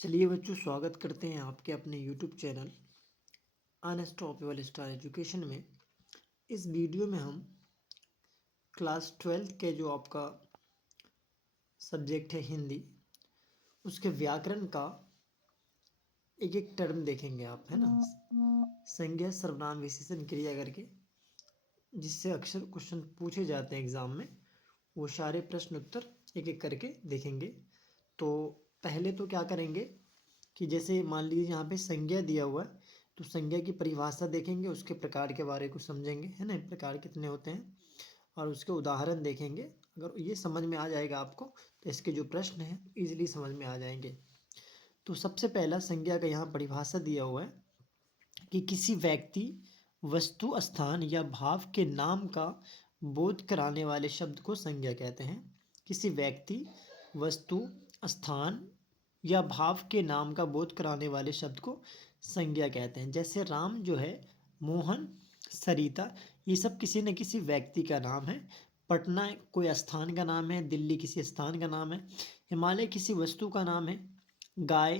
चलिए बच्चों, स्वागत करते हैं आपके अपने YouTube channel unstoppable star education में। इस वीडियो में हम क्लास 12 के जो आपका सब्जेक्ट है हिंदी, उसके व्याकरण का एक एक टर्म देखेंगे आप, है ना। संज्ञा सर्वनाम विशेषण क्रिया करके जिससे अक्सर क्वेश्चन पूछे जाते हैं एग्जाम में, वो सारे प्रश्न उत्तर एक एक करके देखेंगे। तो पहले तो क्या करेंगे कि जैसे मान लीजिए यहाँ पे संज्ञा दिया हुआ है, तो संज्ञा की परिभाषा देखेंगे, उसके प्रकार के बारे को समझेंगे, है ना, प्रकार कितने होते हैं, और उसके उदाहरण देखेंगे। अगर ये समझ में आ जाएगा आपको तो इसके जो प्रश्न हैं इजीली समझ में आ जाएंगे। तो सबसे पहला संज्ञा का यहाँ परिभाषा दिया हुआ है कि किसी व्यक्ति, वस्तु, स्थान या भाव के नाम का बोध कराने वाले शब्द को संज्ञा कहते हैं। किसी व्यक्ति, वस्तु, स्थान या भाव के नाम का बोध कराने वाले शब्द को संज्ञा कहते हैं। जैसे राम जो है, मोहन, सरिता, ये सब किसी न किसी व्यक्ति का नाम है। पटना कोई स्थान का नाम है, दिल्ली किसी स्थान का नाम है, हिमालय किसी वस्तु का नाम है, गाय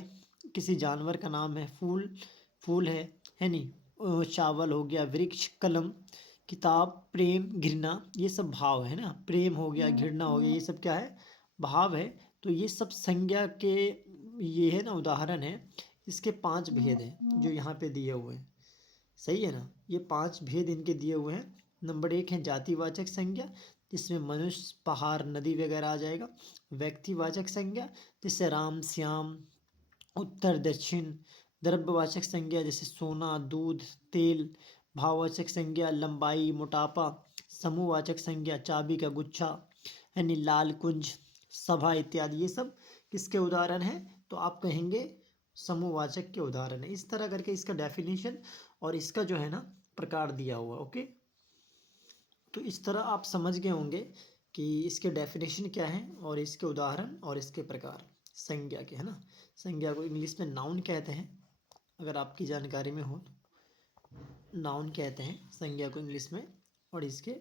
किसी जानवर का नाम है, फूल फूल है नहीं, चावल हो गया, वृक्ष, कलम, किताब, प्रेम, घृणा, ये सब भाव है ना। प्रेम हो गया, घृणा हो गया, ये सब क्या है, भाव है। तो ये सब संज्ञा के ये है ना उदाहरण है। इसके 5 भेद हैं जो यहाँ पे दिए हुए हैं, सही है ना। ये 5 भेद इनके दिए हुए हैं। नंबर 1 है जातिवाचक संज्ञा, जिसमें मनुष्य, पहाड़, नदी वगैरह आ जाएगा। व्यक्तिवाचक संज्ञा जैसे राम, श्याम, उत्तर, दक्षिण। द्रव्यवाचक संज्ञा जैसे सोना, दूध, तेल। भाववाचक संज्ञा लंबाई, मोटापा। समूहवाचक संज्ञा चाबी का गुच्छा, यानी लाल कुंज, सभा इत्यादि। ये सब किसके उदाहरण हैं, तो आप कहेंगे समूहवाचक के उदाहरण है। इस तरह करके इसका डेफिनेशन और इसका जो है ना प्रकार दिया हुआ। ओके, तो इस तरह आप समझ गए होंगे कि इसके डेफिनेशन क्या है और इसके उदाहरण और इसके प्रकार संज्ञा के, है ना। संज्ञा को इंग्लिश में नाउन कहते हैं, अगर आपकी जानकारी में हो तो नाउन कहते हैं संज्ञा को इंग्लिश में। और इसके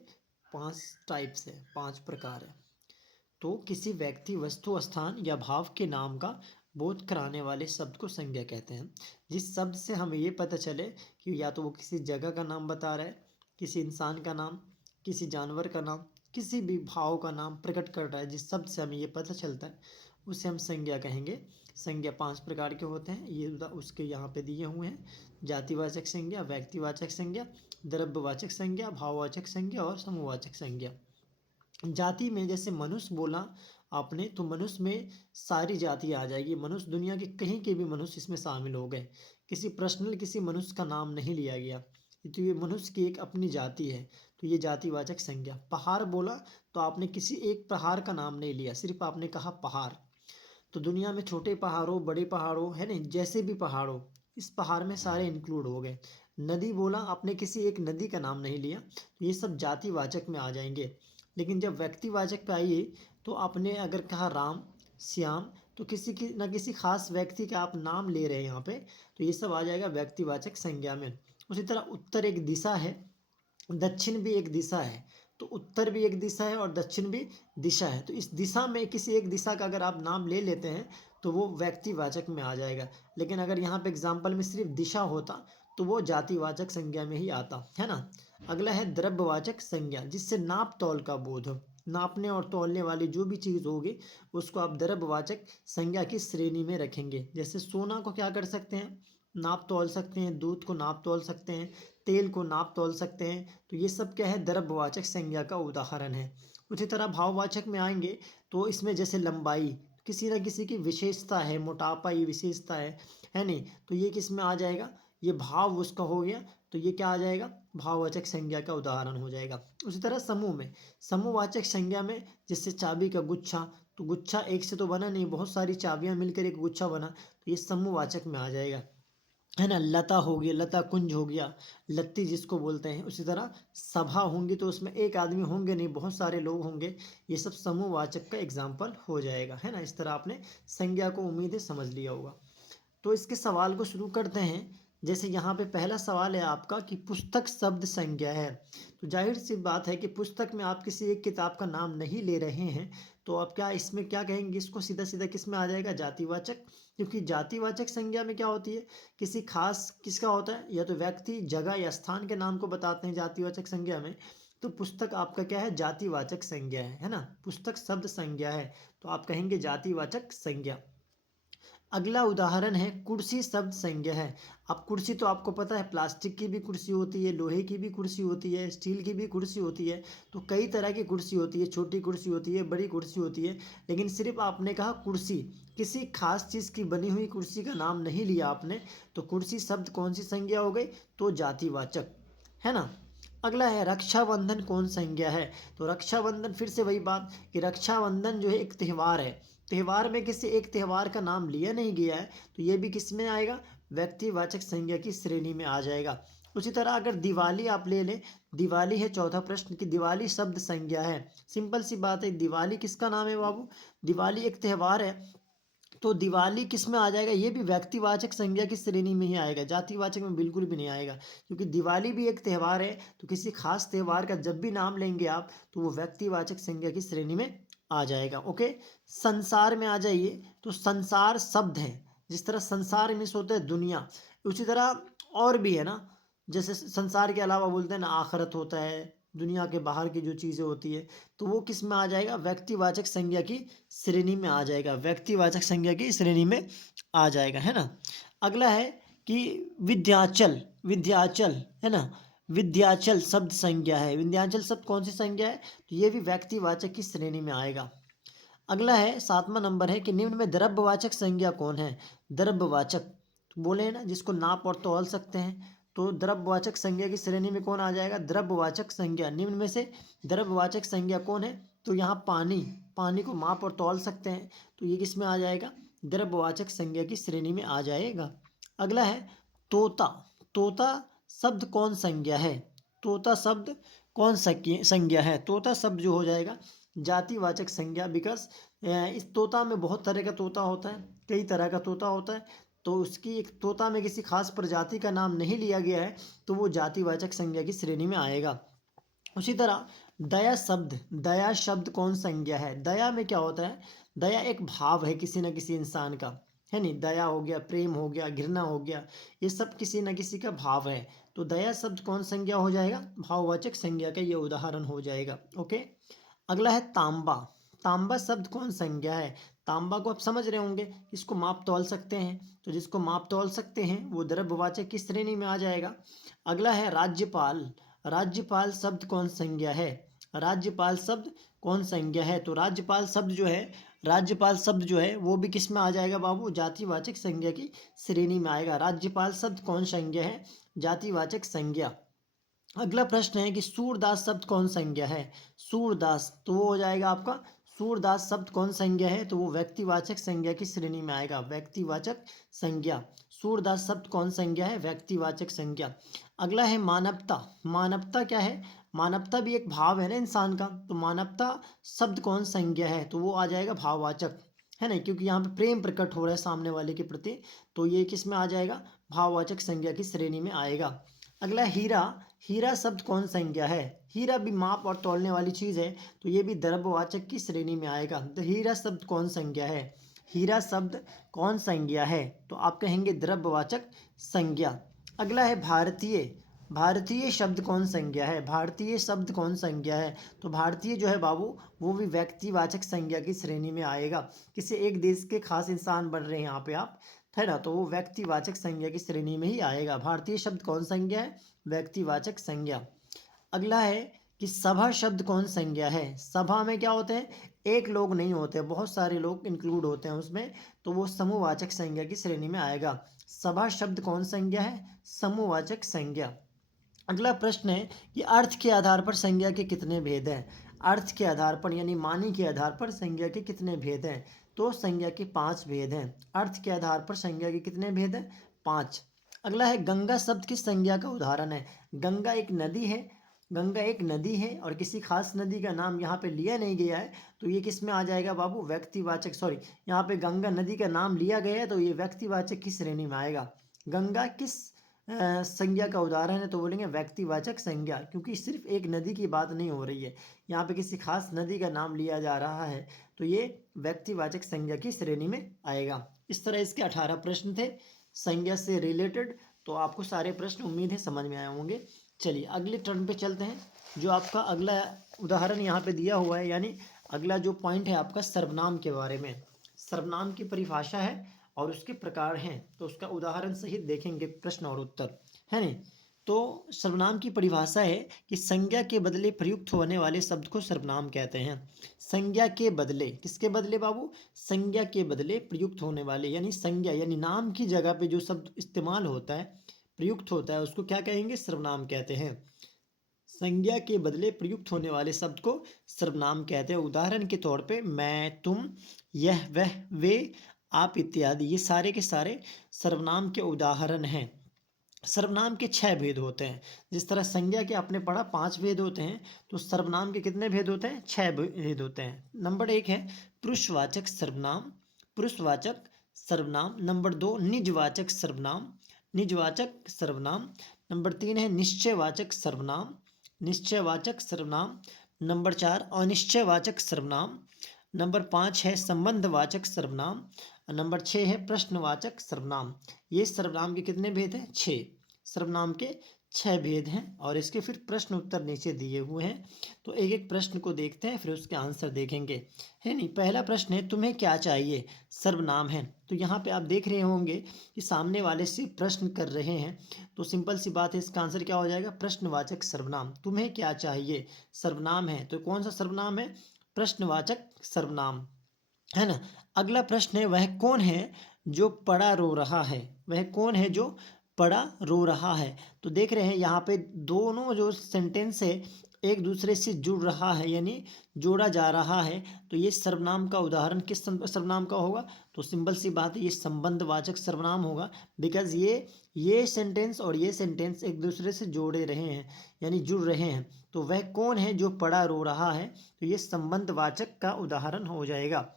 5 टाइप्स है, 5 प्रकार है। तो किसी व्यक्ति, वस्तु, स्थान या भाव के नाम का बोध कराने वाले शब्द को संज्ञा कहते हैं। जिस शब्द से हमें ये पता चले कि या तो वो किसी जगह का नाम बता रहा है, किसी इंसान का नाम, किसी जानवर का नाम, किसी भी भाव का नाम प्रकट कर रहा है, जिस शब्द से हमें ये पता चलता है उसे हम संज्ञा कहेंगे। संज्ञा 5 प्रकार के होते हैं, ये उसके यहाँ पे दिए हुए हैं। जातिवाचक संज्ञा, व्यक्तिवाचक संज्ञा, द्रव्यवाचक संज्ञा, भाववाचक संज्ञा और समूहवाचक संज्ञा। जाति में जैसे मनुष्य बोला आपने, तो मनुष्य में सारी जाति आ जाएगी। मनुष्य दुनिया के कहीं के भी मनुष्य इसमें शामिल हो गए, किसी पर्सनल किसी मनुष्य का नाम नहीं लिया गया। तो ये मनुष्य की एक अपनी जाति है, तो ये जातिवाचक संज्ञा। पहाड़ बोला तो आपने किसी एक पहाड़ का नाम नहीं लिया, सिर्फ आपने कहा पहाड़। तो दुनिया में छोटे पहाड़ों, बड़े पहाड़ों, है ना, जैसे भी पहाड़ों, इस पहाड़ में सारे इंक्लूड हो गए। नदी बोला आपने किसी एक नदी का नाम नहीं लिया, तो ये सब जातिवाचक में आ जाएंगे। लेकिन जब व्यक्तिवाचक पे आइए तो आपने अगर कहा राम, श्याम, तो किसी की ना किसी खास व्यक्ति का आप नाम ले रहे हैं यहाँ पे, तो ये सब आ जाएगा व्यक्तिवाचक संज्ञा में। उसी तरह उत्तर एक दिशा है, दक्षिण भी एक दिशा है। तो उत्तर भी एक दिशा है और दक्षिण भी दिशा है। तो इस दिशा में किसी एक दिशा का अगर आप नाम ले लेते हैं तो वो व्यक्तिवाचक में आ जाएगा। लेकिन अगर यहाँ पे एग्जाम्पल में सिर्फ दिशा होता तो वो जातिवाचक संज्ञा में ही आता, है ना। अगला है द्रव्यवाचक संज्ञा, जिससे नाप तौल का बोध हो। नापने और तौलने वाली जो भी चीज़ होगी उसको आप द्रव्यवाचक संज्ञा की श्रेणी में रखेंगे। जैसे सोना को क्या कर सकते हैं, नाप तौल सकते हैं, दूध को नाप तौल सकते हैं, तेल को नाप तौल सकते हैं। तो ये सब क्या है, द्रव्यवाचक संज्ञा का उदाहरण है। उसी तरह भाववाचक में आएंगे तो इसमें जैसे लंबाई किसी न किसी की विशेषता है, मोटापा ये विशेषता है नहीं, तो ये किस में आ जाएगा, ये भाव उसका हो गया, तो ये क्या आ जाएगा, भाववाचक संज्ञा का उदाहरण हो जाएगा। उसी तरह समूह में, समूहवाचक संज्ञा में जैसे चाबी का गुच्छा, तो गुच्छा एक से तो बना नहीं, बहुत सारी चाबियां मिलकर एक गुच्छा बना, तो ये समूहवाचक में आ जाएगा, है ना। लता हो गया, लता कुंज हो गया, लत्ती जिसको बोलते हैं। उसी तरह सभा होंगी तो उसमें एक आदमी होंगे नहीं, बहुत सारे लोग होंगे, ये सब समूहवाचक का एग्जाम्पल हो जाएगा, है ना। इस तरह आपने संज्ञा को उम्मीद है समझ लिया होगा। तो इसके सवाल को शुरू करते हैं। जैसे यहाँ पे पहला सवाल है आपका कि पुस्तक शब्द संज्ञा है, तो जाहिर सी बात है कि पुस्तक में आप किसी एक किताब का नाम नहीं ले रहे हैं, तो आप क्या इसमें क्या कहेंगे, इसको सीधा सीधा किस में आ जाएगा, जातिवाचक। क्योंकि जातिवाचक संज्ञा में क्या होती है, किसी खास किसका होता है, या तो व्यक्ति, जगह या स्थान के नाम को बताते हैं जातिवाचक संज्ञा में। तो पुस्तक आपका क्या है, जातिवाचक संज्ञा है ना, पुस्तक शब्द संज्ञा है, तो आप कहेंगे जातिवाचक संज्ञा। अगला उदाहरण है कुर्सी शब्द संज्ञा है। अब कुर्सी तो आपको पता है, प्लास्टिक की भी कुर्सी होती है, लोहे की भी कुर्सी होती है, स्टील की भी कुर्सी होती है, तो कई तरह की कुर्सी होती है, छोटी कुर्सी होती है, बड़ी कुर्सी होती है। लेकिन सिर्फ आपने कहा कुर्सी, किसी खास चीज़ की बनी हुई कुर्सी का नाम नहीं लिया आपने, तो कुर्सी शब्द कौन सी संज्ञा हो गई, तो जातिवाचक, है ना। अगला है रक्षाबंधन कौन संज्ञा है, तो रक्षाबंधन फिर से वही बात कि रक्षाबंधन जो है एक त्यौहार है, त्यौहार में किसी एक त्यौहार का नाम लिया नहीं गया है, तो ये भी किस में आएगा, व्यक्तिवाचक संज्ञा की श्रेणी में आ जाएगा। उसी तरह अगर दिवाली आप ले लें, दिवाली है चौथा प्रश्न कि दिवाली शब्द संज्ञा है। सिंपल सी बात है, दिवाली किसका नाम है बाबू, दिवाली एक त्यौहार है, तो दिवाली किस में आ जाएगा, ये भी व्यक्तिवाचक संज्ञा की श्रेणी में ही आएगा, जातिवाचक में बिल्कुल भी नहीं आएगा। क्योंकि दिवाली भी एक त्यौहार है, तो किसी खास त्यौहार का जब भी नाम लेंगे आप, तो वो व्यक्तिवाचक संज्ञा की श्रेणी में आ जाएगा। ओके, संसार में आ जाइए, तो संसार शब्द है, जिस तरह संसार मीन्स होता है दुनिया, उसी तरह और भी है ना, जैसे संसार के अलावा बोलते हैं ना आखिरत होता है, दुनिया के बाहर की जो चीज़ें होती है, तो वो किस में आ जाएगा, व्यक्तिवाचक संज्ञा की श्रेणी में आ जाएगा, व्यक्तिवाचक संज्ञा की श्रेणी में आ जाएगा, है ना। अगला है कि विद्याचल, विद्याचल है ना, विद्याचल शब्द संज्ञा है, विद्याचल शब्द कौन सी संज्ञा है, तो ये भी व्यक्तिवाचक की श्रेणी में आएगा। अगला है 7वां नंबर है कि निम्न में द्रव्यवाचक संज्ञा कौन है, द्रव्यवाचक, तो बोले हैं ना जिसको नाप और तौल सकते हैं, तो द्रव्यवाचक संज्ञा की श्रेणी में कौन आ जाएगा, द्रव्यवाचक संज्ञा। निम्न में से द्रव्यवाचक संज्ञा कौन है, तो यहाँ पानी, पानी को माप और तौल सकते हैं, तो ये किस में आ जाएगा, द्रव्यवाचक संज्ञा की श्रेणी में आ जाएगा। अगला है तोता, तोता शब्द कौन संज्ञा है, तोता शब्द कौन संज्ञा है, तोता शब्द जो हो जाएगा जातिवाचक संज्ञा, बिकॉज इस तोता में बहुत तरह का तोता होता है, कई तरह का तोता होता है, तो उसकी एक तोता में किसी खास प्रजाति का नाम नहीं लिया गया है, तो वो जातिवाचक संज्ञा की श्रेणी में आएगा। उसी तरह दया शब्द, दया शब्द कौन संज्ञा है, दया में क्या होता है, दया एक भाव है किसी न किसी इंसान का, है नहीं, दया हो गया, प्रेम हो गया, घृणा हो गया, ये सब किसी न किसी का भाव है, तो दया शब्द कौन संज्ञा हो जाएगा, भाववाचक संज्ञा का ये उदाहरण हो जाएगा। ओके, अगला है तांबा, तांबा शब्द कौन संज्ञा है, तांबा को आप समझ रहे होंगे, इसको माप तौल सकते हैं, तो जिसको माप तौल सकते हैं वो द्रव्यवाचक की श्रेणी में आ जाएगा। अगला है राज्यपाल, राज्यपाल शब्द कौन संज्ञा है, राज्यपाल शब्द कौन संज्ञा है, तो राज्यपाल शब्द जो है, राज्यपाल शब्द जो है वो भी किस में आ जाएगा बाबू, जातिवाचक संज्ञा की श्रेणी में आएगा। राज्यपाल शब्द कौन संज्ञा है, जातिवाचक संज्ञा। अगला प्रश्न है कि सूरदास शब्द कौन संज्ञा है, सूरदास, तो वो हो जाएगा आपका, सूरदास शब्द कौन संज्ञा है, तो वो व्यक्तिवाचक संज्ञा की श्रेणी में आएगा, व्यक्तिवाचक संज्ञा। सूरदास शब्द कौन संज्ञा है, व्यक्तिवाचक संज्ञा। अगला है मानवता, मानवता क्या है, मानवता भी एक भाव है ना इंसान का, तो मानवता शब्द कौन संज्ञा है, तो वो आ जाएगा भाववाचक, है ना, क्योंकि यहाँ पे प्रेम प्रकट हो रहा है सामने वाले के प्रति, तो ये किस में आ जाएगा, भाववाचक संज्ञा की श्रेणी में आएगा। अगला हीरा, हीरा शब्द कौन संज्ञा है, हीरा भी माप और तौलने वाली चीज़ है, तो ये भी द्रव्यवाचक की श्रेणी में आएगा। तो हीरा शब्द कौन संज्ञा है, हीरा शब्द कौन संज्ञा है, तो आप कहेंगे द्रव्यवाचक संज्ञा। अगला है भारतीय, भारतीय शब्द कौन संज्ञा है, भारतीय शब्द कौन संज्ञा है, तो भारतीय जो है बाबू वो भी व्यक्तिवाचक संज्ञा की श्रेणी में आएगा, किसी एक देश के खास इंसान बन रहे हैं यहाँ पे आप, है ना, तो वो व्यक्तिवाचक संज्ञा की श्रेणी में ही आएगा। भारतीय शब्द कौन संज्ञा है, व्यक्तिवाचक संज्ञा। अगला है कि सभा शब्द कौन संज्ञा है, सभा में क्या होते हैं, एक लोग नहीं होते, बहुत सारे लोग इंक्लूड होते हैं उसमें, तो वो समूहवाचक संज्ञा की श्रेणी में आएगा। सभा शब्द कौन संज्ञा है, समूहवाचक संज्ञा। अगला प्रश्न है कि अर्थ के आधार पर संज्ञा के कितने भेद हैं, अर्थ के आधार पर यानी मानी के आधार पर संज्ञा के कितने भेद हैं, तो संज्ञा के 5 भेद हैं। अर्थ के आधार पर संज्ञा के कितने भेद हैं, 5। अगला है गंगा शब्द किस संज्ञा का उदाहरण है, गंगा एक नदी है, गंगा एक नदी है और किसी खास नदी का नाम यहाँ पे लिया नहीं गया है, तो ये किस में आ जाएगा बाबू, व्यक्तिवाचक, सॉरी यहाँ पे गंगा नदी का नाम लिया गया है, तो ये व्यक्तिवाचक की श्रेणी में आएगा। गंगा किस संज्ञा का उदाहरण है तो बोलेंगे व्यक्तिवाचक संज्ञा, क्योंकि सिर्फ एक नदी की बात नहीं हो रही है, यहाँ पे किसी खास नदी का नाम लिया जा रहा है, तो ये व्यक्तिवाचक संज्ञा की श्रेणी में आएगा। इस तरह इसके 18 प्रश्न थे संज्ञा से रिलेटेड। तो आपको सारे प्रश्न उम्मीद है समझ में आए होंगे। चलिए अगले टर्न पे चलते हैं। जो आपका अगला उदाहरण यहाँ पे दिया हुआ है, यानी अगला जो पॉइंट है आपका सर्वनाम के बारे में। सर्वनाम की परिभाषा है और उसके प्रकार हैं, तो उसका उदाहरण सहित देखेंगे प्रश्न और उत्तर, है नहीं। तो सर्वनाम की परिभाषा है कि संज्ञा के बदले प्रयुक्त होने वाले शब्द को सर्वनाम कहते हैं। संज्ञा के बदले, किसके बदले बाबू? संज्ञा के बदले प्रयुक्त होने वाले, यानी संज्ञा यानी नाम की जगह पे जो शब्द इस्तेमाल होता है, प्रयुक्त होता है, उसको क्या कहेंगे? सर्वनाम कहते हैं। संज्ञा के बदले प्रयुक्त होने वाले शब्द को सर्वनाम कहते हैं। उदाहरण के तौर पे मैं, तुम, यह, वह, वे, आप इत्यादि, ये सारे के सारे सर्वनाम के उदाहरण हैं। सर्वनाम के 6 भेद होते हैं। जिस तरह संज्ञा के आपने पढ़ा 5 भेद होते हैं, तो सर्वनाम के कितने भेद होते हैं? 6 भेद होते हैं। नंबर 1 है पुरुषवाचक सर्वनाम, पुरुषवाचक सर्वनाम। नंबर 2 निजवाचक सर्वनाम, निजवाचक सर्वनाम। नंबर 3 है निश्चयवाचक सर्वनाम, निश्चयवाचक सर्वनाम। नंबर 4 अनिश्चयवाचक सर्वनाम। नंबर 5 है संबंधवाचक सर्वनाम। नंबर 6 है प्रश्नवाचक सर्वनाम। ये सर्वनाम के कितने भेद हैं? 6। सर्वनाम के 6 भेद हैं और इसके फिर प्रश्न उत्तर नीचे दिए हुए हैं। तो एक एक प्रश्न को देखते हैं, फिर उसके आंसर देखेंगे, है नहीं। पहला प्रश्न है तुम्हें क्या चाहिए? सर्वनाम है। तो यहाँ पे आप देख रहे होंगे कि सामने वाले से प्रश्न कर रहे हैं, तो सिंपल सी बात है, इसका आंसर क्या हो जाएगा? प्रश्नवाचक सर्वनाम। तुम्हें क्या चाहिए? सर्वनाम है, तो कौन सा सर्वनाम है? प्रश्नवाचक सर्वनाम, है ना। अगला प्रश्न है वह कौन है जो पड़ा रो रहा है? वह कौन है जो पड़ा रो रहा है? तो देख रहे हैं यहाँ पे दोनों जो सेंटेंस है एक दूसरे से जुड़ रहा है, यानी जोड़ा जा रहा है। तो ये सर्वनाम का उदाहरण किस सर्वनाम का होगा? तो सिंपल सी बात है, ये संबंधवाचक सर्वनाम होगा। बिकॉज ये सेंटेंस और ये सेंटेंस एक दूसरे से जोड़े रहे हैं, यानी जुड़ रहे हैं। तो वह कौन है जो पड़ा रो रहा है? तो ये संबंधवाचक का उदाहरण हो जाएगा।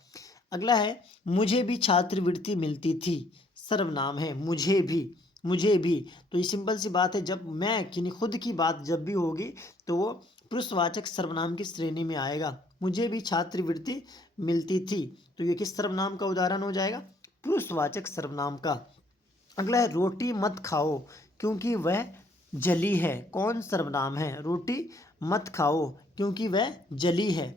अगला है मुझे भी छात्रवृत्ति मिलती थी, सर्वनाम है। मुझे भी, मुझे भी, तो ये सिंपल सी बात है, जब मैं यानी खुद की बात जब भी होगी तो वो पुरुषवाचक सर्वनाम की श्रेणी में आएगा। मुझे भी छात्रवृत्ति मिलती थी, तो ये किस सर्वनाम का उदाहरण हो जाएगा? पुरुषवाचक सर्वनाम का। अगला है रोटी मत खाओ क्योंकि वह जली है, कौन सर्वनाम है? रोटी मत खाओ क्योंकि वह जली है।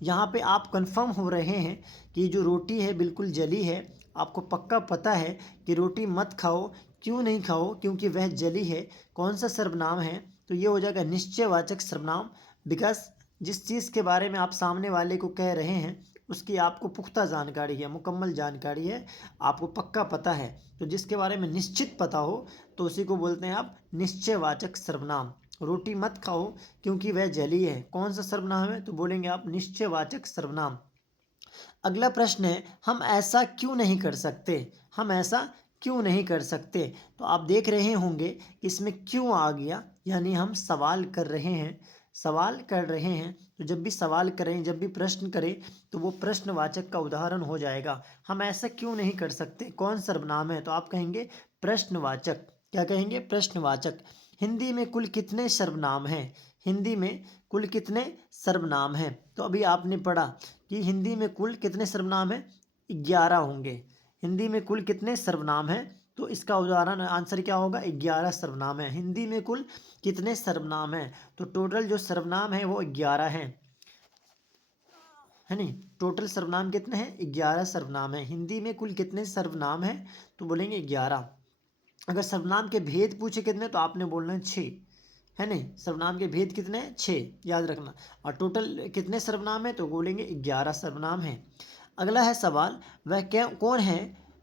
यहाँ पे आप कंफर्म हो रहे हैं कि जो रोटी है बिल्कुल जली है। आपको पक्का पता है कि रोटी मत खाओ, क्यों नहीं खाओ? क्योंकि वह जली है। कौन सा सर्वनाम है? तो ये हो जाएगा निश्चयवाचक सर्वनाम। बिकॉज जिस चीज़ के बारे में आप सामने वाले को कह रहे हैं उसकी आपको पुख्ता जानकारी है, मुकम्मल जानकारी है, आपको पक्का पता है। तो जिसके बारे में निश्चित पता हो तो उसी को बोलते हैं आप निश्चयवाचक सर्वनाम। रोटी मत खाओ क्योंकि वह जली है, कौन सा सर्वनाम है? तो बोलेंगे आप निश्चयवाचक सर्वनाम। अगला प्रश्न है हम ऐसा क्यों नहीं कर सकते? हम ऐसा क्यों नहीं कर सकते? तो आप देख रहे होंगे इसमें क्यों आ गया, यानी हम सवाल कर रहे हैं, सवाल कर रहे हैं। तो जब भी सवाल करें, जब भी प्रश्न करें, तो वो प्रश्नवाचक का उदाहरण हो जाएगा। हम ऐसा क्यों नहीं कर सकते कौन सर्वनाम है? तो आप कहेंगे प्रश्नवाचक। क्या कहेंगे? प्रश्नवाचक। हिंदी में कुल कितने सर्वनाम हैं? हिंदी में कुल कितने सर्वनाम हैं? तो अभी आपने पढ़ा कि हिंदी में कुल कितने सर्वनाम हैं? 11 होंगे। हिंदी में कुल कितने सर्वनाम हैं? तो इसका उदाहरण आंसर क्या होगा? 11 सर्वनाम है। हिंदी में कुल कितने सर्वनाम हैं? तो टोटल जो सर्वनाम है वो 11 हैं, है नहीं। टोटल सर्वनाम कितने हैं? 11 सर्वनाम है। हिंदी में कुल कितने सर्वनाम हैं? तो बोलेंगे 11। अगर सर्वनाम के भेद पूछे कितने, तो आपने बोलना है 6, है नहीं। सर्वनाम के भेद कितने हैं? 6, याद रखना। और टोटल कितने सर्वनाम है? तो बोलेंगे 11 सर्वनाम है। अगला है सवाल वह क्या कौन है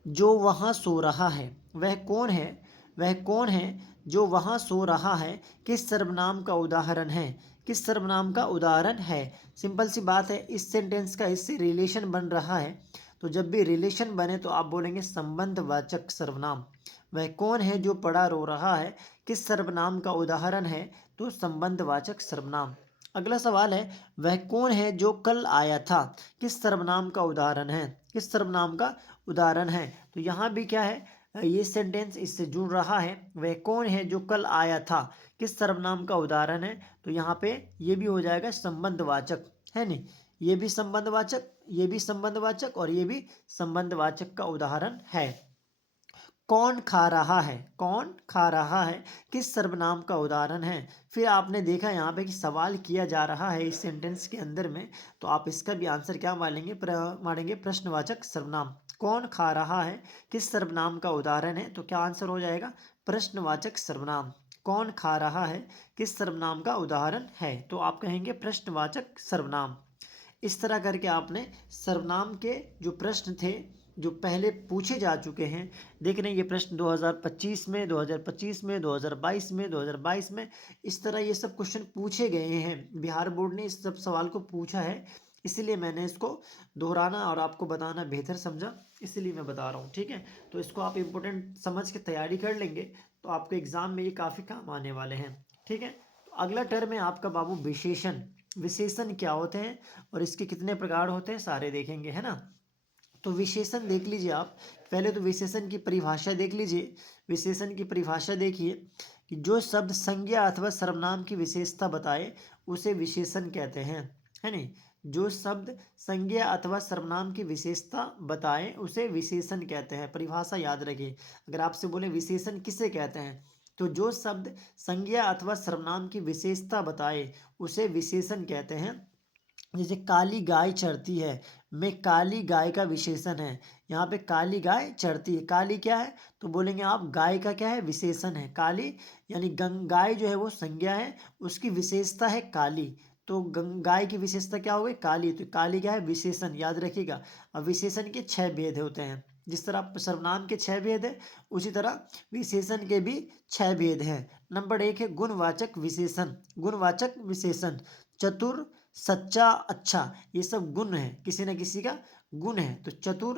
जो वहाँ सो रहा है? वह कौन है, वह कौन है जो वहाँ सो रहा है? किस सर्वनाम का उदाहरण है? किस सर्वनाम का उदाहरण है? सिंपल सी बात है, इस सेंटेंस का इससे रिलेशन बन रहा है। तो जब भी रिलेशन बने तो आप बोलेंगे संबंधवाचक सर्वनाम। वह कौन है जो पड़ा रो रहा है? किस सर्वनाम का उदाहरण है? तो संबंधवाचक सर्वनाम। अगला सवाल है वह कौन है जो कल आया था? किस सर्वनाम का उदाहरण है? किस सर्वनाम का उदाहरण है? तो यहाँ भी क्या है? ये सेंटेंस इससे जुड़ रहा है। वह कौन है जो कल आया था, किस सर्वनाम का उदाहरण है? तो यहाँ पे ये भी हो जाएगा संबंधवाचक, है नहीं, ये भी संबंधवाचक, ये भी संबंधवाचक और ये भी संबंधवाचक का उदाहरण है। कौन खा रहा है, कौन खा रहा है किस सर्वनाम का उदाहरण है? फिर आपने देखा यहाँ पे कि सवाल किया जा रहा है इस सेंटेंस के अंदर में, तो आप इसका भी आंसर क्या मानेंगे? मानेंगे प्रश्नवाचक सर्वनाम। कौन खा रहा है किस सर्वनाम का उदाहरण है? तो क्या आंसर हो जाएगा? प्रश्नवाचक सर्वनाम। कौन खा रहा है किस सर्वनाम का उदाहरण है? तो आप कहेंगे प्रश्नवाचक सर्वनाम। इस तरह करके आपने सर्वनाम के जो प्रश्न थे जो पहले पूछे जा चुके हैं, देख रहे हैं ये प्रश्न 2025 में, 2025 में, 2022 में, 2022 में, इस तरह ये सब क्वेश्चन पूछे गए हैं। बिहार बोर्ड ने इस सब सवाल को पूछा है, इसीलिए मैंने इसको दोहराना और आपको बताना बेहतर समझा, इसलिए मैं बता रहा हूँ। ठीक है, तो इसको आप इम्पोर्टेंट समझ के तैयारी कर लेंगे तो आपको एग्जाम में ये काफ़ी काम आने वाले हैं। ठीक है, तो अगला टर्म है आपका बाबू विशेषण। विशेषण क्या होते हैं और इसके कितने प्रकार होते हैं सारे देखेंगे, है ना। तो विशेषण देख लीजिए आप, पहले तो विशेषण की परिभाषा देख लीजिए। विशेषण की परिभाषा देखिए कि जो शब्द संज्ञा अथवा सर्वनाम की विशेषता बताए उसे विशेषण कहते हैं, है नहीं। जो शब्द संज्ञा अथवा सर्वनाम की विशेषता बताए उसे विशेषण कहते हैं। परिभाषा याद रखिए, अगर आपसे बोले विशेषण किसे कहते हैं, तो जो शब्द संज्ञा अथवा सर्वनाम की विशेषता बताए उसे विशेषण कहते हैं। जैसे काली गाय चरती है, में काली गाय का विशेषण है। यहाँ पे काली गाय चरती है, काली क्या है? तो बोलेंगे आप गाय का क्या है? विशेषण है काली, यानी गाय जो है वो संज्ञा है, उसकी विशेषता है काली। तो गाय की विशेषता क्या हो गई? काली, तो काली क्या है? विशेषण, याद रखिएगा। अब विशेषण के 6 भेद होते हैं, जिस तरह सर्वनाम के 6 भेद है उसी तरह विशेषण के भी 6 भेद हैं। नंबर 1 है गुणवाचक विशेषण। गुणवाचक विशेषण चतुर, सच्चा, अच्छा, ये सब गुण है, किसी न किसी का गुण है। तो चतुर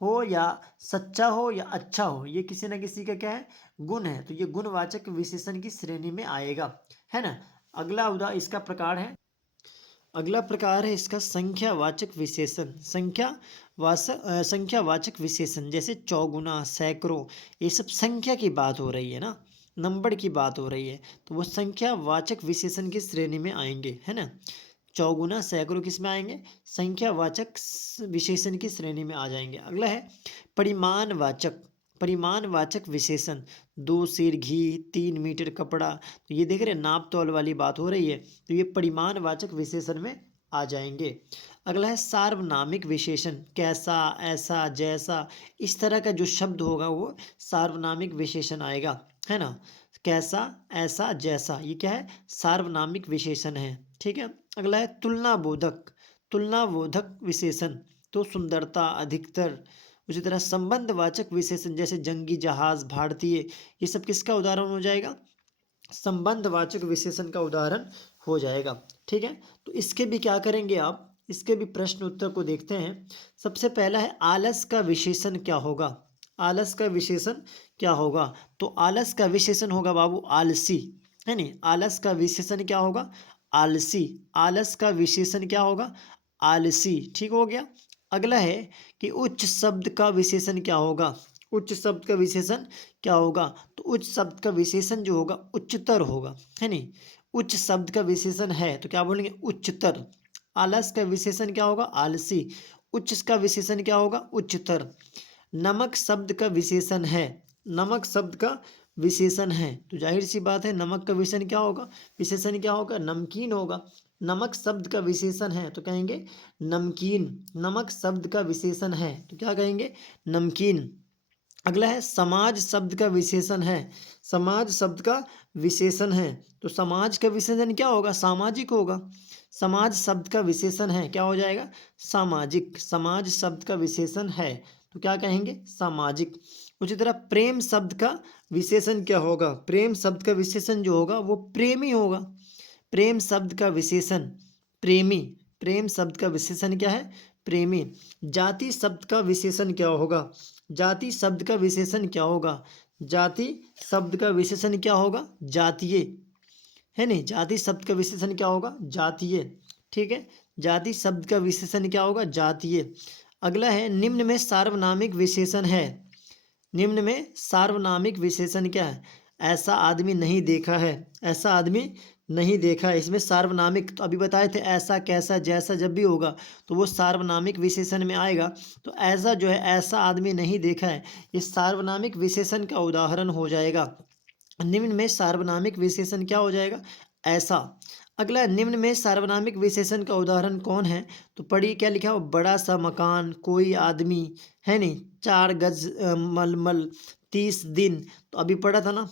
हो या सच्चा हो या अच्छा हो, ये किसी न किसी का क्या है? गुण है। तो ये गुणवाचक विशेषण की श्रेणी में आएगा, है ना। अगला इसका प्रकार है, अगला प्रकार है इसका संख्यावाचक विशेषण। संख्यावाचक विशेषण जैसे चौगुना, सैकड़ों, ये सब संख्या की बात हो रही है ना, नंबर की बात हो रही है, तो वो संख्यावाचक विशेषण की श्रेणी में आएंगे, है ना। चौगुना, सैकड़ों किस में आएंगे? संख्यावाचक विशेषण की श्रेणी में आ जाएंगे। अगला है परिमाणवाचक। परिमाणवाचक विशेषण 2 सेर घी, 3 मीटर कपड़ा, तो ये देख रहे हैं नाप तौल वाली बात हो रही है, तो ये परिमाणवाचक विशेषण में आ जाएंगे। अगला है सार्वनामिक विशेषण। कैसा, ऐसा, जैसा, इस तरह का जो शब्द होगा वो सार्वनामिक विशेषण आएगा, है ना। कैसा, ऐसा, जैसा, ये क्या है? सार्वनामिक विशेषण है। ठीक है, अगला है तुलनाबोधक। तुलनाबोधक विशेषण तो सुंदरता, अधिकतर, उसी तरह संबंधवाचक विशेषण जैसे जंगी जहाज, भारतीय, ये सब किसका उदाहरण हो जाएगा? संबंधवाचक विशेषण का उदाहरण हो जाएगा। ठीक है, तो इसके भी क्या करेंगे आप, इसके भी प्रश्न उत्तर को देखते हैं। सबसे पहला है आलस का विशेषण क्या होगा? आलस का विशेषण क्या होगा? तो आलस का विशेषण होगा बाबू आलसी, है नहीं। आलस का विशेषण क्या होगा? आलसी। आलस का विशेषण क्या होगा? आलसी। ठीक हो गया। अगला है कि उच्च शब्द का विशेषण क्या होगा? उच्च शब्द का विशेषण क्या होगा? तो उच्च शब्द का विशेषण जो होगा उच्चतर होगा, है नहीं। उच्च शब्द का विशेषण है तो क्या बोलेंगे? उच्चतर। आलस का विशेषण क्या होगा? आलसी। उच्च का विशेषण क्या होगा? उच्चतर। नमक शब्द का विशेषण है, नमक शब्द का विशेषण है, तो जाहिर सी बात है नमक का विशेषण क्या होगा? विशेषण क्या होगा? नमकीन होगा। नमक शब्द का विशेषण है तो कहेंगे नमकीन। नमक शब्द का विशेषण है तो क्या कहेंगे? नमकीन। अगला है समाज शब्द का विशेषण है। समाज शब्द का विशेषण है तो समाज का विशेषण क्या होगा? सामाजिक होगा। समाज शब्द का विशेषण है, क्या हो जाएगा? सामाजिक। समाज शब्द का विशेषण है तो क्या कहेंगे? सामाजिक। उसी तरह प्रेम शब्द का विशेषण क्या होगा? प्रेम शब्द का विशेषण जो होगा वो प्रेमी होगा। प्रेम शब्द का विशेषण प्रेमी। प्रेम शब्द का विशेषण क्या है? प्रेमी। जाति शब्द का विशेषण क्या होगा? जाति शब्द का विशेषण क्या होगा? जाति शब्द का विशेषण क्या होगा? जातीय, है नहीं। जाति शब्द का विशेषण क्या होगा? जातीय। ठीक है, जाति शब्द का विशेषण क्या होगा? जातीय। अगला है निम्न में सार्वनामिक विशेषण है, निम्न में सार्वनामिक विशेषण क्या है? ऐसा आदमी नहीं देखा है, ऐसा आदमी नहीं देखा है। इसमें सार्वनामिक तो अभी बताए थे, ऐसा, कैसा, जैसा जब भी होगा तो वो सार्वनामिक विशेषण में आएगा। तो ऐसा जो है, ऐसा आदमी नहीं देखा है, इस सार्वनामिक विशेषण का उदाहरण हो जाएगा। निम्न में सार्वनामिक विशेषण क्या हो जाएगा? ऐसा। अगला, निम्न में सार्वनामिक विशेषण का उदाहरण कौन है? तो पढ़िए क्या लिखा हो, बड़ा सा मकान, कोई आदमी, है नहीं, 4 गज मलमल, 30 दिन। तो अभी पढ़ा था ना,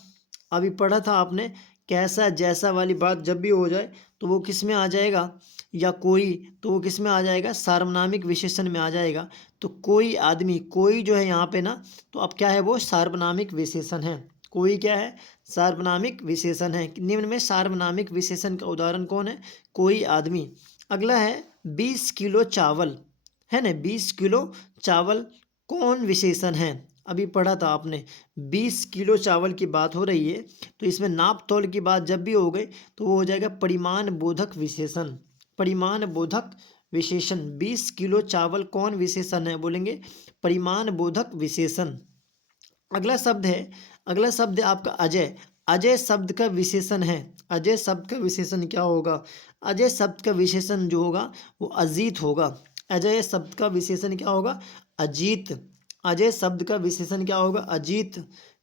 अभी पढ़ा था आपने, कैसा जैसा वाली बात जब भी हो जाए तो वो किस में आ जाएगा, या कोई, तो वो किस में आ जाएगा? सार्वनामिक विशेषण में आ जाएगा। तो कोई आदमी, कोई जो है यहाँ पे ना, तो अब क्या है, वो सार्वनामिक विशेषण है। कोई क्या है? सार्वनामिक विशेषण है। निम्न में सार्वनामिक विशेषण का उदाहरण कौन है? कोई आदमी। अगला है 20 किलो चावल, है ना, 20 किलो चावल कौन विशेषण है? अभी पढ़ा था आपने, 20 किलो चावल की बात हो रही है, तो इसमें नाप तोल की बात जब भी हो गई तो वो हो जाएगा परिमाण बोधक विशेषण। परिमाण बोधक विशेषण, 20 किलो चावल कौन विशेषण है? बोलेंगे परिमाण बोधक विशेषण। अगला शब्द है, अगला शब्द है आपका अजय। अजय शब्द का विशेषण है। अजय शब्द का विशेषण क्या होगा? अजय शब्द का विशेषण जो होगा वो अजीत होगा। अजय शब्द का विशेषण क्या होगा? अजीत। अजय शब्द का विशेषण क्या होगा? अजीत।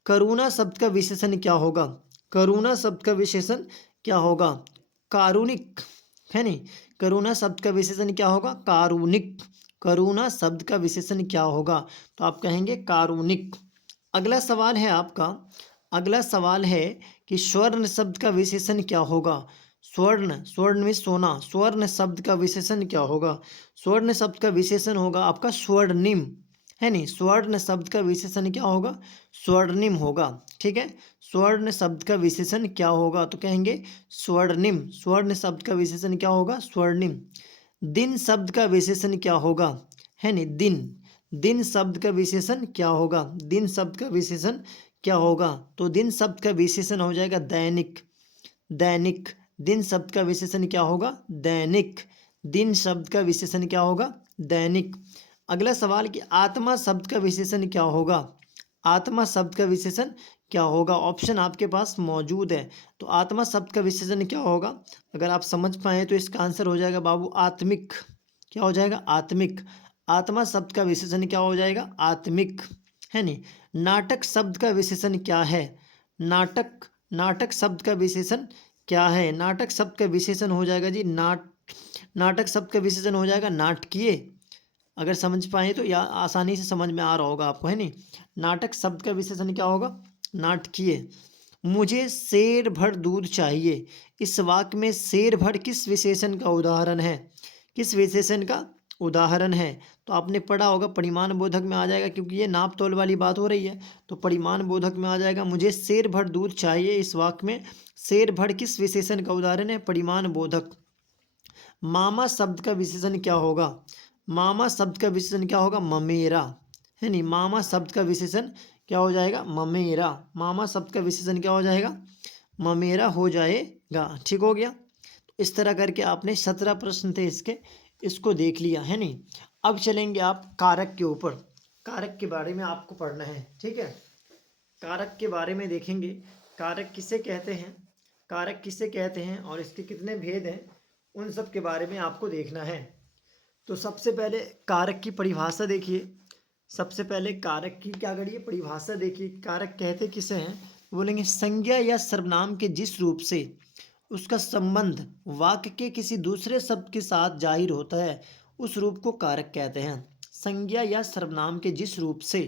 करुणा शब्द का विशेषण क्या होगा? करुणा शब्द का विशेषण क्या होगा? कारुणिक, है नहीं। करुणा शब्द का विशेषण क्या होगा? कारुणिक। करुणा शब्द का विशेषण क्या होगा? तो आप कहेंगे कारुणिक। अगला सवाल है आपका, अगला सवाल है कि स्वर्ण शब्द का विशेषण क्या होगा? स्वर्ण, स्वर्ण में सोना, स्वर्ण शब्द का विशेषण क्या होगा? स्वर्ण शब्द का विशेषण होगा आपका स्वर्णिम, है नहीं। स्वर्ण शब्द का विशेषण क्या होगा? स्वर्णिम होगा। ठीक है, स्वर्ण शब्द का विशेषण क्या होगा? तो कहेंगे स्वर्णिम। स्वर्ण शब्द का विशेषण क्या होगा? स्वर्णिम। दिन शब्द का विशेषण क्या होगा? है नहीं, दिन। दिन शब्द का विशेषण क्या होगा? दिन शब्द का विशेषण क्या होगा? तो दिन शब्द का विशेषण हो जाएगा दैनिक। दैनिक। दिन शब्द का विशेषण क्या होगा? दैनिक। दिन शब्द का विशेषण क्या होगा? दैनिक। अगला सवाल कि आत्मा शब्द का विशेषण क्या होगा? आत्मा शब्द का विशेषण क्या होगा? ऑप्शन आपके पास मौजूद है। तो आत्मा शब्द का विशेषण क्या होगा? अगर आप समझ पाए तो इसका आंसर हो जाएगा बाबू आत्मिक। क्या हो जाएगा? आत्मिक। आत्मा शब्द का विशेषण क्या हो जाएगा? आत्मिक, है नहीं। नाटक शब्द का विशेषण क्या है? नाटक, नाटक शब्द का विशेषण क्या है? नाटक शब्द का विशेषण हो जाएगा जी नाटक शब्द का विशेषण हो जाएगा नाटकीय। अगर समझ पाए तो, या आसानी से समझ में आ रहा होगा आपको, है नहीं। नाटक शब्द का विशेषण क्या होगा? नाटकीय। मुझे शेर भर दूध चाहिए, इस वाक्य में शेर भर किस विशेषण का उदाहरण है? किस विशेषण का उदाहरण है? तो आपने पढ़ा होगा परिमाण बोधक में आ जाएगा, क्योंकि ये नाप तोल वाली बात हो रही है, तो परिमाण बोधक में आ जाएगा। मुझे शेर भर दूध चाहिए, इस वाक्य में शेर भर किस विशेषण का उदाहरण है? परिमाण बोधक। मामा शब्द का विशेषण क्या होगा? मामा शब्द का विशेषण क्या होगा? ममेरा, है नहीं। मामा शब्द का विशेषण क्या हो जाएगा? ममेरा। मामा शब्द का विशेषण क्या हो जाएगा? ममेरा हो जाएगा। ठीक हो गया। तो इस तरह करके आपने 17 प्रश्न थे इसके, इसको देख लिया, है नहीं। अब चलेंगे आप कारक के ऊपर। कारक के बारे में आपको पढ़ना है, ठीक है। कारक के बारे में देखेंगे, कारक किसे कहते हैं, कारक किसे कहते हैं और इसके कितने भेद हैं, उन सब के बारे में आपको देखना है। तो सबसे पहले कारक की परिभाषा देखिए। सबसे पहले कारक की क्या करिए, परिभाषा देखिए। कारक कहते किसे हैं? बोलेंगे संज्ञा या सर्वनाम के जिस रूप से उसका संबंध वाक्य के किसी दूसरे शब्द के साथ जाहिर होता है, उस रूप को कारक कहते हैं। संज्ञा या सर्वनाम के जिस रूप से,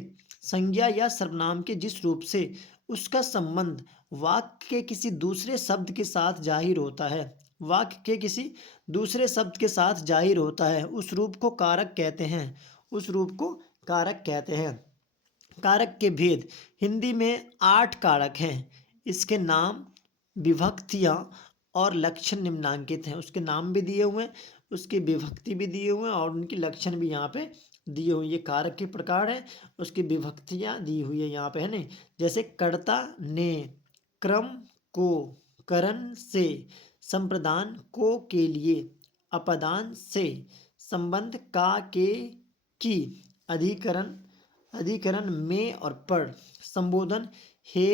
संज्ञा या सर्वनाम के जिस रूप से उसका संबंध वाक्य के किसी दूसरे शब्द के साथ जाहिर होता है, वाक्य के किसी दूसरे शब्द के साथ जाहिर होता है, उस रूप को कारक कहते हैं। उस रूप को कारक कहते हैं। कारक के भेद, हिंदी में 8 कारक हैं। इसके नाम, विभक्तियाँ और लक्षण निम्नांकित हैं। उसके नाम भी दिए हुए हैं, उसकी विभक्ति भी दिए हुए हैं और उनकी लक्षण भी यहाँ पे दिए हुए हैं। ये कारक के प्रकार है, उसकी विभक्तियाँ दी हुई है यहाँ पे, है नहीं। जैसे कर्ता ने, क्रम को, करण से, संप्रदान को के लिए, अपदान से, संबंध का के, की, अधिकरण, अधिकरण में और पर, संबोधन हे,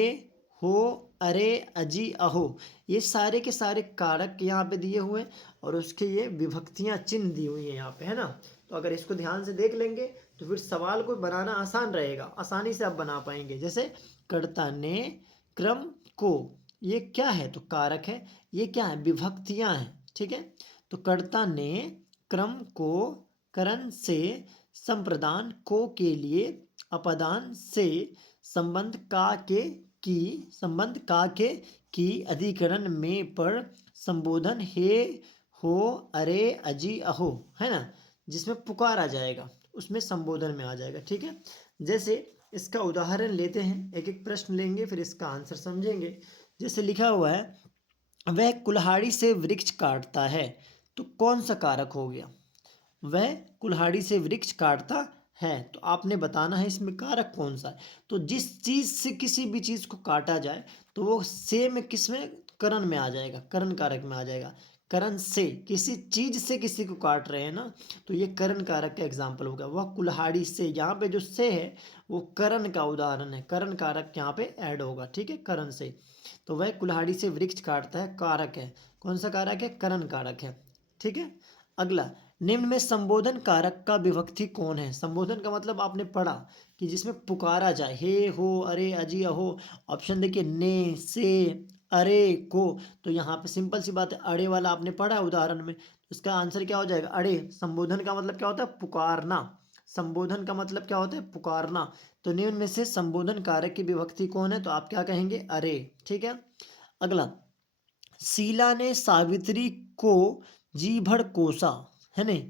हो, अरे, अजी, अहो, ये सारे के सारे कारक यहाँ पे दिए हुए हैं और उसके ये विभक्तियां चिन्ह दी हुई है यहाँ पे, है ना। तो अगर इसको ध्यान से देख लेंगे तो फिर सवाल को बनाना आसान रहेगा, आसानी से आप बना पाएंगे। जैसे कर्ता ने क्रम को, ये क्या है तो कारक है, ये क्या है विभक्तियां हैं, ठीक है। तो कर्ता ने क्रम को करण से संप्रदान को के लिए अपदान से संबंध का के की संबंध का के की अधिकरण में पर संबोधन हे, हो, अरे, अजी, अहो, है ना, जिसमें पुकार आ जाएगा उसमें संबोधन में आ जाएगा, ठीक है। जैसे इसका उदाहरण लेते हैं, एक एक प्रश्न लेंगे फिर इसका आंसर समझेंगे। जैसे लिखा हुआ है वह कुल्हाड़ी से वृक्ष काटता है, तो कौन सा कारक हो गया, वह कुल्हाड़ी से वृक्ष काटता है, तो आपने बताना है इसमें कारक कौन सा है। तो जिस चीज से किसी भी चीज को काटा जाए तो वो से में किसमें करण में आ जाएगा, करण कारक में आ जाएगा। करण से, किसी चीज से किसी को काट रहे हैं ना, तो ये करण कारक का एग्जाम्पल होगा। वह कुल्हाड़ी से, यहाँ पे जो से है वो करण का उदाहरण है, करण कारक यहाँ पे ऐड होगा, ठीक है, करण से। तो वह कुल्हाड़ी से वृक्ष काटता है कारक है, कौन सा कारक है, करण कारक है, ठीक है। अगला, निम्न में संबोधन कारक का विभक्ति कौन है। संबोधन का मतलब आपने पढ़ा कि जिसमें पुकारा जाए, हे, हो, अरे, अजी, अहो। ऑप्शन देखिए, ने, से, अरे, को। तो यहाँ पे सिंपल सी बात है, अड़े वाला आपने पढ़ा उदाहरण में, इसका आंसर क्या हो जाएगा, अड़े। संबोधन का मतलब क्या होता है, पुकारना। संबोधन का मतलब क्या होता है, पुकारना। तो निम्न में से संबोधन कारक की विभक्ति कौन है, तो आप क्या कहेंगे, अरे, ठीक है। अगला, शीला ने सावित्री को जी भर कोसा, है नहीं,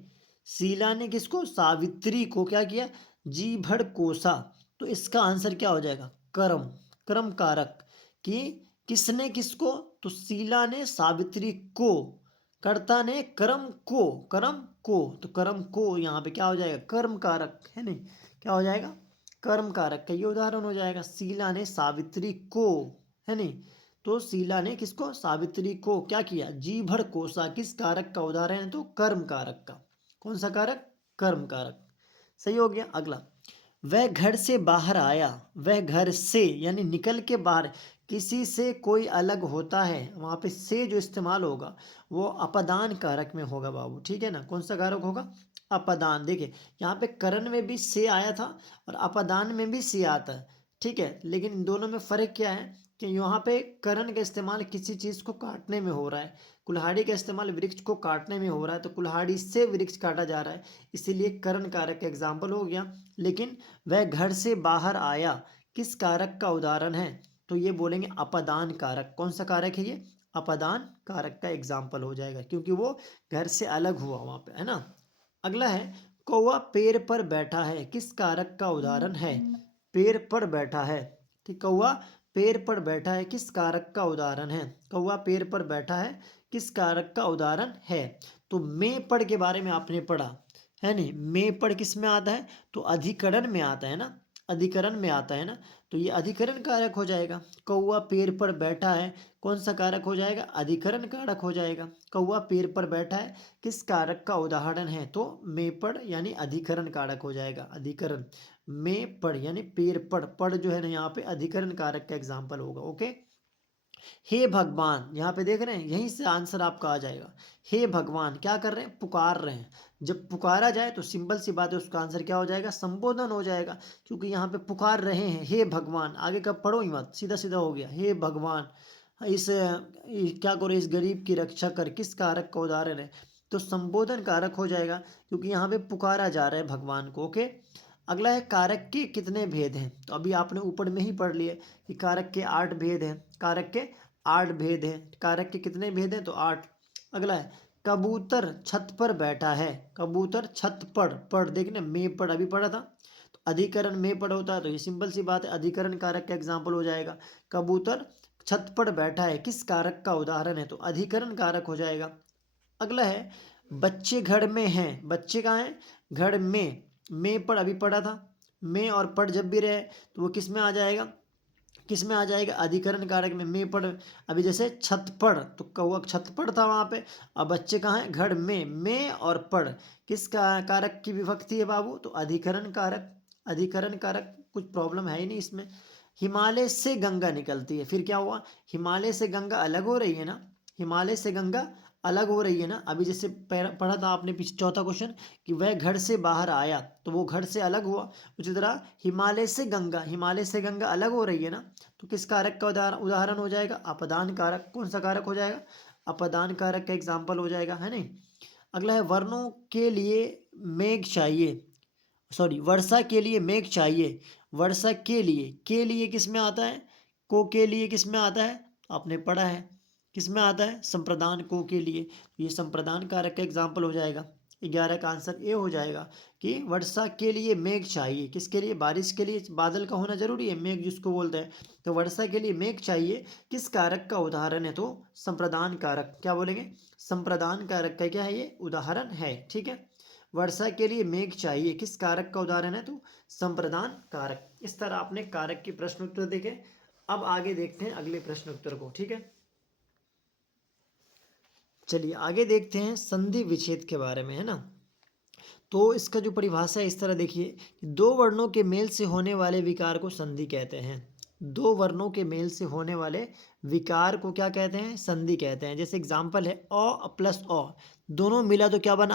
शीला ने किसको, सावित्री को क्या किया, जी भर कोसा। तो इसका आंसर क्या हो जाएगा, कर्म, कर्म कारक। कि किसने किसको, तो शीला ने सावित्री को, कर्ता ने कर्म को, कर्म को, तो कर्म को यहाँ पे क्या हो जाएगा, कर्म कारक, है नहीं, क्या हो जाएगा, कर्म कारक का ये उदाहरण हो जाएगा। शीला ने सावित्री को, है नहीं, तो शीला ने किसको, सावित्री को क्या किया, जी भर कोसा, किस कारक का उदाहरण है, तो कर्म कारक का। कौन सा कारक, कर्म कारक, सही हो गया। अगला, वह घर से बाहर आया, वह घर से यानी निकल के बाहर, किसी से कोई अलग होता है, वहां पे से जो इस्तेमाल होगा वो अपदान कारक में होगा बाबू, ठीक है ना। कौन सा कारक होगा, अपदान। देखिए यहाँ पे करण में भी से आया था और अपदान में भी से आता है, ठीक है, लेकिन इन दोनों में फर्क क्या है कि यहाँ पे करण का इस्तेमाल किसी चीज को काटने में हो रहा है, कुल्हाड़ी का इस्तेमाल वृक्ष को काटने में हो रहा है, तो कुल्हाड़ी से वृक्ष काटा जा रहा है, इसीलिए करण कारक का एग्जाम्पल हो गया। लेकिन वह घर से बाहर आया किस कारक का उदाहरण है, तो ये बोलेंगे अपदान कारक। कौन सा कारक है ये, अपदान कारक का एग्जाम्पल हो जाएगा, क्योंकि वो घर से अलग हुआ वहां पे, है ना। अगला है, कौवा पेड़ पर बैठा है किस कारक का उदाहरण है, पेड़ पर बैठा है, ठीक, कौवा पेड़ पर बैठा है किस कारक का उदाहरण है, कौवा पेड़ पर बैठा है किस कारक का उदाहरण है। तो में पढ़ के बारे में आपने पढ़ा है नहीं, में पढ़ किस में आता है, तो अधिकरण में आता है ना, अधिकरण में आता है ना, तो ये अधिकरण कारक हो जाएगा। कौवा पेड़ पर बैठा है कौन सा कारक हो जाएगा, अधिकरण कारक हो जाएगा। कौवा पेड़ पर बैठा है किस कारक का उदाहरण है, तो में पढ़ यानी अधिकरण कारक हो जाएगा, अधिकरण। में पढ़ यानी पेड़ पढ़, पढ़ जो है ना यहाँ पे अधिकरण कारक का एग्जाम्पल होगा, ओके। हे भगवान, यहाँ पे देख रहे हैं, यहीं से आंसर आपका आ जाएगा। हे भगवान क्या कर रहे हैं, पुकार रहे हैं। जब पुकारा जाए तो सिंपल सी बात है, उसका आंसर क्या हो जाएगा, संबोधन हो जाएगा, क्योंकि यहाँ पे पुकार रहे हैं, हे भगवान। आगे का पढ़ो ही मत, सीधा सीधा हो गया, हे भगवान क्या करो, इस गरीब की रक्षा कर, किस कारक का उदाहरण है, तो संबोधन कारक हो जाएगा, क्योंकि यहाँ पे पुकारा जा रहा है भगवान को, ओके। अगला है, कारक के कितने भेद हैं, तो अभी आपने ऊपर में ही पढ़ लिए कि कारक के 8 भेद हैं, कारक के 8 भेद हैं, कारक के कितने भेद हैं, तो 8। अगला है, कबूतर छत पर बैठा है, कबूतर छत पर देखने में पढ़ अभी पढ़ा था, तो अधिकरण में पढ़ होता है, तो ये सिंपल सी बात है, अधिकरण कारक का एग्जाम्पल हो जाएगा। कबूतर छत पर बैठा है किस कारक का उदाहरण है, तो अधिकरण कारक हो जाएगा। अगला है, बच्चे घर में हैं, बच्चे कहाँ हैं, घर में पढ़ अभी पढ़ा था, में और पढ़ जब भी रहे तो वो किस में आ जाएगा, किस में आ जाएगा, अधिकरण कारक में पढ़। अभी जैसे छत पढ़, तो कौवा छत पढ़ था वहां पे, अब बच्चे कहाँ हैं, घर में और पढ़ किस कारक की विभक्ति है बाबू, तो अधिकरण कारक, अधिकरण कारक कुछ प्रॉब्लम है ही नहीं इसमें। हिमालय से गंगा निकलती है, फिर क्या हुआ, हिमालय से गंगा अलग हो रही है ना, हिमालय से गंगा अलग हो रही है ना। अभी जैसे पढ़ा था आपने पीछे चौथा क्वेश्चन कि वह घर से बाहर आया, तो वो घर से अलग हुआ। उसी तरह हिमालय से गंगा, हिमालय से गंगा अलग हो रही है ना, तो किस कारक का उदाहरण हो जाएगा, अपदान कारक। कौन सा कारक हो जाएगा, अपदान कारक का एग्जाम्पल हो जाएगा, है नहीं। अगला है वर्णों के लिए मेघ चाहिए, सॉरी वर्षा के लिए मेघ चाहिए। वर्षा के लिए किस में आता है, को के लिए किस में आता है, आपने पढ़ा है किस में आता है, संप्रदान को के लिए। ये संप्रदान कारक का एग्जाम्पल हो जाएगा। 11 का आंसर ए हो जाएगा कि वर्षा के लिए मेघ चाहिए, किसके लिए, बारिश के लिए बादल का होना जरूरी है, मेघ जिसको बोलते हैं। तो वर्षा के लिए मेघ चाहिए किस कारक का उदाहरण है, तो संप्रदान कारक। क्या बोलेंगे, संप्रदान कारक का क्या है, ये उदाहरण है। ठीक है, वर्षा के लिए मेघ चाहिए किस कारक का उदाहरण है, तो संप्रदान कारक। इस तरह आपने कारक के प्रश्न उत्तर देखे। अब आगे देखते हैं अगले प्रश्न उत्तर को। ठीक है, चलिए आगे देखते हैं संधि विच्छेद के बारे में, है ना। तो इसका जो परिभाषा है इस तरह देखिए, दो वर्णों के मेल से होने वाले विकार को संधि कहते हैं। दो वर्णों के मेल से होने वाले विकार को क्या कहते हैं, संधि कहते हैं। जैसे एग्जांपल है अ प्लस अ, दोनों मिला तो क्या बना,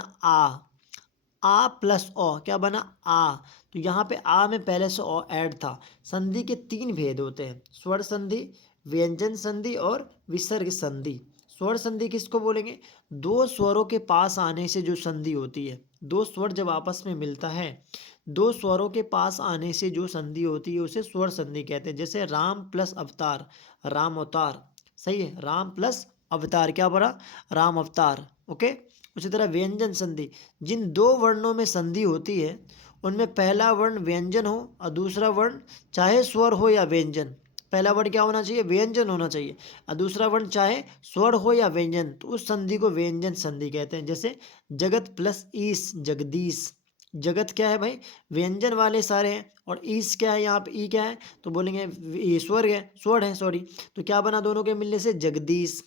आ प्लस ओ, क्या बना, आ। तो यहाँ पे आ में पहले से ओ ऐड था। संधि के तीन भेद होते हैं, स्वर संधि, व्यंजन संधि और विसर्ग संधि। स्वर संधि किसको बोलेंगे, दो स्वरों के पास आने से जो संधि होती है, दो स्वर जब आपस में मिलता है, दो स्वरों के पास आने से जो संधि होती है उसे स्वर संधि कहते हैं। जैसे राम प्लस अवतार, राम अवतार, सही है, राम प्लस अवतार क्या बना, राम अवतार। ओके। उसी तरह व्यंजन संधि, जिन दो वर्णों में संधि होती है उनमें पहला वर्ण व्यंजन हो और दूसरा वर्ण चाहे स्वर हो या व्यंजन, पहला वर्ण क्या होना चाहिए, व्यंजन होना चाहिए, और दूसरा वर्ण चाहे स्वर हो या व्यंजन, तो उस संधि को व्यंजन संधि कहते हैं। जैसे जगत प्लस ईस, जगदीश। जगत क्या है भाई, व्यंजन वाले सारे हैं, और ईस क्या है, यहाँ पे ई क्या है, तो बोलेंगे ये स्वर है सॉरी, तो क्या बना दोनों के मिलने से, जगदीश।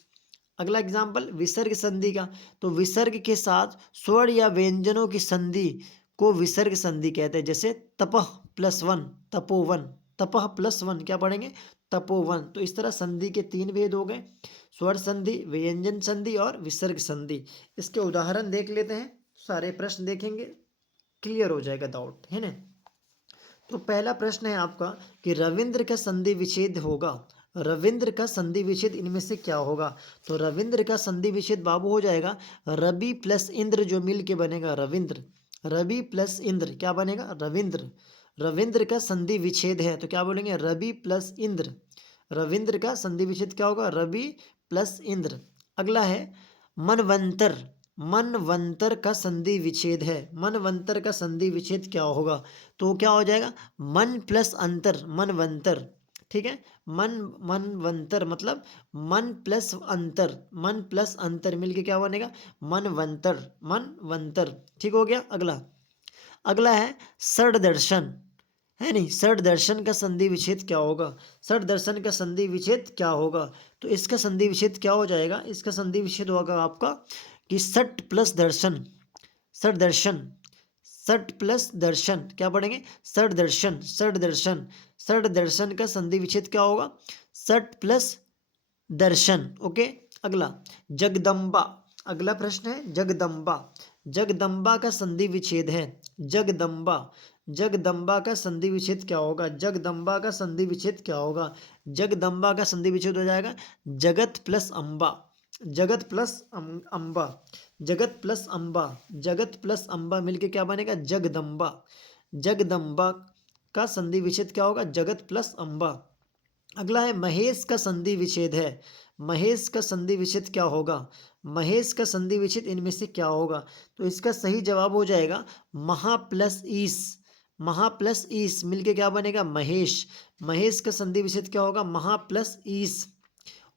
अगला एग्जाम्पल विसर्ग संधि का, तो विसर्ग के साथ स्वर या व्यंजनों की संधि को विसर्ग संधि कहते हैं। जैसे तपह प्लस वन, तपोवन, तपह प्लस वन क्या पढ़ेंगे, तपोवन। तो इस तरह संधि के तीन भेद हो गए, स्वर संधि, व्यंजन संधि और विसर्ग संधि। इसके उदाहरण देख लेते हैं, सारे प्रश्न देखेंगे, क्लियर हो जाएगा डाउट, है ना। तो पहला प्रश्न है आपका कि रविंद्र का संधि विच्छेद होगा, रविंद्र का संधि विच्छेद इनमें से क्या होगा। तो रविंद्र का संधि विच्छेद बाबू हो जाएगा रवि प्लस इंद्र जो मिल के बनेगा रविंद्र, रवि प्लस इंद्र क्या बनेगा, रविंद्र। रविंद्र का संधि विच्छेद है तो क्या बोलेंगे, रवि प्लस इंद्र। रविंद्र का संधि विच्छेद क्या होगा, रवि प्लस इंद्र। अगला है मनवंतर, मनवंतर का संधि विच्छेद है, मनवंतर का संधि विच्छेद क्या होगा, तो क्या हो जाएगा, मन प्लस अंतर, मनवंतर। ठीक है, मन, मनवंतर मतलब मन प्लस अंतर, मन प्लस अंतर मिलके क्या बनेगा, मनवंतर, मनवंतर। ठीक हो गया। अगला, अगला है षड दर्शन, है नहीं, षड दर्शन का संधि विच्छेद क्या होगा, षड दर्शन का संधि विच्छेद क्या होगा, तो इसका संधि विच्छेद क्या हो जाएगा, इसका संधि विच्छेद होगा आपका कि सट प्लस दर्शन, सट दर्शन, सट प्लस दर्शन क्या पढ़ेंगे, सट दर्शन, सट दर्शन। सट दर्शन का संधि विच्छेद क्या होगा, सट प्लस दर्शन। ओके। अगला जगदम्बा, अगला प्रश्न है जगदम्बा, जगदम्बा का संधि विच्छेद है, जगदम्बा, जगदम्बा का संधि विच्छेद क्या होगा, जगदम्बा का संधि विच्छेद क्या होगा, जगदम्बा का संधि विच्छेद हो जाएगा जगत प्लस अम्बा, जगत प्लस अम्बा, जगत प्लस अम्बा, जगत प्लस अम्बा मिलके क्या बनेगा, जगदम्बा। जगदम्बा का संधि विच्छेद क्या होगा, जगत प्लस अम्बा। अगला है महेश का संधि विच्छेद है, महेश का संधि विच्छेद क्या होगा, महेश का संधि विच्छेद इनमें से क्या होगा, तो इसका सही जवाब हो जाएगा महा प्लस ईस, महा प्लस ईस मिलके क्या बनेगा, महेश। महेश का संधि विच्छेद क्या होगा, महा प्लस ईस।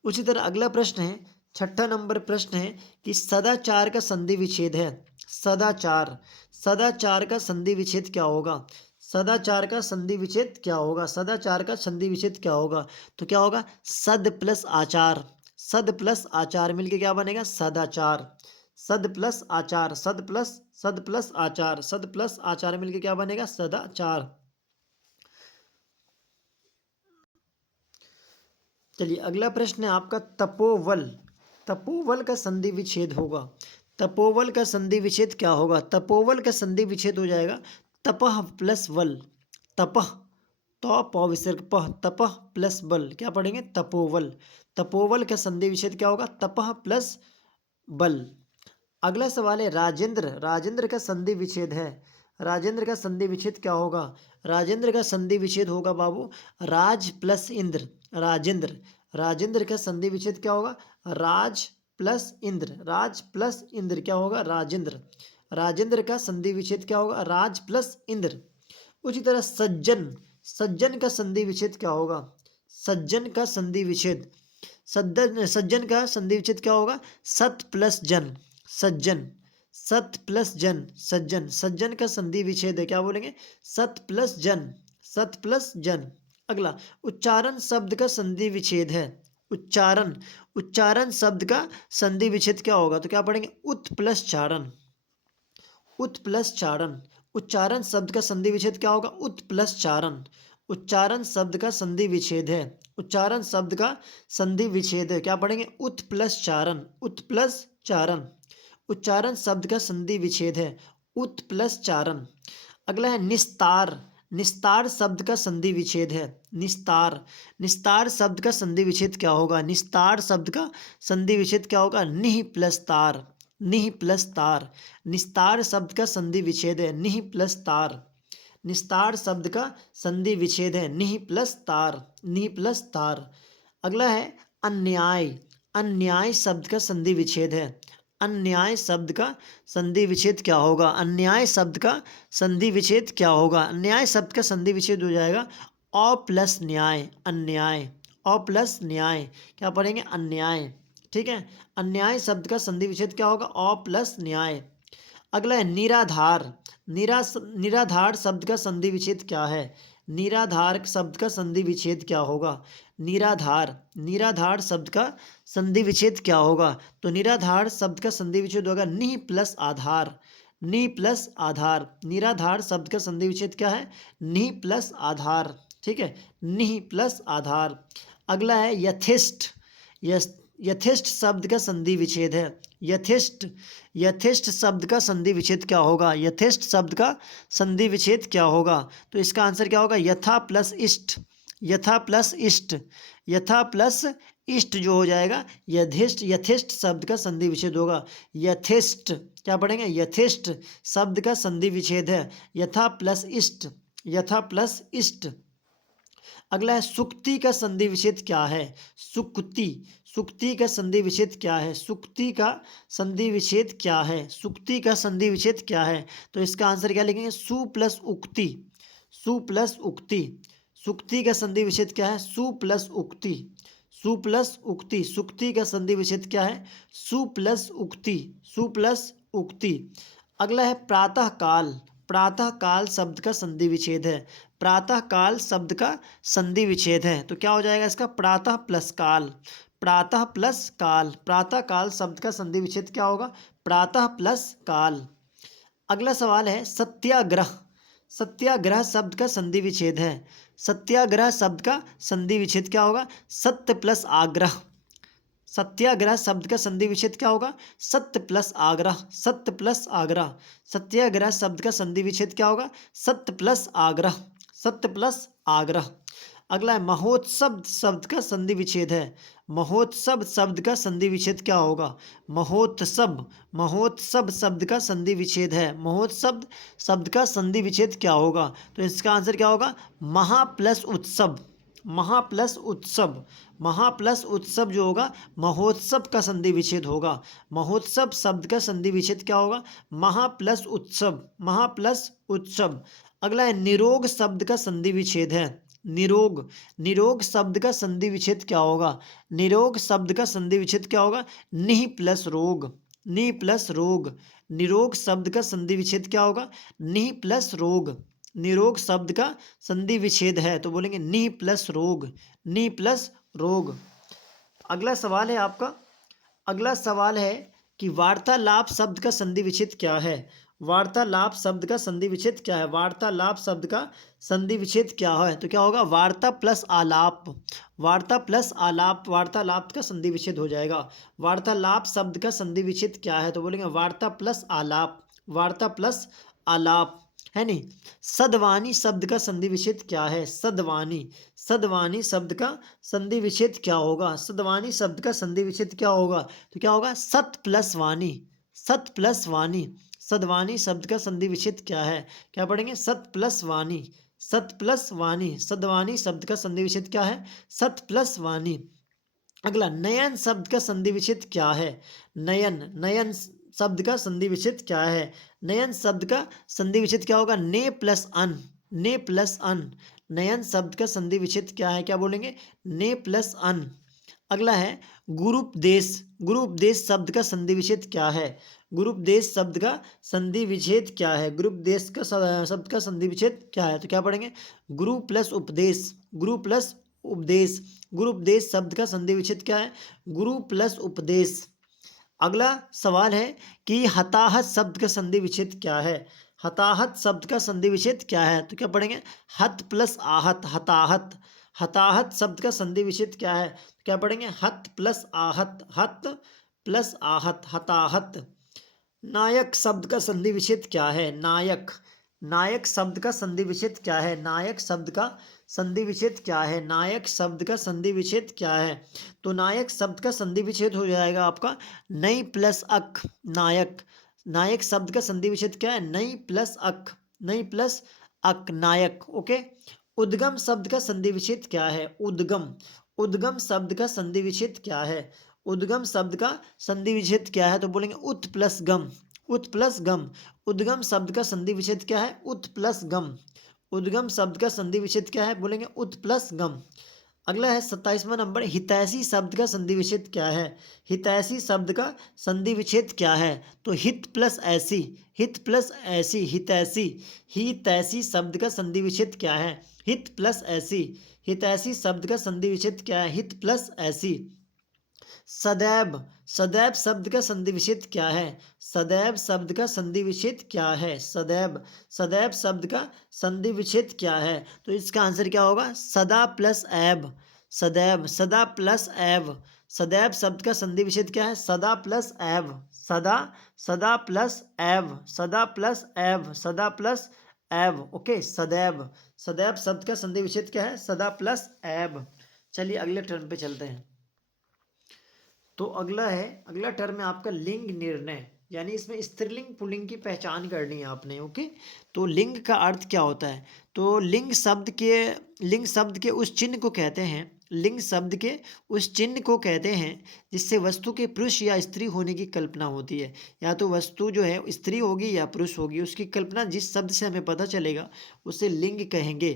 उसी तरह अगला प्रश्न है, छठा नंबर प्रश्न है कि सदाचार का संधि विच्छेद है, सदाचार, सदाचार का संधि विच्छेद क्या होगा, सदाचार का संधि विच्छेद क्या होगा, सदाचार का संधि विच्छेद क्या होगा, तो क्या होगा सद प्लस आचार, सद प्लस आचार मिलके क्या बनेगा, सदाचार। सद प्लस आचार, सद प्लस आचार, सद प्लस आचार मिलके क्या बनेगा, सदाचार। चलिए अगला प्रश्न है आपका तपोवल। तपोवल का संधि विच्छेद होगा। तपोवल का संधि विच्छेद क्या होगा? तपोवल का संधि विच्छेद हो जाएगा तपह प्लस वल। तपह, तो प विसर्ग पह, तपह प्लस बल, क्या पढ़ेंगे? तपोवल। तपोवल का संधि विच्छेद क्या होगा? तपह प्लस बल। अगला सवाल है राजेंद्र। राजेंद्र का संधि विच्छेद है। राजेंद्र का संधि विच्छेद क्या होगा? राजेंद्र का संधि विच्छेद होगा बाबू राज प्लस इंद्र। राजेंद्र, राजेंद्र का संधि विच्छेद क्या होगा? राज प्लस इंद्र। राज प्लस इंद्र क्या होगा? राजेंद्र। राजेंद्र का संधि विच्छेद क्या होगा? राज प्लस इंद्र। उसी तरह सज्जन, सज्जन का संधि विच्छेद क्या होगा? सज्जन का संधि विच्छेद, सज्जन, सज्जन का संधि विच्छेद क्या होगा? सत प्लस जन। सज्जन, सत प्लस जन, सज्जन। सज्जन का संधि विच्छेद है, क्या बोलेंगे? सत प्लस जन, सत प्लस जन। अगला उच्चारण शब्द का संधि विच्छेद है। उच्चारण, उच्चारण शब्द का संधि विच्छेद क्या होगा? तो क्या पढ़ेंगे? उत प्लस चारण। उत प्लस चारण। उच्चारण शब्द का संधि विच्छेद क्या होगा? उत प्लस चारण। उच्चारण शब्द का संधि विच्छेद है। उच्चारण शब्द का संधि विच्छेद है, क्या पढ़ेंगे? उत प्लस चारण। उत प्लस चारण। उच्चारण शब्द का संधि विच्छेद है उत प्लस चारण। अगला है निस्तार। निस्तार शब्द का संधि विच्छेद है। निस्तार, निस्तार शब्द का संधि विच्छेद क्या होगा? निस्तार शब्द का संधि विच्छेद क्या होगा? निह प्लस तार। निह प्लस तार। निस्तार शब्द का संधि विच्छेद है निह प्लस तार। निस्तार शब्द का संधि विच्छेद है निह प्लस तार। निह प्लस तार। अगला है अन्याय। अन्याय शब्द का संधि विच्छेद है। अन्याय शब्द का संधि विच्छेद क्या होगा? अन्याय शब्द का संधि विच्छेद क्या होगा? अन्याय शब्द का संधि विच्छेद हो जाएगा अ प्लस न्याय। अन्याय, अ प्लस न्याय, क्या पढ़ेंगे? अन्याय। ठीक है, अन्याय शब्द का संधि विच्छेद क्या होगा? अ प्लस न्याय। अगला है निराधार। निराधार शब्द का संधि विच्छेद क्या है? निराधार शब्द का संधि विच्छेद क्या होगा? निराधार, निराधार शब्द का संधि विच्छेद क्या होगा? तो निराधार शब्द का संधि विच्छेद होगा नि प्लस आधार। नि प्लस आधार। निराधार शब्द का संधि विच्छेद क्या है? नि प्लस आधार। ठीक है, नि प्लस आधार। अगला है यथेष्ट। यथेष्ट शब्द का संधि विच्छेद है। यथेष्ट, यथेष्ट शब्द का संधि विच्छेद क्या होगा? यथेष्ट शब्द का संधि विच्छेद क्या होगा? तो इसका आंसर क्या होगा? यथा प्लस इष्ट। यथा प्लस इष्ट। यथा प्लस इष्ट जो हो जाएगा यथेष्ट। यथेष्ट शब्द का संधि विच्छेद होगा यथेष्ट। क्या पढ़ेंगे? यथेष्ट शब्द का संधि विच्छेद है यथा प्लस इष्ट। यथा प्लस इष्ट। अगला है सुक्ति का संधि विच्छेद क्या है? सुक्ति, सुक्ति का संधि विच्छेद क्या है? सुक्ति का संधि विच्छेद क्या है? सुक्ति का संधि विच्छेद क्या है? तो इसका आंसर क्या लिखेंगे? सु प्लस उक्ति। सु प्लस उक्ति। सुक्ति का संधि विच्छेद क्या है? सु प्लस उक्ति। सु प्लस उक्ति। सुक्ति का संधि विच्छेद क्या है? सु प्लस उक्ति। सु प्लस उक्ति। अगला है प्रातः काल। प्रातः काल शब्द का संधि विच्छेद है। प्रातः काल शब्द का संधि विच्छेद है, तो क्या हो जाएगा इसका? प्रातः प्लस काल। प्रातः प्लस काल। प्रातः काल शब्द का संधि विच्छेद क्या होगा? प्रातः प्लस काल। अगला सवाल है सत्याग्रह। सत्याग्रह शब्द का संधि विच्छेद है। सत्याग्रह शब्द का संधि विच्छेद क्या होगा? सत्य प्लस आग्रह। सत्याग्रह शब्द का संधि विच्छेद क्या होगा? सत्य प्लस आग्रह। सत्य प्लस आग्रह। सत्याग्रह शब्द का संधि विच्छेद क्या होगा? सत्य प्लस आग्रह। सत्य प्लस आग्रह। अगला है महोत्सव शब्द का संधि विच्छेद है। महोत्सव शब्द का संधि विच्छेद क्या होगा? महोत्सव, महोत्सव शब्द का संधि विच्छेद है। महोत्सव शब्द का संधि विच्छेद क्या होगा? तो इसका आंसर क्या होगा? महा प्लस उत्सव। महा प्लस उत्सव। महा प्लस उत्सव जो होगा महोत्सव का संधि विच्छेद होगा। महोत्सव शब्द का संधि विच्छेद क्या होगा? महा प्लस उत्सव। महा प्लस उत्सव। अगला है निरोग शब्द का संधि विच्छेद है। निरोग, निरोग शब्द का संधि विच्छेद क्या होगा? निरोग शब्द का संधि विच्छेद क्या होगा? निह प्लस रोग। निह प्लस रोग। निरोग शब्द का संधि विच्छेद क्या होगा? निह प्लस रोग। निरोग शब्द का संधि विच्छेद है तो बोलेंगे निह प्लस रोग। निह प्लस रोग। अगला सवाल है आपका, अगला सवाल है कि वार्तालाप शब्द का संधि विच्छेद क्या है? वार्तालाप शब्द का संधि विच्छेद क्या है? वार्तालाप शब्द का संधि विच्छेद क्या है? तो क्या होगा? वार्ता प्लस आलाप। वार्ता प्लस आलाप, वार्तालाप का संधि विच्छेद हो जाएगा। वार्तालाप शब्द का संधि विच्छेद क्या है? तो बोलेंगे वार्ता प्लस आलाप। वार्ता प्लस आलाप, है नहीं। सदवानी शब्द का संधि विच्छेद क्या है? सदवानी। सदवानी शब्द का संधि विच्छेद क्या होगा? सदवानी शब्द का संधि विच्छेद क्या होगा? तो क्या होगा? सत प्लस वाणी। सत प्लस वाणी। सदवानी शब्द का संधि विच्छेद क्या है? क्या पढ़ेंगे? सत प्लस वाणी। सत प्लस वाणी। सदवानी शब्द का संधि विच्छेद क्या है? सत प्लस वाणी। अगला, नयन शब्द का संधि विच्छेद क्या है? नयन। नयन शब्द का संधि विच्छेद क्या है? नयन शब्द का संधि विच्छेद क्या होगा? ने प्लस अन। ने प्लस अन। नयन शब्द का संधि विच्छेद क्या है? क्या बोलेंगे? ने प्लस अन। अगला है गुरुपदेश। गुरुपदेश शब्द का संधि विच्छेद क्या है? गुरुपदेश शब्द का संधि विच्छेद क्या है? गुरुपदेश का शब्द का संधि विच्छेद क्या है? तो क्या पढ़ेंगे? गुरु प्लस उपदेश। गुरु प्लस उपदेश। गुरुपदेश शब्द का संधि विच्छेद क्या है? गुरु प्लस उपदेश। अगला सवाल है कि हताहत शब्द का संधि विच्छेद क्या है? हताहत शब्द का संधि विच्छेद क्या है? तो क्या पढ़ेंगे? हत प्लस आहत। हताहत। हताहत शब्द का संधि विच्छेद क्या है? तो क्या पढ़ेंगे? हत प्लस आहत। हत प्लस आहत, हताहत। नायक शब्द का संधि विच्छेद क्या है? नायक। नायक शब्द का संधि विच्छेद क्या है? नायक शब्द का संधि विच्छेद क्या है? नायक शब्द का संधि विच्छेद क्या है? तो नायक शब्द का संधि विच्छेद हो जाएगा आपका नई प्लस अक। नायक। नायक शब्द का संधि विच्छेद क्या है? नई प्लस अक। नई प्लस अक, नायक। ओके। उद्गम शब्द का संधि विच्छेद क्या है? उद्गम। उद्गम शब्द का संधि विच्छेद क्या है? उद्गम शब्द का संधि विच्छेद क्या है? तो बोलेंगे उत प्लस गम। उत प्लस गम। उद्गम शब्द का संधि विच्छेद क्या है? उत प्लस गम। उद्गम शब्द का संधि विच्छेद क्या है? बोलेंगे उत प्लस गम। अगला है 27वां नंबर, हितैषी शब्द का संधि विच्छेद क्या है? हितैषी शब्द का संधि विच्छेद क्या है? तो हित प्लस ऐसी। हित प्लस ऐसी, हितैषी। हितैषी शब्द का संधि विच्छेद क्या है? हित प्लस ऐसी। हितैषी शब्द का संधि विच्छेद क्या है? हित प्लस ऐसी। सदैव। सदैव शब्द का संधि विच्छेद क्या है? सदैव शब्द का संधि विच्छेद क्या है? सदैव। सदैव शब्द का संधि विच्छेद क्या है? तो इसका आंसर क्या होगा? सदा प्लस एब। सदैव। सदा प्लस एव। सदैव शब्द का संधि विच्छेद क्या है? सदा प्लस एव। सदा। सदा प्लस एव। सदा प्लस एव। सदा प्लस एव। ओके, सदैव। सदैव शब्द का संधि विच्छेद क्या है? सदा प्लस एव। चलिए अगले टर्म पे चलते हैं। तो अगला है, अगला टर्म है आपका लिंग निर्णय। यानी इसमें स्त्रीलिंग पुल्लिंग की पहचान करनी है आपने। ओके। तो लिंग का अर्थ क्या होता है? तो लिंग शब्द के उस चिन्ह को कहते हैं, लिंग शब्द के उस चिन्ह को कहते हैं जिससे वस्तु के पुरुष या स्त्री होने की कल्पना होती है। या तो वस्तु जो है स्त्री होगी या पुरुष होगी, उसकी कल्पना जिस शब्द से हमें पता चलेगा उसे लिंग कहेंगे।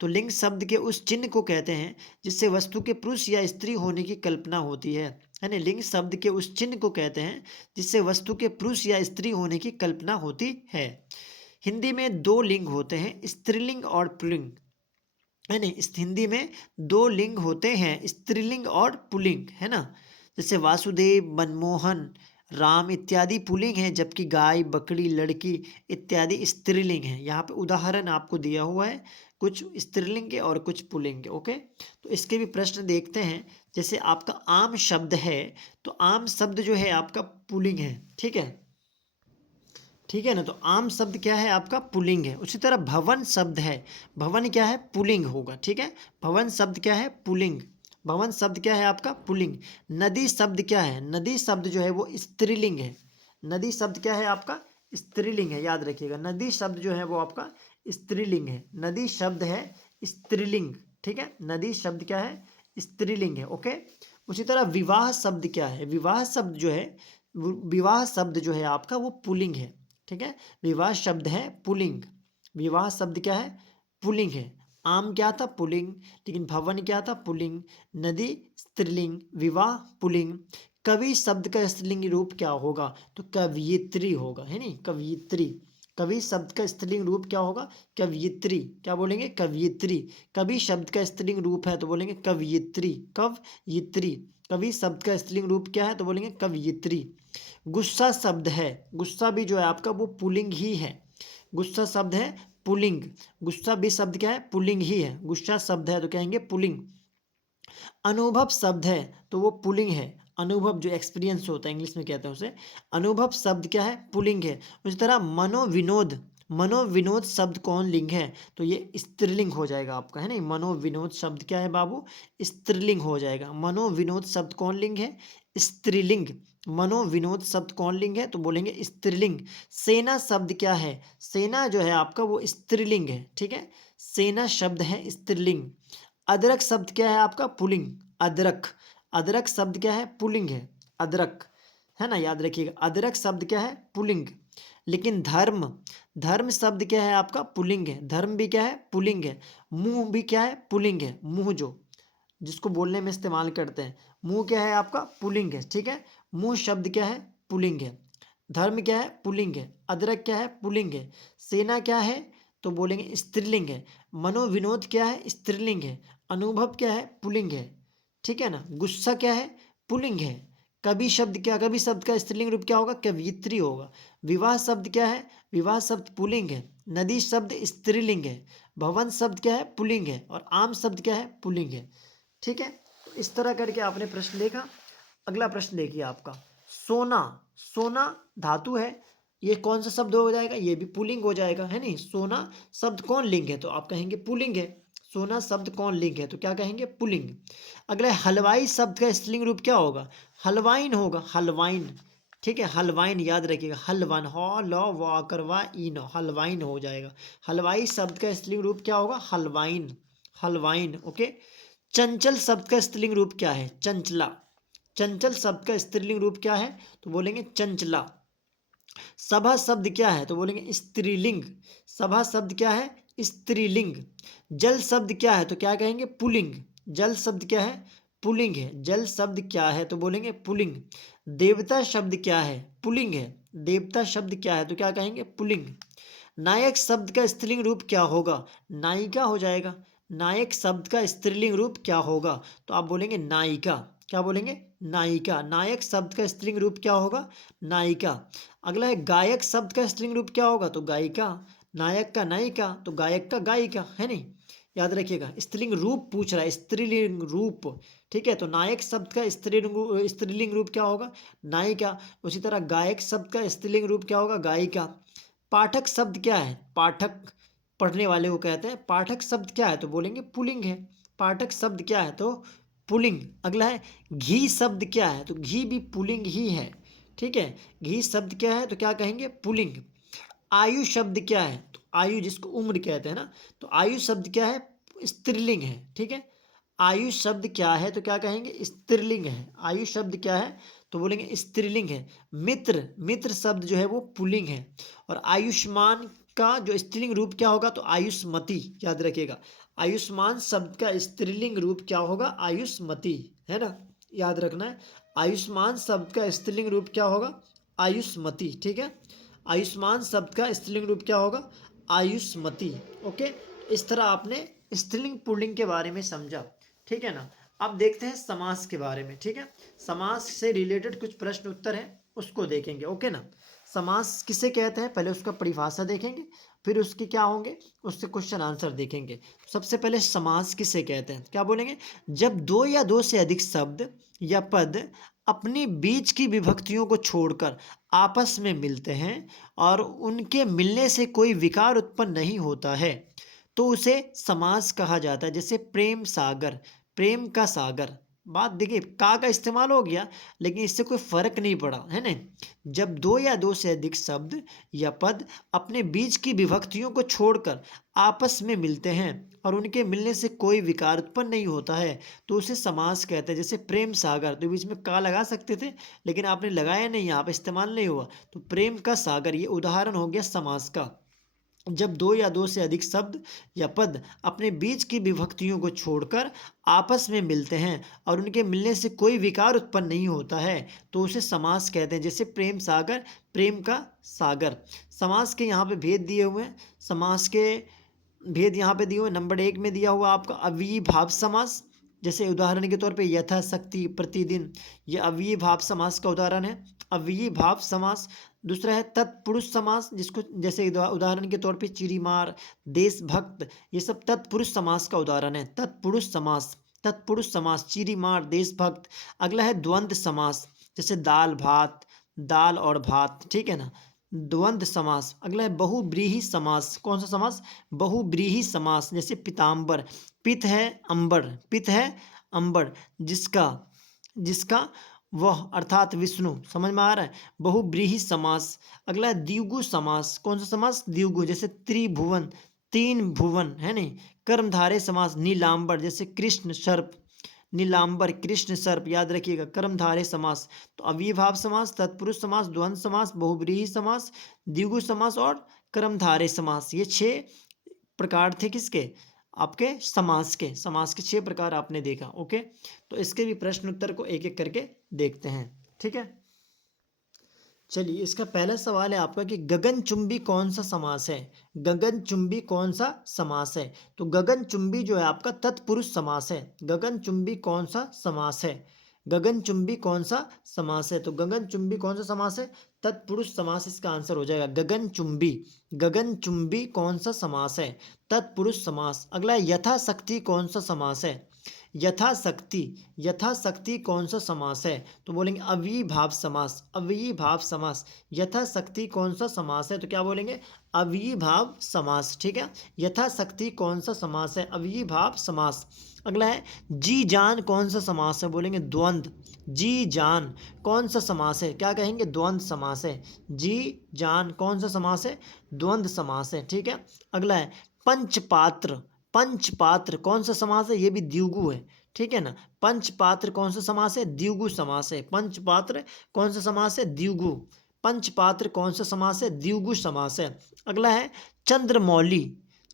तो लिंग शब्द के उस चिन्ह को कहते हैं जिससे वस्तु के पुरुष या स्त्री होने की कल्पना होती है। यानी लिंग शब्द के उस चिन्ह को कहते हैं जिससे वस्तु के पुरुष या स्त्री होने की कल्पना होती है। हिंदी में दो लिंग होते हैं, स्त्रीलिंग और पुल्लिंग। है ना, इस हिंदी में दो लिंग होते हैं, स्त्रीलिंग और पुल्लिंग, है ना। जैसे वासुदेव, मनमोहन, राम इत्यादि पुल्लिंग हैं, जबकि गाय, बकरी, लड़की इत्यादि स्त्रीलिंग हैं। यहाँ पे उदाहरण आपको दिया हुआ है, कुछ स्त्रीलिंग के और कुछ पुल्लिंग के। ओके। तो इसके भी प्रश्न देखते हैं। जैसे आपका आम शब्द है, तो आम शब्द जो है आपका पुल्लिंग है। ठीक है, ठीक है ना। तो आम शब्द क्या है आपका? पुल्लिंग है। उसी तरह भवन शब्द है, भवन क्या है? पुल्लिंग होगा। ठीक है, भवन शब्द क्या है? पुल्लिंग। भवन शब्द क्या है आपका? पुल्लिंग। नदी शब्द क्या है? नदी शब्द जो है वो स्त्रीलिंग है। नदी शब्द क्या है आपका? स्त्रीलिंग है, याद रखिएगा। नदी शब्द जो है वो आपका स्त्रीलिंग है। नदी शब्द है स्त्रीलिंग। ठीक है, नदी शब्द क्या है? स्त्रीलिंग है। ओके। उसी तरह विवाह शब्द क्या है? विवाह शब्द जो है, विवाह शब्द जो है आपका वो पुल्लिंग है। ठीक है, विवाह शब्द है पुल्लिंग। विवाह शब्द क्या है? पुल्लिंग है। आम क्या था? पुल्लिंग। लेकिन भवन क्या था? पुल्लिंग। नदी स्त्रीलिंग, विवाह पुल्लिंग। कवि शब्द का स्त्रीलिंग रूप क्या होगा? तो कवयित्री होगा, है नहीं, कवयित्री। कवि शब्द का स्त्रीलिंग रूप क्या होगा? कवयित्री। क्या बोलेंगे? कवयित्री। कवि शब्द का स्त्रीलिंग रूप है तो बोलेंगे कवयित्री। कवयित्री। कवि शब्द का स्त्रीलिंग रूप क्या है? तो बोलेंगे कवयित्री। गुस्सा शब्द है, गुस्सा भी जो है आपका वो पुल्लिंग ही है, गुस्सा शब्द है पुल्लिंग, गुस्सा भी शब्द क्या है पुल्लिंग ही है, गुस्सा शब्द है तो कहेंगे पुल्लिंग। अनुभव शब्द है तो वो पुल्लिंग है, अनुभव जो एक्सपीरियंस होता है इंग्लिश में कहते हैं उसे, अनुभव शब्द क्या है पुल्लिंग है। उसी तरह मनोविनोद, मनोविनोद शब्द कौन लिंग है तो ये स्त्रीलिंग हो जाएगा आपका, है ना। मनोविनोद शब्द क्या है बाबू, स्त्रीलिंग हो जाएगा। मनोविनोद शब्द कौन लिंग है, स्त्रीलिंग। मनोविनोद शब्द कौन लिंग है तो बोलेंगे स्त्रीलिंग। सेना शब्द क्या है, सेना जो है आपका वो स्त्रीलिंग है, ठीक है, सेना शब्द है स्त्रीलिंग। अदरक शब्द क्या है आपका पुल्लिंग, अदरक, अदरक शब्द क्या है पुल्लिंग है, अदरक, है ना, याद रखिएगा अदरक शब्द क्या है पुल्लिंग। लेकिन धर्म, धर्म शब्द क्या है आपका पुल्लिंग है, धर्म भी क्या है पुल्लिंग है। मुंह भी क्या है पुल्लिंग है, मुंह जो जिसको बोलने में इस्तेमाल करते हैं, मुंह क्या है आपका पुल्लिंग है, ठीक है, मुंह शब्द क्या है पुल्लिंग है। धर्म क्या है पुल्लिंग है, अदरक क्या है पुल्लिंग है, सेना क्या है तो बोलेंगे स्त्रीलिंग है, मनोविनोद क्या है स्त्रीलिंग है, अनुभव क्या है पुल्लिंग है, ठीक है ना, गुस्सा क्या है पुल्लिंग है। कवि शब्द क्या, कवि शब्द का स्त्रीलिंग रूप क्या होगा कवियत्री होगा। विवाह शब्द क्या है, विवाह शब्द पुल्लिंग है। नदी शब्द स्त्रीलिंग है। भवन शब्द क्या है पुल्लिंग है, और आम शब्द क्या है पुल्लिंग है, ठीक है। तो इस तरह करके आपने प्रश्न देखा। अगला प्रश्न देखिए आपका, सोना, सोना धातु है, ये कौन सा शब्द हो जाएगा, ये भी पुल्लिंग हो जाएगा, है नहीं। सोना शब्द कौन लिंग है तो आप कहेंगे पुल्लिंग है, सोना शब्द कौन लिंग है तो क्या कहेंगे पुल्लिंग। अगला है हलवाई शब्द का स्त्रीलिंग रूप क्या होगा, हलवाइन होगा, हलवाइन, ठीक है, हलवाइन याद रखिएगा, हलवान ह ल व करवा इन, हलवाइन हो जाएगा। हलवाई शब्द का स्त्रीलिंग रूप क्या होगा हलवाइन, हलवाइन, ओके। चंचल शब्द का स्त्रीलिंग रूप क्या है चंचला, चंचल शब्द का स्त्रीलिंग रूप क्या है तो बोलेंगे चंचला। सभा शब्द क्या है तो बोलेंगे स्त्रीलिंग, सभा शब्द क्या है स्त्रीलिंग। जल शब्द क्या है तो क्या कहेंगे पुल्लिंग, जल शब्द क्या है पुल्लिंग है, जल शब्द क्या है तो बोलेंगे पुल्लिंग। देवता शब्द क्या है पुल्लिंग है, देवता शब्द क्या है तो क्या कहेंगे पुल्लिंग। नायक शब्द का स्त्रीलिंग रूप क्या होगा, नायिका हो जाएगा। नायक शब्द का स्त्रीलिंग रूप क्या होगा तो आप बोलेंगे नायिका, क्या बोलेंगे नायिका। नायक शब्द का स्त्रीलिंग रूप क्या होगा नायिका। अगला है गायक शब्द का स्त्रीलिंग रूप क्या होगा तो गायिका। नायक का नायिका तो गायक का गायिका, है नहीं, याद रखिएगा। स्त्रीलिंग रूप पूछ रहा है, स्त्रीलिंग रूप, ठीक है। तो नायक शब्द का स्त्रीलिंग रूप क्या होगा नायिका। उसी तरह गायक शब्द का स्त्रीलिंग रूप क्या होगा गायिका। पाठक शब्द क्या है पाठक, पढ़ने वाले को कहते हैं, पाठक शब्द क्या है तो बोलेंगे पुल्लिंग है, पाठक शब्द क्या है तो पुल्लिंग। अगला है घी शब्द क्या है तो घी भी पुल्लिंग ही है, ठीक है, घी शब्द क्या है तो क्या कहेंगे पुल्लिंग। आयु शब्द क्या है तो आयु जिसको उम्र कहते हैं ना, तो आयु शब्द क्या है स्त्रीलिंग है, ठीक है। आयु शब्द क्या है तो क्या कहेंगे स्त्रीलिंग है, आयु शब्द क्या है तो बोलेंगे स्त्रीलिंग है। मित्र, मित्र शब्द जो है वो पुल्लिंग है। और आयुष्मान का जो स्त्रीलिंग रूप क्या होगा तो आयुष्मती, याद रखिएगा। आयुष्मान शब्द का स्त्रीलिंग रूप क्या होगा आयुष्मती, है ना, याद रखना है। आयुष्मान शब्द का स्त्रीलिंग रूप क्या होगा आयुष्मती, ठीक है। आयुष्मान शब्द का स्त्रीलिंग रूप क्या होगा आयुष्मती, ओके। इस तरह आपने स्त्रीलिंग पुल्लिंग के बारे में समझा, ठीक है ना। अब देखते हैं समास के बारे में, ठीक है। समास से रिलेटेड कुछ प्रश्न उत्तर हैं उसको देखेंगे, ओके ना। समास किसे कहते हैं पहले उसका परिभाषा देखेंगे, फिर उसके क्या होंगे उससे क्वेश्चन आंसर देखेंगे। सबसे पहले समास किसे कहते हैं क्या बोलेंगे, जब दो या दो से अधिक शब्द या पद अपनी बीच की विभक्तियों को छोड़कर आपस में मिलते हैं और उनके मिलने से कोई विकार उत्पन्न नहीं होता है तो उसे समास कहा जाता है। जैसे प्रेम सागर, प्रेम का सागर, बात देखिए का इस्तेमाल हो गया लेकिन इससे कोई फर्क नहीं पड़ा, है ना। जब दो या दो से अधिक शब्द या पद अपने बीच की विभक्तियों को छोड़कर आपस में मिलते हैं और उनके मिलने से कोई विकार उत्पन्न नहीं होता है तो उसे समास कहते हैं। जैसे प्रेम सागर, तो बीच में का लगा सकते थे लेकिन आपने लगाया नहीं, यहाँ पे इस्तेमाल नहीं हुआ, तो प्रेम का सागर ये उदाहरण हो गया समास का। जब दो या दो से अधिक शब्द या पद अपने बीच की विभक्तियों को छोड़कर आपस में मिलते हैं और उनके मिलने से कोई विकार उत्पन्न नहीं होता है तो उसे समास कहते हैं। जैसे प्रेम सागर, प्रेम का सागर। समास के यहाँ पे भेद दिए हुए हैं, समास के भेद यहाँ पे दिए हुए। नंबर 1 में दिया हुआ आपका अव्ययीभाव समास, जैसे उदाहरण के तौर पे यथाशक्ति, प्रतिदिन, ये अव्ययी भाव समास का उदाहरण है, अव्ययी भाव समास। दूसरा है तत्पुरुष समास, जिसको जैसे उदाहरण के तौर पे चिरीमार, देशभक्त, ये सब तत्पुरुष समास का उदाहरण है। तत्पुरुष समास, तत्पुरुष समास, चिरीमार, देशभक्त। अगला है द्वंद्व समास, जैसे दाल भात, दाल और भात, ठीक है ना, द्वंद्व समास। अगला है बहुव्रीहि समास। कौन सा समास? बहुव्रीहि समास, जैसे पीताम्बर, पित है अंबर, पित है अंबर, जिसका जिसका वह अर्थात विष्णु, समझ में आ रहा है, बहुव्रीहि समास। अगला है द्विगु समास। कौन सा समास? द्विगु, जैसे त्रिभुवन, तीन भुवन, है नहीं। कर्मधारय समास, नीलांबर, जैसे कृष्ण सर्प, नीलांबर, कृष्ण सर्प, याद रखिएगा। कर्मधारय समास। तो अव्ययीभाव समास, तत्पुरुष समास, द्वंद्व समास, बहुव्रीहि समास, द्विगु समास और कर्मधारय समास, ये 6 प्रकार थे किसके? आपके समास के 6 प्रकार आपने देखा। ओके, तो इसके भी प्रश्न उत्तर को एक एक करके देखते हैं, ठीक है। चलिए, इसका पहला सवाल है आपका कि गगनचुंबी कौन सा समास है? गगनचुंबी कौन सा समास है? तो गगनचुंबी जो है आपका तत्पुरुष समास है। गगनचुंबी कौन सा समास है? गगनचुंबी कौन सा समास है? तो गगनचुंबी कौन सा समास है? तत्पुरुष समास इसका आंसर हो जाएगा। गगनचुंबी, गगनचुंबी कौन सा समास है? तत्पुरुष समास। अगला है यथाशक्ति कौन सा समास है? यथाशक्ति, यथाशक्ति कौन सा समास है? तो बोलेंगे अव्ययी भाव समास, अव्ययी भाव समास। यथाशक्ति कौन सा समास है? तो क्या बोलेंगे? अव्ययी भाव समास, ठीक है। यथाशक्ति कौन सा समास है? अव्ययी भाव समास। अगला है जी जान कौन सा समास है? बोलेंगे द्वंद्व। जी जान कौन सा समास है? क्या कहेंगे? द्वंद्व समास है। जी जान कौन सा समास है? द्वंद्व समास है, ठीक है। अगला है पंचपात्र, पंचपात्र कौन सा समास है? ये भी द्विगु है, ठीक है ना। पंचपात्र कौन सा समास है? द्विगु समास है। पंचपात्र कौन सा समास है? द्विगु। पंचपात्र कौन सा समास है? द्विगु समास है। अगला है चंद्रमौली,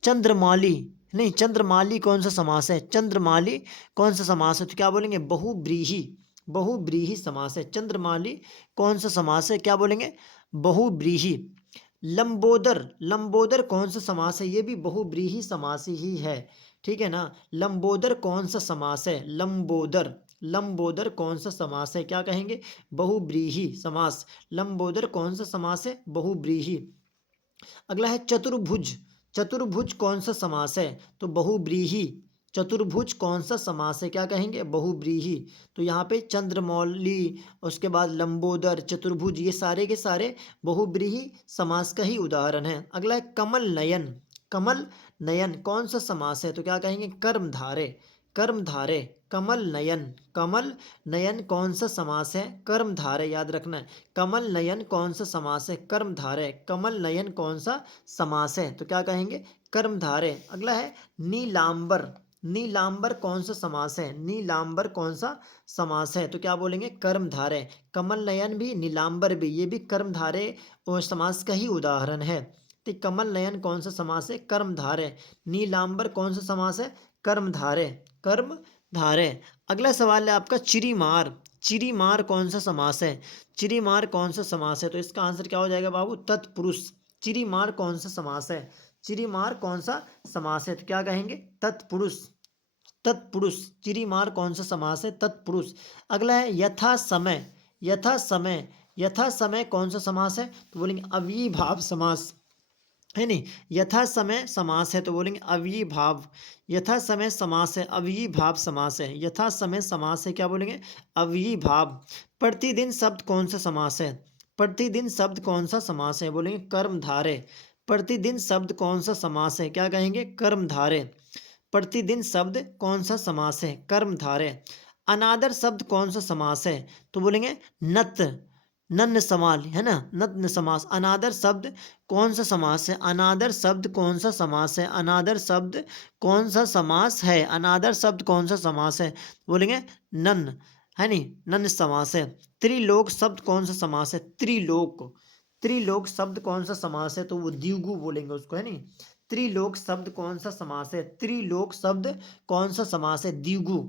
चंद्रमाली नहीं, चंद्रमाली कौन सा समास है? चंद्रमाली कौन सा समास है? तो क्या बोलेंगे? बहुव्रीहि, बहुव्रीहि समास है। चंद्रमाली कौन सा समास है? क्या बोलेंगे? बहुव्रीहि। लंबोदर, लंबोदर कौन सा समास है? ये भी बहुव्रीहि समास ही है, ठीक है ना। लंबोदर कौन सा समास है? लंबोदर, लंबोदर कौन सा समास है? क्या कहेंगे? बहुव्रीहि समास। लंबोदर कौन सा समास है? बहुव्रीहि। अगला है चतुर्भुज, चतुर्भुज कौन सा समास है? तो बहुव्रीहि। चतुर्भुज कौन सा समास है? क्या कहेंगे? बहुव्रीहि। तो यहाँ पे चंद्रमौली, उसके बाद लंबोदर, चतुर्भुज, ये सारे के सारे बहुव्रीहि समास का ही उदाहरण है। अगला है कमल नयन, कमल नयन कौन सा समास है? तो क्या कहेंगे? कर्मधारय, कर्मधारय। कमल नयन, कमल नयन कौन सा समास है? कर्मधारय, याद रखना है। कमल नयन कौन सा समास है? कर्मधारय। कमल नयन कौन सा समास है? तो क्या कहेंगे? कर्मधारय। अगला है नीलांबर, नीलांबर कौन सा समास है? नीलांबर कौन सा समास है? तो क्या बोलेंगे? कर्मधारय। कमल नयन भी, नीलांबर भी, ये भी कर्मधारय और समास का ही उदाहरण है। तो कमल नयन कौन सा समास है? कर्मधारय। नीलांबर कौन सा समास है? कर्मधारय, कर्मधारय। अगला सवाल है आपका चिरीमार, चिरीमार कौन सा समास है? चिरीमार कौन सा समास है? तो इसका आंसर क्या हो जाएगा बाबू? तत्पुरुष। चिरीमार कौन सा समास है? चिरीमार कौन सा समास है? तो क्या कहेंगे? तत्पुरुष, तत्पुरुष। चिरीमार कौन सा समास है? तत्पुरुष। अगला है यथा समय, यथा समय, यथा समय कौन सा समास है? तो बोलेंगे अव्ययी भाव समास, है नहीं। यथा समय समास है तो बोलेंगे अव्ययी भाव। यथा समय समास है, अव्ययी भाव समास है। यथा समय समास है, क्या बोलेंगे? अव्ययी भाव। प्रतिदिन शब्द कौन सा समास है? प्रतिदिन शब्द कौन सा समास है? बोलेंगे कर्मधारय। प्रतिदिन शब्द कौन सा समास है? क्या कहेंगे? कर्मधारय। प्रतिदिन शब्द कौन सा समास है? कर्मधारय। अनादर शब्द कौन सा समास है? तो बोलेंगे नत, नन्न समाल, है ना, नग्न समास। अनादर शब्द कौन सा समास है? अनादर शब्द कौन सा समास है? अनादर शब्द कौन सा समास है? अनादर शब्द कौन सा समास है? बोलेंगे नन्न, है नहीं, नन्न समास है। त्रिलोक शब्द कौन सा समास है? त्रिलोक, त्रिलोक शब्द कौन सा समास है? तो वो द्विगु बोलेंगे उसको, है नहीं। त्रिलोक शब्द कौन सा समास है? त्रिलोक शब्द कौन सा समास है? द्विगु।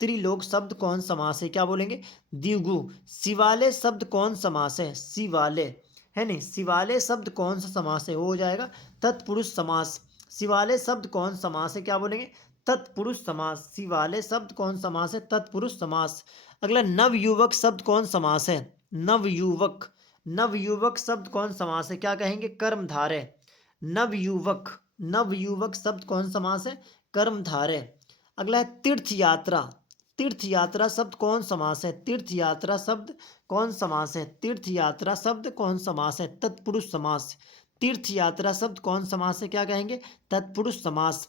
त्रिलोक शब्द कौन समास है? क्या बोलेंगे? द्विगु। शिवालय शब्द कौन समास है? शिवालय, है नहीं। शिवालय शब्द कौन सा समास है? वो हो जाएगा तत्पुरुष समास। शिवालय शब्द कौन समास है? क्या बोलेंगे? तत्पुरुष समास। शिवालय शब्द कौन समास है? तत्पुरुष समास। अगला नवयुवक शब्द कौन समास है? नवयुवक। नवयुवक शब्द कौन समास है? क्या कहेंगे? कर्मधारय। नवयुवक। नवयुवक शब्द कौन समास है? कर्मधारय। अगला है तीर्थ यात्रा। तीर्थ यात्रा शब्द कौन समास है? तीर्थ यात्रा शब्द कौन समास है? तीर्थ यात्रा शब्द कौन समास है? तत्पुरुष समास। तीर्थ यात्रा शब्द कौन समास है? क्या कहेंगे? तत्पुरुष समास।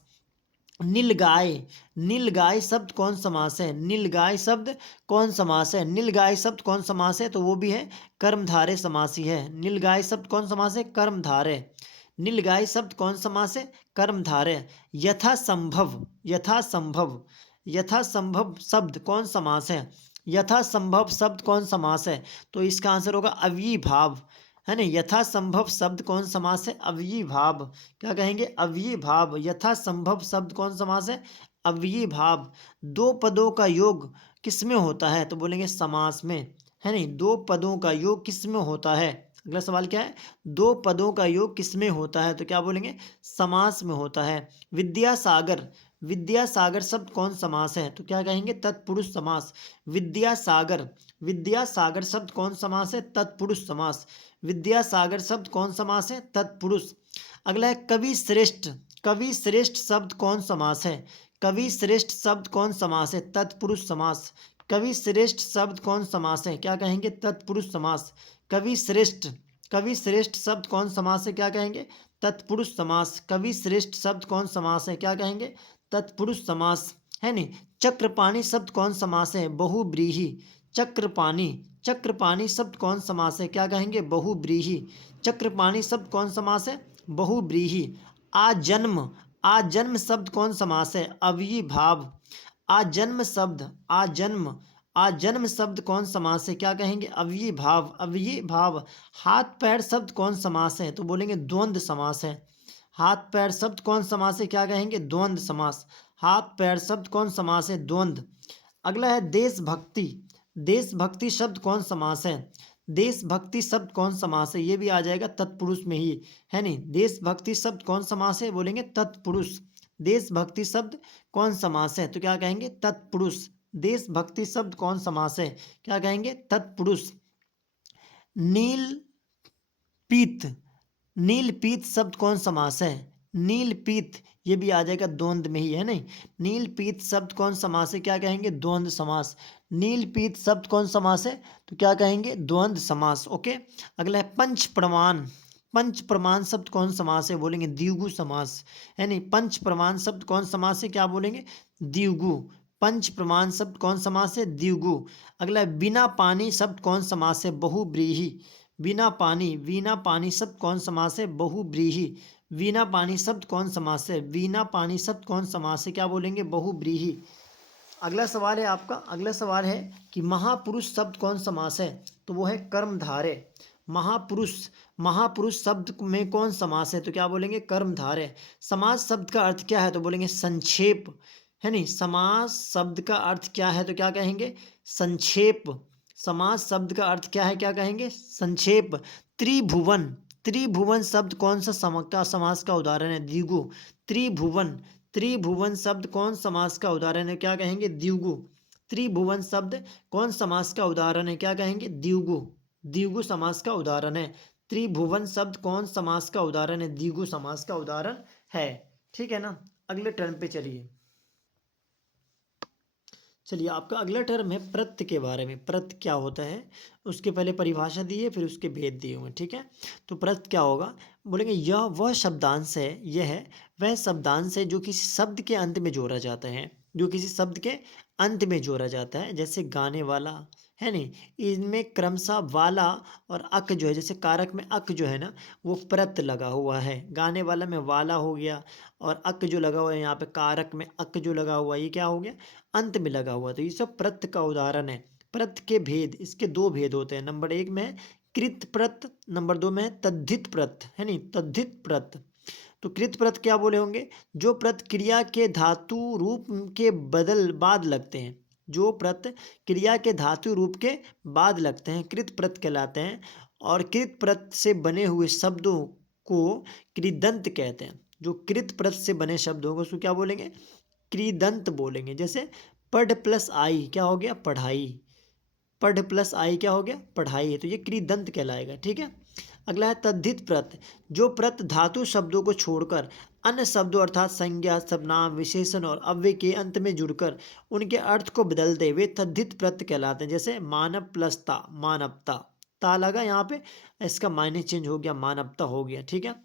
नीलगाय। नीलगाय शब्द कौन समास है? नीलगाय शब्द कौन समास है? नीलगाय शब्द कौन समास है? तो वो भी है कर्मधारय समास ही है। नीलगाय शब्द कौन समास है? कर्मधारय। नीलगाय शब्द कौन समास है? कर्मधारय। यथासंभव। यथासंभव। यथासंभव शब्द कौन समास है? यथासंभव शब्द कौन समास है? तो इसका आंसर होगा अव्ययीभाव, है ना। यथासंभव शब्द कौन समास है? अव्ययीभाव। क्या कहेंगे? अव्ययीभाव। यथासंभव शब्द कौन समास है? अव्ययीभाव। दो पदों का योग किसमें होता है? तो बोलेंगे समास में, है नहीं। दो पदों का योग किसमें होता है? अगला सवाल क्या है? दो पदों का योग किसमें होता है? तो क्या बोलेंगे? समास में होता है। विद्यासागर। विद्यासागर शब्द कौन समास है? तो क्या कहेंगे? तत्पुरुष समास। विद्यासागर। विद्यासागर शब्द कौन समास है? तत्पुरुष समास। विद्यासागर शब्द कौन समास है? तत्पुरुष। अगला है कवि श्रेष्ठ। कवि श्रेष्ठ शब्द कौन समास है? कवि श्रेष्ठ शब्द कौन समास है? तत्पुरुष समास। कवि श्रेष्ठ शब्द कौन समास है? क्या कहेंगे? तत्पुरुष समास। कवि श्रेष्ठ। कवि श्रेष्ठ शब्द कौन समास है? क्या कहेंगे? तत्पुरुष समास। कवि श्रेष्ठ शब्द कौन समास है? क्या कहेंगे? तत्पुरुष समास, है नहीं। चक्रपाणी शब्द कौन समास है? बहुव्रीहि। चक्रपाणी। चक्रपाणी शब्द कौन समास है? क्या कहेंगे? बहुव्रीहि। चक्रपाणी शब्द कौन समास है? बहुव्रीहि। आजन्म। आजन्म शब्द कौन समास है? अव्ययीभाव। आजन्म शब्द। आजन्म। आजन्म शब्द कौन समास है? क्या कहेंगे? अव्ययीभाव। अव्ययीभाव। हाथ पैर शब्द कौन समास है? तो बोलेंगे द्वंद्व समास है। हाथ पैर शब्द कौन समास है? क्या कहेंगे? द्वंद्व समास। हाथ पैर शब्द कौन समास है? द्वंद्व। अगला है देशभक्ति। देशभक्ति शब्द कौन समास है? देशभक्ति शब्द कौन समास है? ये भी आ जाएगा तत्पुरुष में ही, है नहीं। देशभक्ति शब्द कौन समास है? बोलेंगे तत्पुरुष। देशभक्ति शब्द कौन समास है? तो क्या कहेंगे? तत्पुरुष। देशभक्ति शब्द कौन समास है? क्या कहेंगे? तत्पुरुष। नील पीत। नीलपीत शब्द कौन समास है? नीलपीत, ये भी आ जाएगा द्वंद्व में ही, है नहीं। नीलपीत शब्द कौन समास है? क्या कहेंगे? द्वंद्व समास। नीलपीत शब्द कौन समास है? तो क्या कहेंगे? द्वंद्व समास। ओके। अगला है पंच प्रमाण। पंच प्रमाण शब्द कौन समास है? बोलेंगे द्विगु समास, है नहीं। पंच प्रमाण शब्द कौन समास है? क्या बोलेंगे? द्विगु। पंच प्रमाण शब्द कौन समास है? द्विगु। अगला है बिना पानी शब्द कौन समास है? बहुव्रीहि। बिना पानी। वीना पानी शब्द कौन समास है? बहुव्रीहि। वीना पानी शब्द कौन समास है? वीना पानी शब्द कौन समास है? क्या बोलेंगे? बहुव्रीहि। अगला सवाल है आपका। अगला सवाल है कि महापुरुष शब्द कौन समास है? तो वो है कर्मधारय। महापुरुष। महापुरुष शब्द में कौन समास है? तो क्या बोलेंगे? कर्मधारय। समास शब्द का अर्थ क्या है? तो बोलेंगे संक्षेप, है नहीं। समास शब्द का अर्थ क्या है? तो क्या कहेंगे? संक्षेप। समास शब्द का अर्थ क्या है? क्या कहेंगे? संक्षेप। त्रिभुवन। त्रिभुवन शब्द कौन सा समास का उदाहरण है? द्विगु। त्रिभुवन। त्रिभुवन शब्द कौन समास का उदाहरण है? क्या कहेंगे? द्विगु। त्रिभुवन शब्द कौन समास का उदाहरण है? क्या कहेंगे? द्विगु। द्विगु समास का उदाहरण है। त्रिभुवन शब्द कौन समास का उदाहरण है? द्विगु समास का उदाहरण है। ठीक है ना। अगले टर्म पे चलिए। चलिए आपका अगला टर्म है प्रत्य के बारे में। प्रत्य क्या होता है उसके पहले परिभाषा दी है, फिर उसके भेद दिए हुए, ठीक है। तो प्रत्य क्या होगा? बोलेंगे यह वह शब्दांश है, यह है वह शब्दांश है जो किसी शब्द के अंत में जोड़ा जाता है, जो किसी शब्द के अंत में जोड़ा जाता है। जैसे गाने वाला, है नहीं। इनमें क्रमशः वाला और अक जो है, जैसे कारक में अक जो है ना वो प्रत्य लगा हुआ है। गाने वाला में वाला हो गया, और अक जो लगा हुआ है यहाँ पे कारक में अक जो लगा हुआ है ये क्या हो गया? अंत में लगा हुआ। तो ये सब प्रत्य का उदाहरण है। प्रत्य के भेद, इसके दो भेद होते हैं। नंबर एक में है कृत प्रत्य, नंबर दो में है तद्धित प्रत्य, है नहीं। तद्धित प्रत्य। तो कृत प्रत्य क्या बोले होंगे? जो प्रत्य क्रिया के धातु रूप के बाद लगते हैं। जो प्रत्य क्रिया के धातु रूप के बाद लगते हैं कृत प्रत्य कहलाते हैं। और कृत प्रत्य से बने हुए शब्दों को कृदंत कहते हैं। जो कृत प्रत्य से बने शब्द होंगे उसको क्या बोलेंगे? कृदंत बोलेंगे। जैसे पढ़ प्लस आई क्या हो गया, पढ़ाई। पढ़ प्लस आई क्या हो गया, पढ़ाई है, तो ये कृदंत कहलाएगा। ठीक है। अगला है तद्धित प्रत्यय, जो प्रत्यय धातु शब्दों को छोड़कर अन्य शब्दों अर्थात संज्ञा, सर्वनाम, विशेषण और अव्यय के अंत में जुड़कर उनके अर्थ को बदल दे, वे तद्धित प्रत्यय कहलाते हैं। जैसे मानव प्लस ता, मानवता, ता लगा यहाँ पे, इसका मायने चेंज हो गया, मानवता हो गया। ठीक है।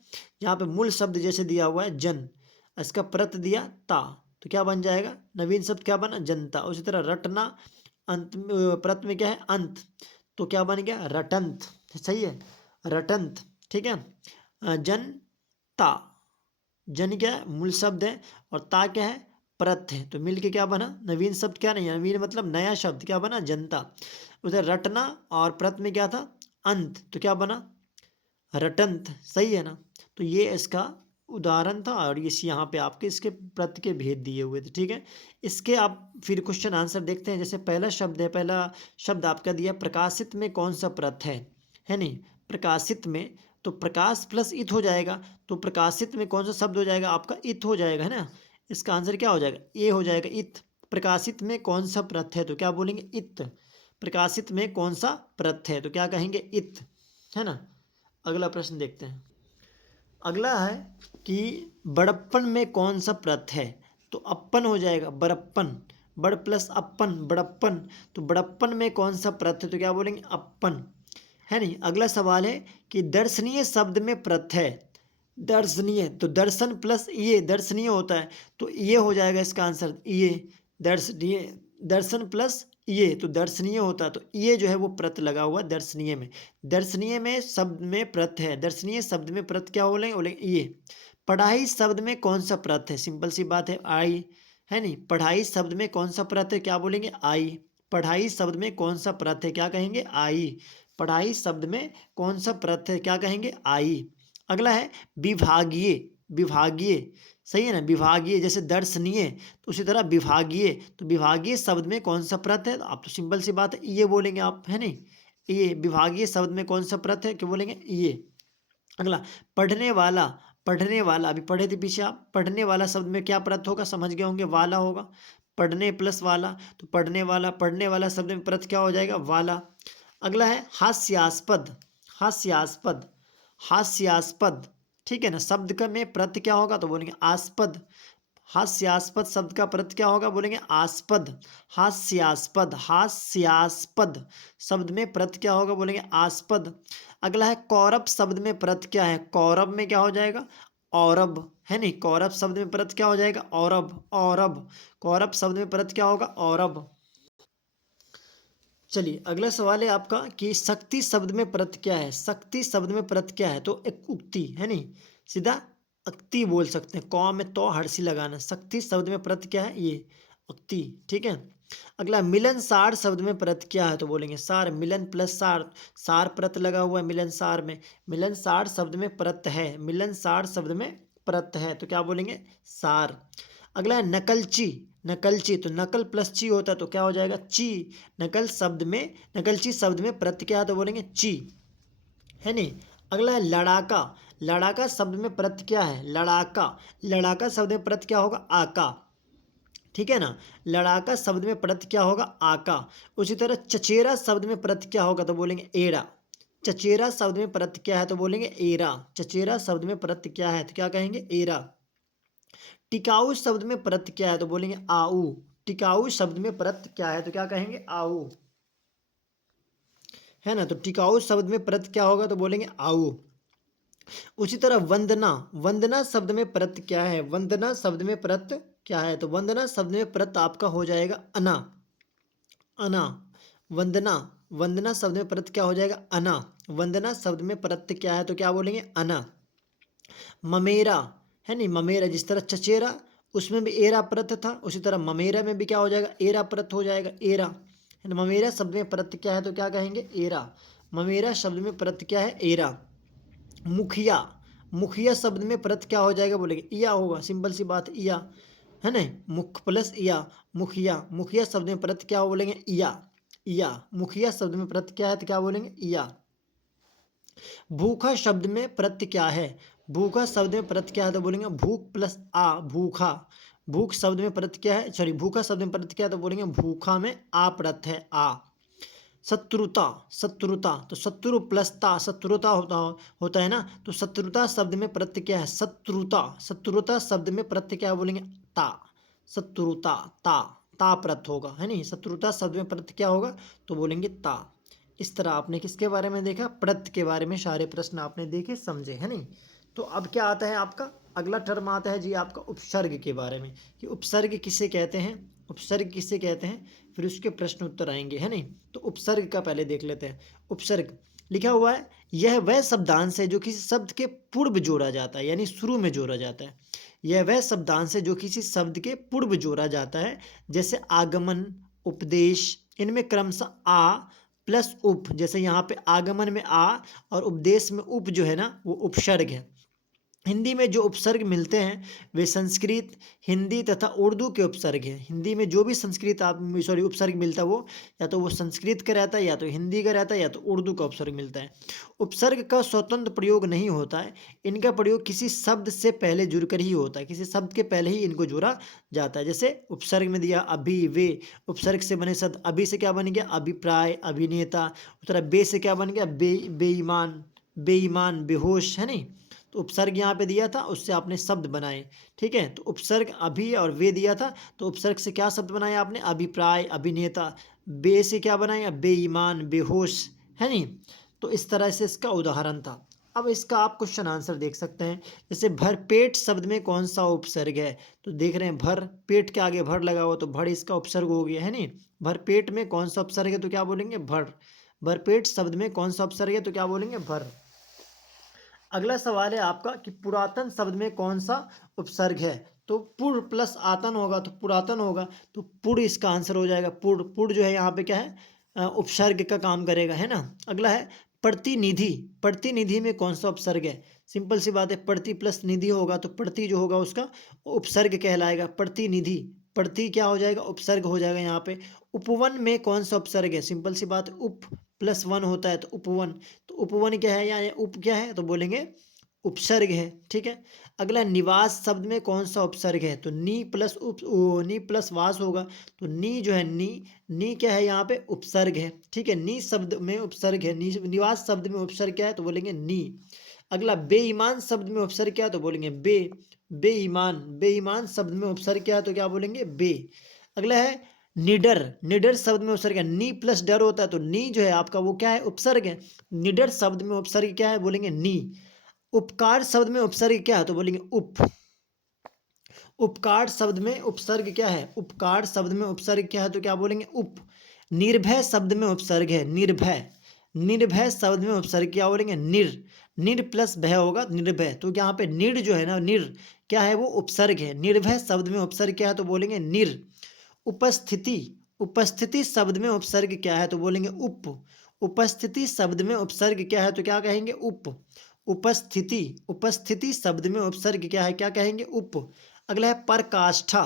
यहाँ पे मूल शब्द जैसे दिया हुआ है जन, इसका प्रत्यय दिया ता, तो क्या बन जाएगा, नवीन शब्द क्या बना, जनता। उसी तरह रटना, अंत में प्रत्यय में क्या है, अंत, तो क्या बन गया, रटंत। सही है, रटंत। ठीक है। जनता, जन क्या है, मूल शब्द है, और ता क्या है, प्रत्यय है, तो मिलके क्या बना, नवीन शब्द। क्या नहीं, नवीन मतलब नया शब्द, क्या बना, जनता। उधर रटना और प्रत्यय में क्या था, अंत, तो क्या बना, रटंत। सही है ना। तो ये इसका उदाहरण था, और इस यहाँ पे आपके इसके प्रत्यय के भेद दिए हुए थे। ठीक है। इसके आप फिर क्वेश्चन आंसर देखते हैं। जैसे पहला शब्द है, पहला शब्द आपका दिया प्रकाशित में कौन सा प्रत्यय है नहीं, प्रकाशित में, तो प्रकाश प्लस इत हो जाएगा, तो प्रकाशित में कौन सा शब्द हो जाएगा आपका, इत हो जाएगा, है ना। इसका आंसर क्या हो जाएगा, ए हो जाएगा, इत। प्रकाशित में कौन सा प्रत्यय है, तो क्या बोलेंगे, इत। प्रकाशित में कौन सा प्रत्यय है, तो क्या कहेंगे, इत, है ना। अगला प्रश्न देखते हैं। अगला है कि बड़प्पन में कौन सा प्रत्यय है, तो अपन हो जाएगा, बड़प्पन, बड़ प्लस अपन, बड़प्पन, तो बड़प्पन में कौन सा प्रत्यय, तो क्या बोलेंगे, अपन, है नहीं। अगला सवाल है कि दर्शनीय शब्द में प्रत्यय है, दर्शनीय, तो दर्शन प्लस ये दर्शनीय होता है, तो ये हो जाएगा इसका आंसर, ये दर्शनीय, दर्शन प्लस ये, तो दर्शनीय होता है, तो ये जो है वो प्रत्यय लगा हुआ दर्शनीय में। दर्शनीय में शब्द में प्रत्यय है, दर्शनीय शब्द में प्रत्यय क्या बोलेंगे, बोलेंगे ये। पढ़ाई शब्द में कौन सा प्रत्यय है, सिंपल सी बात है, आई, है नहीं। पढ़ाई शब्द में कौन सा प्रत्यय, क्या बोलेंगे, आई। पढ़ाई शब्द में कौन सा प्रत्यय, क्या कहेंगे, आई। पढ़ाई शब्द में कौन सा प्रत्यय, क्या कहेंगे, आई। अगला है विभागीय, विभागीय, सही है ना, विभागीय, जैसे दर्शनीय, तो उसी तरह विभागीय, तो विभागीय शब्द में कौन सा प्रत्यय है, तो आप तो सिंपल सी बात है ये बोलेंगे आप, है नहीं। ये विभागीय शब्द में कौन सा प्रत्यय है, क्या बोलेंगे, ये। अगला पढ़ने वाला, पढ़ने वाला अभी पढ़े थे पीछे आप, पढ़ने वाला शब्द में क्या प्रत्यय होगा, समझ गए होंगे, वाला होगा। पढ़ने प्लस वाला, तो पढ़ने वाला, पढ़ने वाला शब्द में प्रत्यय क्या हो जाएगा, वाला। अगला है हास्यास्पद, हास्यास्पद, हास्यास्पद, ठीक है ना। शब्द का में प्रत्यय क्या होगा, तो बोलेंगे आस्पद। हास्यास्पद शब्द का प्रत्यय क्या होगा, बोलेंगे आस्पद। हास्यास्पद, हास्यास्पद शब्द में प्रत्यय क्या होगा, बोलेंगे आस्पद। अगला है कौरव शब्द में प्रत्यय क्या है, कौरव में क्या हो जाएगा, औरब, है नहीं। कौरव शब्द में प्रत्यय क्या हो जाएगा, औरब, औरब। कौरव शब्द में प्रत्यय क्या होगा, औरब। चलिए अगला सवाल है आपका कि शक्ति शब्द में प्रत्यय क्या है, शक्ति शब्द में प्रत्यय क्या है, तो एक उक्ति, है नहीं, सीधा अक्ति बोल सकते हैं, कौ में तो हर्षी लगाना। शक्ति शब्द में प्रत्यय क्या है, ये उक्ति। ठीक है। अगला मिलनसार शब्द में प्रत्यय क्या है, तो बोलेंगे सार, मिलन प्लस सार, सार प्रत्यय लगा हुआ है मिलनसार में। मिलनसार शब्द में प्रत्यय है, मिलनसार शब्द में प्रत्यय है, तो क्या बोलेंगे, सार। अगला है नकलची, नकलची, तो नकल प्लस ची होता है, तो क्या हो जाएगा, ची। नकल शब्द में, नकलची शब्द में प्रत्यय क्या है, तो बोलेंगे ची, है नहीं। अगला है लड़ाका, लड़ाका शब्द में प्रत्यय क्या है, लड़ाका, लड़ाका शब्द में प्रत्यय क्या होगा, आका, ठीक है ना। लड़ाका शब्द में प्रत्यय क्या होगा, आका। उसी तरह चचेरा शब्द में प्रत्यय क्या होगा, तो बोलेंगे एरा। चचेरा शब्द में प्रत्यय क्या है, तो बोलेंगे एरा। चचेरा शब्द में प्रत्यय क्या है, तो क्या कहेंगे, एरा। टिकाऊ शब्द में प्रत्यय क्या है, तो बोलेंगे आऊ। टिकाऊ शब्द में प्रत्यय क्या है, तो क्या कहेंगे, आऊ, है ना। तो टिकाऊ शब्द में प्रत्यय क्या होगा, तो बोलेंगे आऊ। उसी तरह वंदना, वंदना शब्द में प्रत्यय क्या है, वंदना शब्द में प्रत्यय क्या है, तो वंदना शब्द में प्रत्यय आपका हो जाएगा अना, अना। वंदना, वंदना शब्द में प्रत्यय क्या हो जाएगा, अना। वंदना शब्द में प्रत्यय क्या है, तो क्या बोलेंगे, अना। ममेरा, है नहीं, ममेरा, जिस तरह चचेरा उसमें भी एरा प्रत्यय था, उसी तरह ममेरा में भी क्या हो जाएगा, एरा प्रत्यय हो जाएगा, एरा, है ना। ममेरा शब्द में प्रत्यय क्या है, तो क्या कहेंगे, एरा। ममेरा शब्द में प्रत्यय क्या है, एरा। मुखिया, मुखिया शब्द में प्रत्यय क्या हो जाएगा, बोलेंगे इया होगा, सिंपल सी बात, इया, है ना। मुख प्लस इया, मुखिया। मुखिया शब्द में प्रत्यय क्या बोलेंगे, इया, इया। मुखिया शब्द में प्रत्यय क्या है, तो क्या बोलेंगे, इया। भूखा शब्द में प्रत्यय क्या है, भूखा शब्द में प्रत्यय क्या है, तो बोलेंगे भूख प्लस आ, भूखा। भूख शब्द में प्रत्यय क्या है, सॉरी भूखा शब्द में प्रत्यय क्या है, तो बोलेंगे भूखा में आ प्रत्यय है, आ। शत्रुता, शत्रुता तो शत्रु प्लस ता, शत्रुता होता है ना, तो शत्रुता शब्द में प्रत्यय क्या है, शत्रुता। शत्रुता शब्द में प्रत्यय क्या है, बोलेंगे ता। शत्रुता, ता प्रत्यय होगा, है नहीं। शत्रुता शब्द में प्रत्यय क्या होगा, तो बोलेंगे ता। इस तरह आपने किसके बारे में देखा, प्रत्यय के बारे में सारे प्रश्न आपने देखे समझे, है नहीं। तो अब क्या आता है आपका अगला टर्म आता है जी आपका उपसर्ग के बारे में, कि उपसर्ग किसे कहते हैं, उपसर्ग किसे कहते हैं, फिर उसके प्रश्न उत्तर आएंगे, है नहीं। तो उपसर्ग का पहले देख लेते हैं। उपसर्ग लिखा हुआ है, यह वह शब्दांश है जो किसी शब्द के पूर्व जोड़ा जाता है, यानी शुरू में जोड़ा जाता है। यह वह शब्दांश है जो किसी शब्द के पूर्व जोड़ा जाता है, जैसे आगमन, उपदेश, इनमें क्रमशः आ प्लस उप, जैसे यहाँ पे आगमन में आ और उपदेश में उप जो है ना वो उपसर्ग है। हिंदी में जो उपसर्ग मिलते हैं वे संस्कृत, हिंदी तथा उर्दू के उपसर्ग हैं। हिंदी में जो भी संस्कृत आप सॉरी उपसर्ग मिलता है वो या तो वो संस्कृत का रहता है, या तो हिंदी का रहता है, या तो उर्दू का उपसर्ग मिलता है। उपसर्ग का स्वतंत्र प्रयोग नहीं होता है, इनका प्रयोग किसी शब्द से पहले जुड़कर ही होता है, किसी शब्द के पहले ही इनको जोड़ा जाता है। जैसे उपसर्ग में दिया अभी, वे, उपसर्ग से बने शब्द अभी से क्या बन गया, अभिप्राय, अभिनेता। उस तरह बे से क्या बन गया, बेईमान, बेईमान, बेहोश, है नहीं। तो उपसर्ग यहाँ पे दिया था, उससे आपने शब्द बनाए, ठीक है। तो उपसर्ग अभी और वे दिया था, तो उपसर्ग से क्या शब्द बनाया आपने, अभिप्राय, अभिनेता। बे से क्या बनाया, बेईमान, बेहोश, है नहीं। तो इस तरह से इसका उदाहरण था। अब इसका आप क्वेश्चन आंसर देख सकते हैं। जैसे भरपेट शब्द में कौन सा उपसर्ग है, तो देख रहे हैं भर, पेट के आगे भर लगा हुआ, तो भर इसका उपसर्ग हो गया, है नहीं। भरपेट में कौन सा उपसर्ग है, तो क्या बोलेंगे भर। भरपेट शब्द में कौन सा उपसर्ग है, तो क्या बोलेंगे भर। अगला सवाल है आपका कि पुरातन शब्द में कौन सा उपसर्ग है, तो पुर प्लस आतन होगा तो पुरातन होगा, तो पुर इसका आंसर हो जाएगा। पुर, पुर जो है यहाँ पे क्या है, उपसर्ग का काम करेगा, है ना। अगला है प्रतिनिधि, प्रतिनिधि में कौन सा उपसर्ग है, सिंपल सी बात है, प्रति प्लस निधि होगा तो प्रति जो होगा उसका उपसर्ग कहलाएगा, प्रतिनिधि। प्रति क्या हो जाएगा, उपसर्ग हो जाएगा यहाँ पे। उपवन में कौन सा उपसर्ग है, सिंपल सी बात, उप प्लस वन होता है तो उपवन, तो उपवन क्या है या उप क्या है, तो बोलेंगे उपसर्ग है, ठीक है। अगला निवास शब्द में कौन सा उपसर्ग है, तो नी प्लस नी प्लस वास होगा, तो नी जो है नी क्या है यहाँ पे उपसर्ग है, ठीक है। नी शब्द में उपसर्ग है, निवास शब्द में उपसर्ग क्या है, तो बोलेंगे नी। अगला बेईमान शब्द में उपसर्ग क्या है, तो बोलेंगे बे, बेईमान, बेईमान शब्द में उपसर्ग क्या है, तो क्या बोलेंगे बे। अगला है निडर, निडर शब्द में उपसर्ग है, नी प्लस डर होता है, तो नी जो है आपका वो क्या है, उपसर्ग है। निडर शब्द में उपसर्ग क्या है, बोलेंगे नी। उपकार शब्द में उपसर्ग क्या है, तो बोलेंगे उप। उपकार शब्द में उपसर्ग क्या है, उपकार शब्द में उपसर्ग क्या है, तो क्या बोलेंगे उप। निर्भय शब्द में उपसर्ग है, निर्भय, निर्भय शब्द में उपसर्ग क्या बोलेंगे निर, निर प्लस भय होगा निर्भय, तो यहाँ पे निर जो है ना, निर क्या है वो उपसर्ग है। निर्भय शब्द में उपसर्ग क्या है, तो बोलेंगे निर। उपस्थिति, उपस्थिति शब्द में उपसर्ग क्या है, तो बोलेंगे उप। उपस्थिति शब्द में उपसर्ग क्या है, तो क्या कहेंगे उप। उपस्थिति, उपस्थिति शब्द में उपसर्ग क्या है, क्या कहेंगे उप। अगला है परकाष्ठा,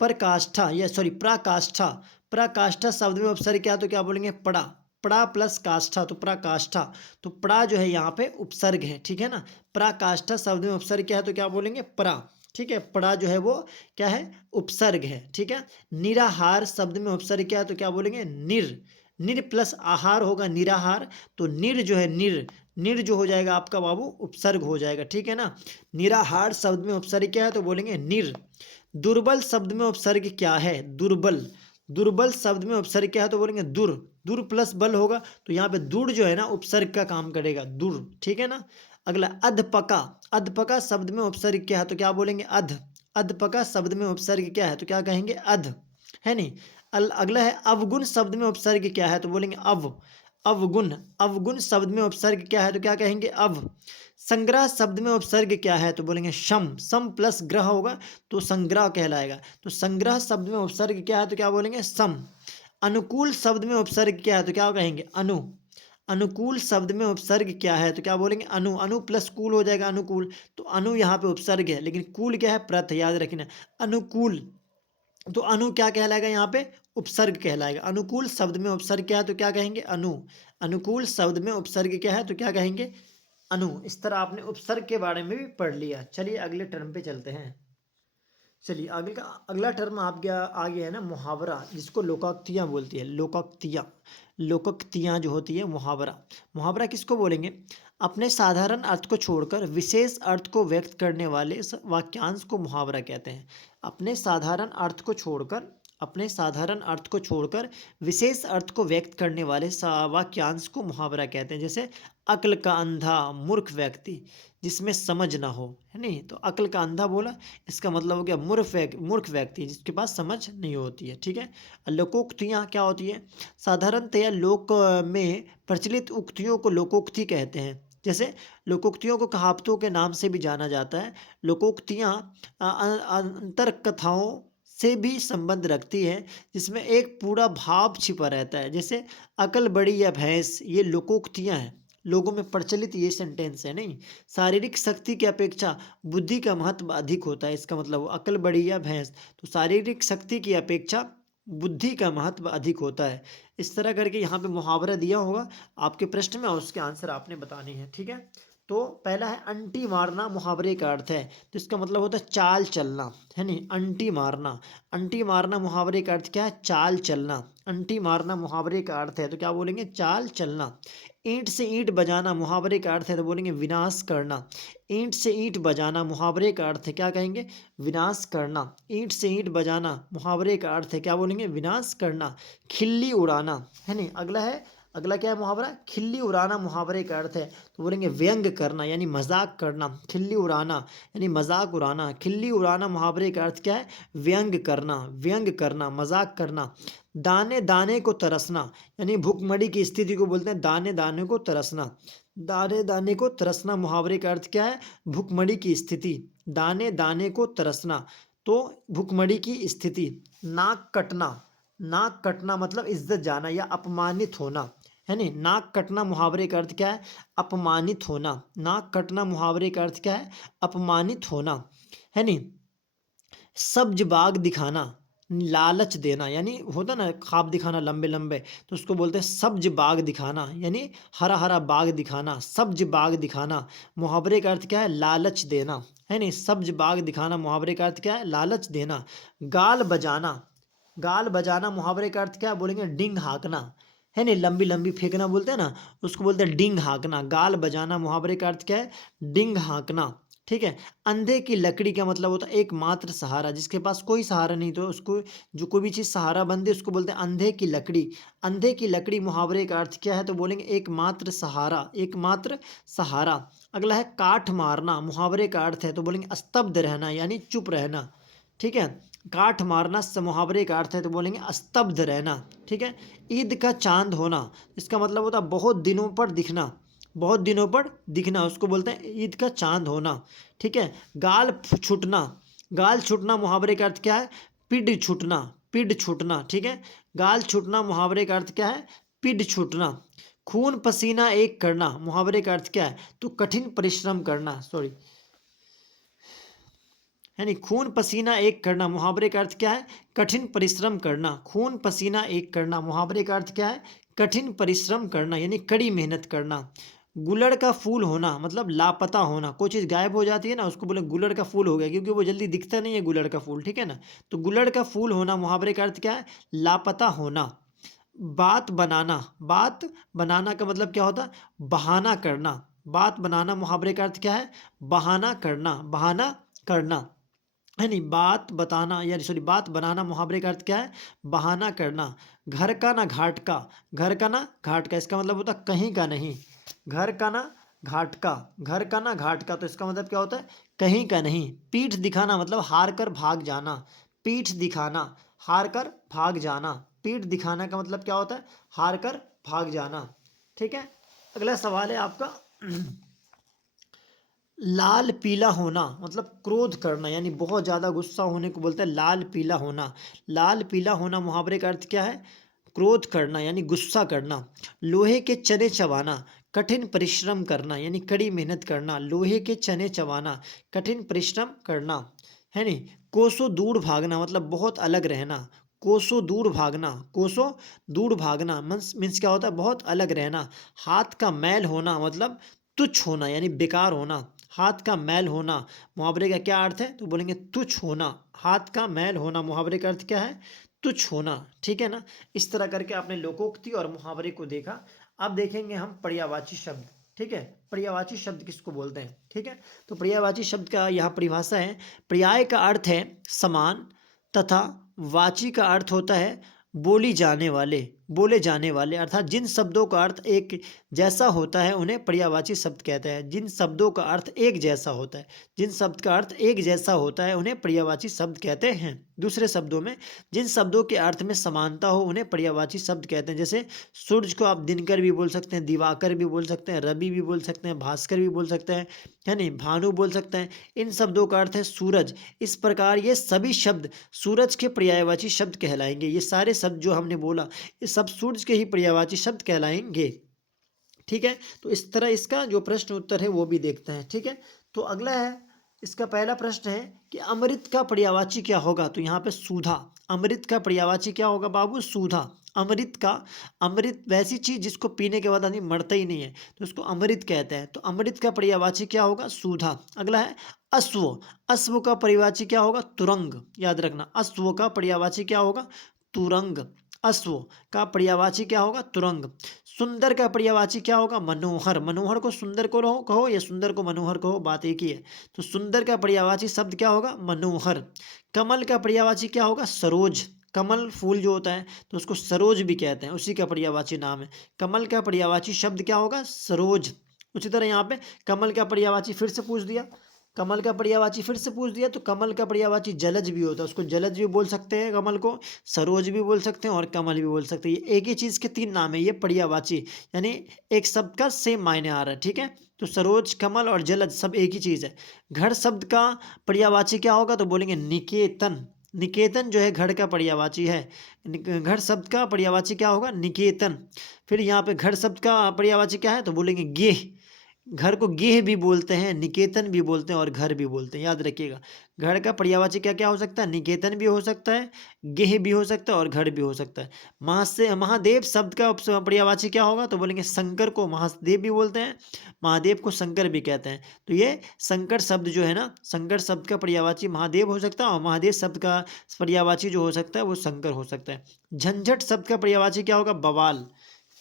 परकाष्ठा या सॉरी पराकाष्ठा, पराकाष्ठा शब्द में उपसर्ग क्या है, तो क्या बोलेंगे पड़ा। पड़ा प्लस काष्ठा तो पराकाष्ठा, तो पड़ा जो है यहाँ पे उपसर्ग है, ठीक है ना। पराकाष्ठा शब्द में उपसर्ग क्या है, तो क्या बोलेंगे परा, ठीक है। पड़ा जो है वो क्या है, उपसर्ग है, ठीक है। निराहार शब्द में उपसर्ग क्या है, तो क्या बोलेंगे निर, निर प्लस आहार होगा निराहार, तो निर जो है निर, निर जो हो जाएगा आपका बाबू उपसर्ग हो जाएगा, ठीक है ना। निराहार शब्द में उपसर्ग क्या है, तो बोलेंगे निर। दुर्बल शब्द में उपसर्ग क्या है, दुर्बल, दुर्बल शब्द में उपसर्ग क्या है, तो बोलेंगे दुर, दुर प्लस बल होगा, तो यहाँ पे दुर जो है ना उपसर्ग का काम करेगा, दुर, ठीक है ना। अगला अधपका, अधपका शब्द में उपसर्ग क्या है, तो क्या बोलेंगे अध, अधपका शब्द में उपसर्ग क्या है, तो क्या कहेंगे अध, है नहीं। अगला है अवगुण शब्द में उपसर्ग क्या है, तो बोलेंगे अव, अवगुण, अवगुण शब्द में उपसर्ग क्या है, तो क्या कहेंगे अव। संग्रह शब्द में उपसर्ग क्या है, तो बोलेंगे सम, सम प्लस ग्रह होगा तो संग्रह कहलाएगा, तो संग्रह शब्द में उपसर्ग क्या है, तो क्या बोलेंगे सम। अनुकूल शब्द में उपसर्ग क्या है, तो क्या कहेंगे अनु। अनुकूल शब्द में उपसर्ग क्या है, तो क्या बोलेंगे अनु, अनु प्लस कूल हो जाएगा अनुकूल, तो अनु यहाँ पे उपसर्ग है, लेकिन कूल क्या है प्रथ, याद रखना अनुकूल, तो अनु क्या कहलाएगा यहाँ पे उपसर्ग कहलाएगा। अनुकूल शब्द में उपसर्ग क्या है, तो क्या कहेंगे अनु। अनुकूल शब्द में उपसर्ग क्या है, तो क्या कहेंगे अनु। इस तरह आपने उपसर्ग के बारे में भी पढ़ लिया। चलिए अगले टर्म पे चलते हैं। चलिए आगे का अगला टर्म आप गया आ गया है ना मुहावरा, जिसको लोकोक्तियाँ बोलती है। लोकोक्तियाँ, लोकोक्तियाँ जो होती है मुहावरा। मुहावरा किसको बोलेंगे? अपने साधारण अर्थ को छोड़कर विशेष अर्थ को व्यक्त करने वाले इस वाक्यांश को मुहावरा कहते हैं। अपने साधारण अर्थ को छोड़कर, अपने साधारण अर्थ को छोड़कर विशेष अर्थ को व्यक्त करने वाले वाक्यांश को मुहावरा कहते हैं। जैसे अक्ल का अंधा मूर्ख व्यक्ति जिसमें समझ ना हो, है नहीं? तो अक्ल का अंधा बोला, इसका मतलब हो गया मूर्ख व्यक्ति जिसके पास समझ नहीं होती है। ठीक है। लोकोक्तियाँ क्या होती है? साधारणतया लोक में प्रचलित उक्तियों को लोकोक्ति कहते हैं। जैसे लोकोक्तियों को कहावतों के नाम से भी जाना जाता है। लोकोक्तियाँ अंतर कथाओं से भी संबंध रखती है, जिसमें एक पूरा भाव छिपा रहता है। जैसे अकल बड़ी या भैंस, ये लोकोक्तियाँ हैं, लोगों में प्रचलित ये सेंटेंस है नहीं। शारीरिक शक्ति की अपेक्षा बुद्धि का महत्व अधिक होता है, इसका मतलब अकल बड़ी या भैंस, तो शारीरिक शक्ति की अपेक्षा बुद्धि का महत्व अधिक होता है। इस तरह करके यहाँ पे मुहावरा दिया होगा आपके प्रश्न में और उसके आंसर आपने बताने हैं। ठीक है। तो पहला है अंटी मारना, मुहावरे का अर्थ है, तो इसका मतलब होता है चाल चलना, है नहीं? अंटी मारना, अंटी मारना मुहावरे का अर्थ क्या है? चाल चलना। अंटी मारना मुहावरे का अर्थ है तो क्या बोलेंगे? चाल चलना। ईंट से ईंट बजाना मुहावरे का अर्थ है तो बोलेंगे विनाश करना। ईंट से ईंट बजाना मुहावरे का अर्थ है, क्या कहेंगे? विनाश करना। ईंट से ईंट बजाना मुहावरे का अर्थ है, क्या बोलेंगे? विनाश करना। खिल्ली उड़ाना, है नहीं? अगला है, अगला क्या है मुहावरा? खिल्ली उड़ाना मुहावरे का अर्थ है तो बोलेंगे व्यंग करना यानी मजाक करना। खिल्ली उड़ाना यानी मजाक उड़ाना। खिल्ली उड़ाना मुहावरे का अर्थ क्या है? व्यंग करना, व्यंग करना, मजाक करना। दाने दाने को तरसना यानी भूखमरी की स्थिति को बोलते हैं दाने दाने को तरसना। दाने दाने को तरसना मुहावरे का अर्थ क्या है? भूखमरी की स्थिति। दाने दाने को तरसना तो भूखमरी की स्थिति। नाक कटना, नाक कटना मतलब इज्जत जाना या अपमानित होना, है नहीं? नाक कटना मुहावरे का अर्थ क्या है? अपमानित होना। नाक कटना मुहावरे का अर्थ क्या है? अपमानित होना, है नहीं? सब्ज बाग दिखाना, लालच देना, यानी होता ना ख्वाब दिखाना लंबे लंबे, तो उसको बोलते हैं सब्ज बाग दिखाना यानी हरा हरा बाग दिखाना। सब्ज बाग दिखाना मुहावरे का अर्थ क्या है? लालच देना, है नहीं? सब्ज बाग दिखाना मुहावरे का अर्थ क्या है? लालच देना। गाल बजाना, गाल बजाना मुहावरे का अर्थ क्या है? बोलेंगे डिंग हाँकना, है नहीं? लंबी लंबी फेंकना बोलते हैं ना, उसको बोलते हैं डिंग हाँकना। गाल बजाना मुहावरे का अर्थ क्या है? डिंग हाँकना। ठीक है। अंधे की लकड़ी का मतलब होता है एकमात्र सहारा, जिसके पास कोई सहारा नहीं तो उसको, जो कोई भी चीज़ सहारा बनती है उसको बोलते हैं अंधे की लकड़ी। अंधे की लकड़ी मुहावरे का अर्थ क्या है? तो बोलेंगे एकमात्र सहारा, एकमात्र सहारा। अगला है काठ मारना मुहावरे का अर्थ है तो बोलेंगे स्तब्ध रहना यानी चुप रहना। ठीक है। काठ मारना मुहावरे का अर्थ है तो बोलेंगे स्तब्ध रहना। ठीक है। ईद का चांद होना, इसका मतलब होता है बहुत दिनों पर दिखना, बहुत दिनों पर दिखना, उसको बोलते हैं ईद का चांद होना। ठीक है। गाल छूटना, गाल छूटना मुहावरे का अर्थ क्या है? पिड छूटना, पिड छूटना। ठीक है। गाल छूटना मुहावरे का अर्थ क्या है? पिड छूटना। खून पसीना एक करना मुहावरे का अर्थ क्या है? तो कठिन परिश्रम करना, सॉरी, है नहीं? खून पसीना एक करना मुहावरे का अर्थ क्या है? कठिन परिश्रम करना। खून पसीना एक करना मुहावरे का अर्थ क्या है? कठिन परिश्रम करना यानी कड़ी मेहनत करना। गुलड़ का फूल होना मतलब लापता होना, कोई चीज़ गायब हो जाती है ना उसको बोले गुलड़ का फूल हो गया, क्योंकि वो जल्दी दिखता नहीं है गुलड़ का फूल। ठीक है ना? तो गुलड़ का फूल होना मुहावरे का अर्थ क्या है? लापता होना। बात बनाना, बात बनाना का मतलब क्या होता है? बहाना करना। बात बनाना मुहावरे का अर्थ क्या है? बहाना करना, बहाना करना, है नहीं? बात बताना या सॉरी बात बनाना मुहावरे का अर्थ क्या है? बहाना करना। घर का ना घाट का, घर का ना घाट का, इसका मतलब होता है कहीं का नहीं। घर का ना घाट का, घर का ना घाट का, तो इसका मतलब क्या होता है? कहीं का नहीं। पीठ दिखाना मतलब हार कर भाग जाना। पीठ दिखाना, हार कर भाग जाना। पीठ दिखाना का मतलब क्या होता है? हार कर भाग जाना। ठीक है। अगला सवाल है आपका लाल पीला होना मतलब क्रोध करना यानी बहुत ज़्यादा गुस्सा होने को बोलते हैं लाल पीला होना। लाल पीला होना मुहावरे का अर्थ क्या है? क्रोध करना यानी गुस्सा करना। लोहे के चने चबाना, कठिन परिश्रम करना यानी कड़ी मेहनत करना। लोहे के चने चबाना, कठिन परिश्रम करना, है नहीं? कोसों दूर भागना मतलब बहुत अलग रहना। कोसों दूर भागना, कोसों दूर भागना मीन्स क्या होता है? बहुत अलग रहना। हाथ का मैल होना मतलब तुच्छ होना यानी बेकार होना। हाथ का मैल होना मुहावरे का क्या अर्थ है? तो बोलेंगे तुच्छ होना। हाथ का मैल होना मुहावरे का अर्थ क्या है? तुच्छ होना। ठीक है ना। इस तरह करके आपने लोकोक्ति और मुहावरे को देखा। अब देखेंगे हम पर्यायवाची शब्द। ठीक है, पर्यायवाची शब्द किसको बोलते हैं? ठीक है, तो पर्यायवाची शब्द का यहाँ परिभाषा है। पर्याय का अर्थ है समान, तथा वाची का अर्थ होता है बोली जाने वाले, बोले जाने वाले, अर्थात जिन शब्दों का अर्थ एक जैसा होता है उन्हें पर्यायवाची शब्द कहते हैं। जिन शब्दों का अर्थ एक जैसा होता है, जिन शब्द का अर्थ एक जैसा होता है उन्हें पर्यायवाची शब्द कहते हैं। दूसरे शब्दों में, जिन शब्दों के अर्थ में समानता हो उन्हें पर्यायवाची शब्द कहते हैं। जैसे सूरज को आप दिनकर भी बोल सकते हैं, दिवाकर भी बोल सकते हैं, रवि भी बोल सकते हैं, भास्कर भी बोल सकते हैं, है नहीं, भानु बोल सकते हैं। इन शब्दों का अर्थ है सूरज। इस प्रकार ये सभी शब्द सूरज के पर्यायवाची शब्द कहलाएंगे। ये सारे शब्द जो हमने बोला ये सब सूरज के ही पर्यायवाची शब्द कहलाएंगे। ठीक है, तो इस तरह इसका जो प्रश्न उत्तर है वो भी देखते हैं। ठीक है, तो अगला है, इसका पहला प्रश्न है कि अमृत का पर्यायवाची क्या होगा? तो यहाँ पे सुधा। अमृत का पर्यायवाची क्या होगा बाबू? सुधा। अमृत का, अमृत वैसी चीज जिसको पीने के बाद आदमी मरता ही नहीं है तो उसको अमृत कहते हैं। तो अमृत का पर्यायवाची क्या होगा? सुधा। अगला है अश्व। अश्व का पर्यायवाची क्या होगा? तुरंग। याद रखना, अश्व का पर्यायवाची क्या होगा? तुरंग। अश्व का पर्यायवाची क्या होगा? तुरंग। सुंदर का पर्यायवाची क्या होगा? मनोहर। मनोहर को सुंदर को कहो या सुंदर को मनोहर कहो, बात एक ही है। तो सुंदर का पर्यायवाची शब्द क्या होगा? मनोहर। कमल का पर्यायवाची क्या होगा? सरोज। कमल फूल जो होता है तो उसको सरोज भी कहते हैं, उसी का पर्यायवाची नाम है। कमल का पर्यायवाची शब्द क्या होगा? सरोज। उसी तरह यहाँ पे कमल का पर्यायवाची फिर से पूछ दिया, कमल का पर्यायवाची फिर से पूछ दिया। तो कमल का पर्यायवाची जलज भी होता है, उसको जलज भी बोल सकते हैं, कमल को सरोज भी बोल सकते हैं और कमल भी बोल सकते हैं। ये एक ही चीज़ के तीन नाम है, ये पर्यायवाची, यानी एक शब्द का सेम मायने आ रहा है। ठीक है, तो सरोज, कमल और जलज सब एक ही चीज़ है। घर शब्द का पर्यायवाची क्या होगा? तो बोलेंगे निकेतन। निकेतन जो है घर का पर्यायवाची है। घर शब्द का पर्यायवाची क्या होगा? निकेतन। फिर यहाँ पे घर शब्द का पर्यायवाची क्या है? तो बोलेंगे गेह। घर को गेह भी बोलते हैं, निकेतन भी बोलते हैं और घर भी बोलते हैं, याद रखिएगा। घर का पर्यायवाची क्या क्या हो सकता है? निकेतन भी हो सकता है, गेह भी हो सकता है और घर भी हो सकता है। महादेव शब्द का पर्यायवाची क्या होगा? तो बोलेंगे शंकर को महादेव भी बोलते हैं, महादेव को शंकर भी कहते हैं। तो ये शंकर शब्द जो है ना, शंकर शब्द का पर्यायवाची महादेव हो सकता है और महादेव शब्द का पर्यायवाची जो हो सकता है वो शंकर हो सकता है। झंझट शब्द का पर्यायवाची क्या होगा? बवाल।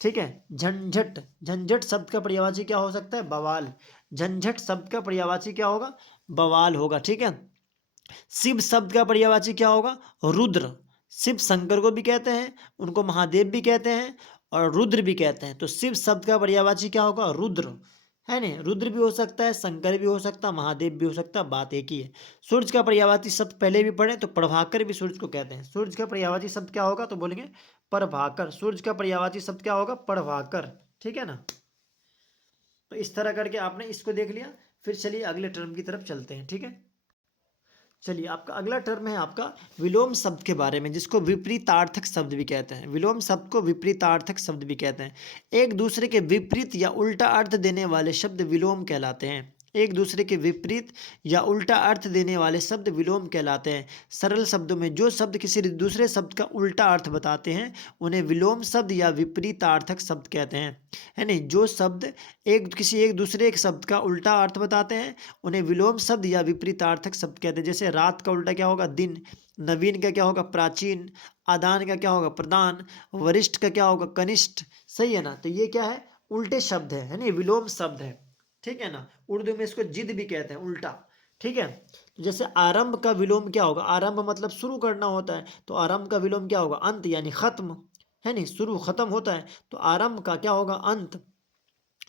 ठीक है, झंझट। झंझट शब्द का पर्यायवाची क्या हो सकता है? बवाल। झंझट शब्द का पर्यायवाची क्या होगा? बवाल होगा। ठीक है, शिव शब्द का पर्यायवाची क्या होगा? रुद्र। शिव शंकर को भी कहते हैं, उनको महादेव भी कहते हैं और रुद्र भी कहते हैं। तो शिव शब्द का पर्यायवाची क्या होगा? रुद्र, है नहीं, रुद्र भी हो सकता है, शंकर भी हो सकता है, महादेव भी हो सकता है, बात एक ही है। सूर्य का पर्यायवाची शब्द पहले भी पढ़े, तो प्रभाकर भी सूर्य को कहते हैं। सूर्य का पर्यायवाची शब्द क्या होगा? तो बोलेंगे प्रभाकर। सूर्य का पर्यायवाची शब्द क्या होगा? प्रभाकर। ठीक है ना। तो इस तरह करके आपने इसको देख लिया। फिर चलिए अगले टर्म की तरफ चलते हैं। ठीक है, चलिए आपका अगला टर्म है आपका विलोम शब्द के बारे में, जिसको विपरीतार्थक शब्द भी कहते हैं। विलोम शब्द को विपरीतार्थक शब्द भी कहते हैं। एक दूसरे के विपरीत या उल्टा अर्थ देने वाले शब्द विलोम कहलाते हैं। एक दूसरे के विपरीत या उल्टा अर्थ देने वाले शब्द विलोम कहलाते हैं। सरल शब्दों में जो शब्द किसी दूसरे शब्द का उल्टा अर्थ बताते हैं उन्हें विलोम शब्द या विपरीतार्थक शब्द कहते हैं। है नहीं, जो शब्द एक दूसरे एक शब्द का उल्टा अर्थ बताते हैं उन्हें विलोम शब्द या विपरीतार्थक शब्द कहते हैं। जैसे रात का उल्टा क्या होगा? दिन। नवीन का क्या होगा? प्राचीन। आदान का क्या होगा? प्रदान। वरिष्ठ का क्या होगा? कनिष्ठ। सही है ना। तो ये क्या है? उल्टे शब्द है नहीं, विलोम शब्द है। ठीक है ना, उर्दू में इसको जिद भी कहते हैं, उल्टा। ठीक है, तो जैसे आरंभ का विलोम क्या होगा? आरंभ मतलब शुरू करना होता है, तो आरंभ का विलोम क्या होगा? अंत, यानी खत्म। है नहीं, शुरू खत्म होता है तो आरंभ का क्या होगा? अंत।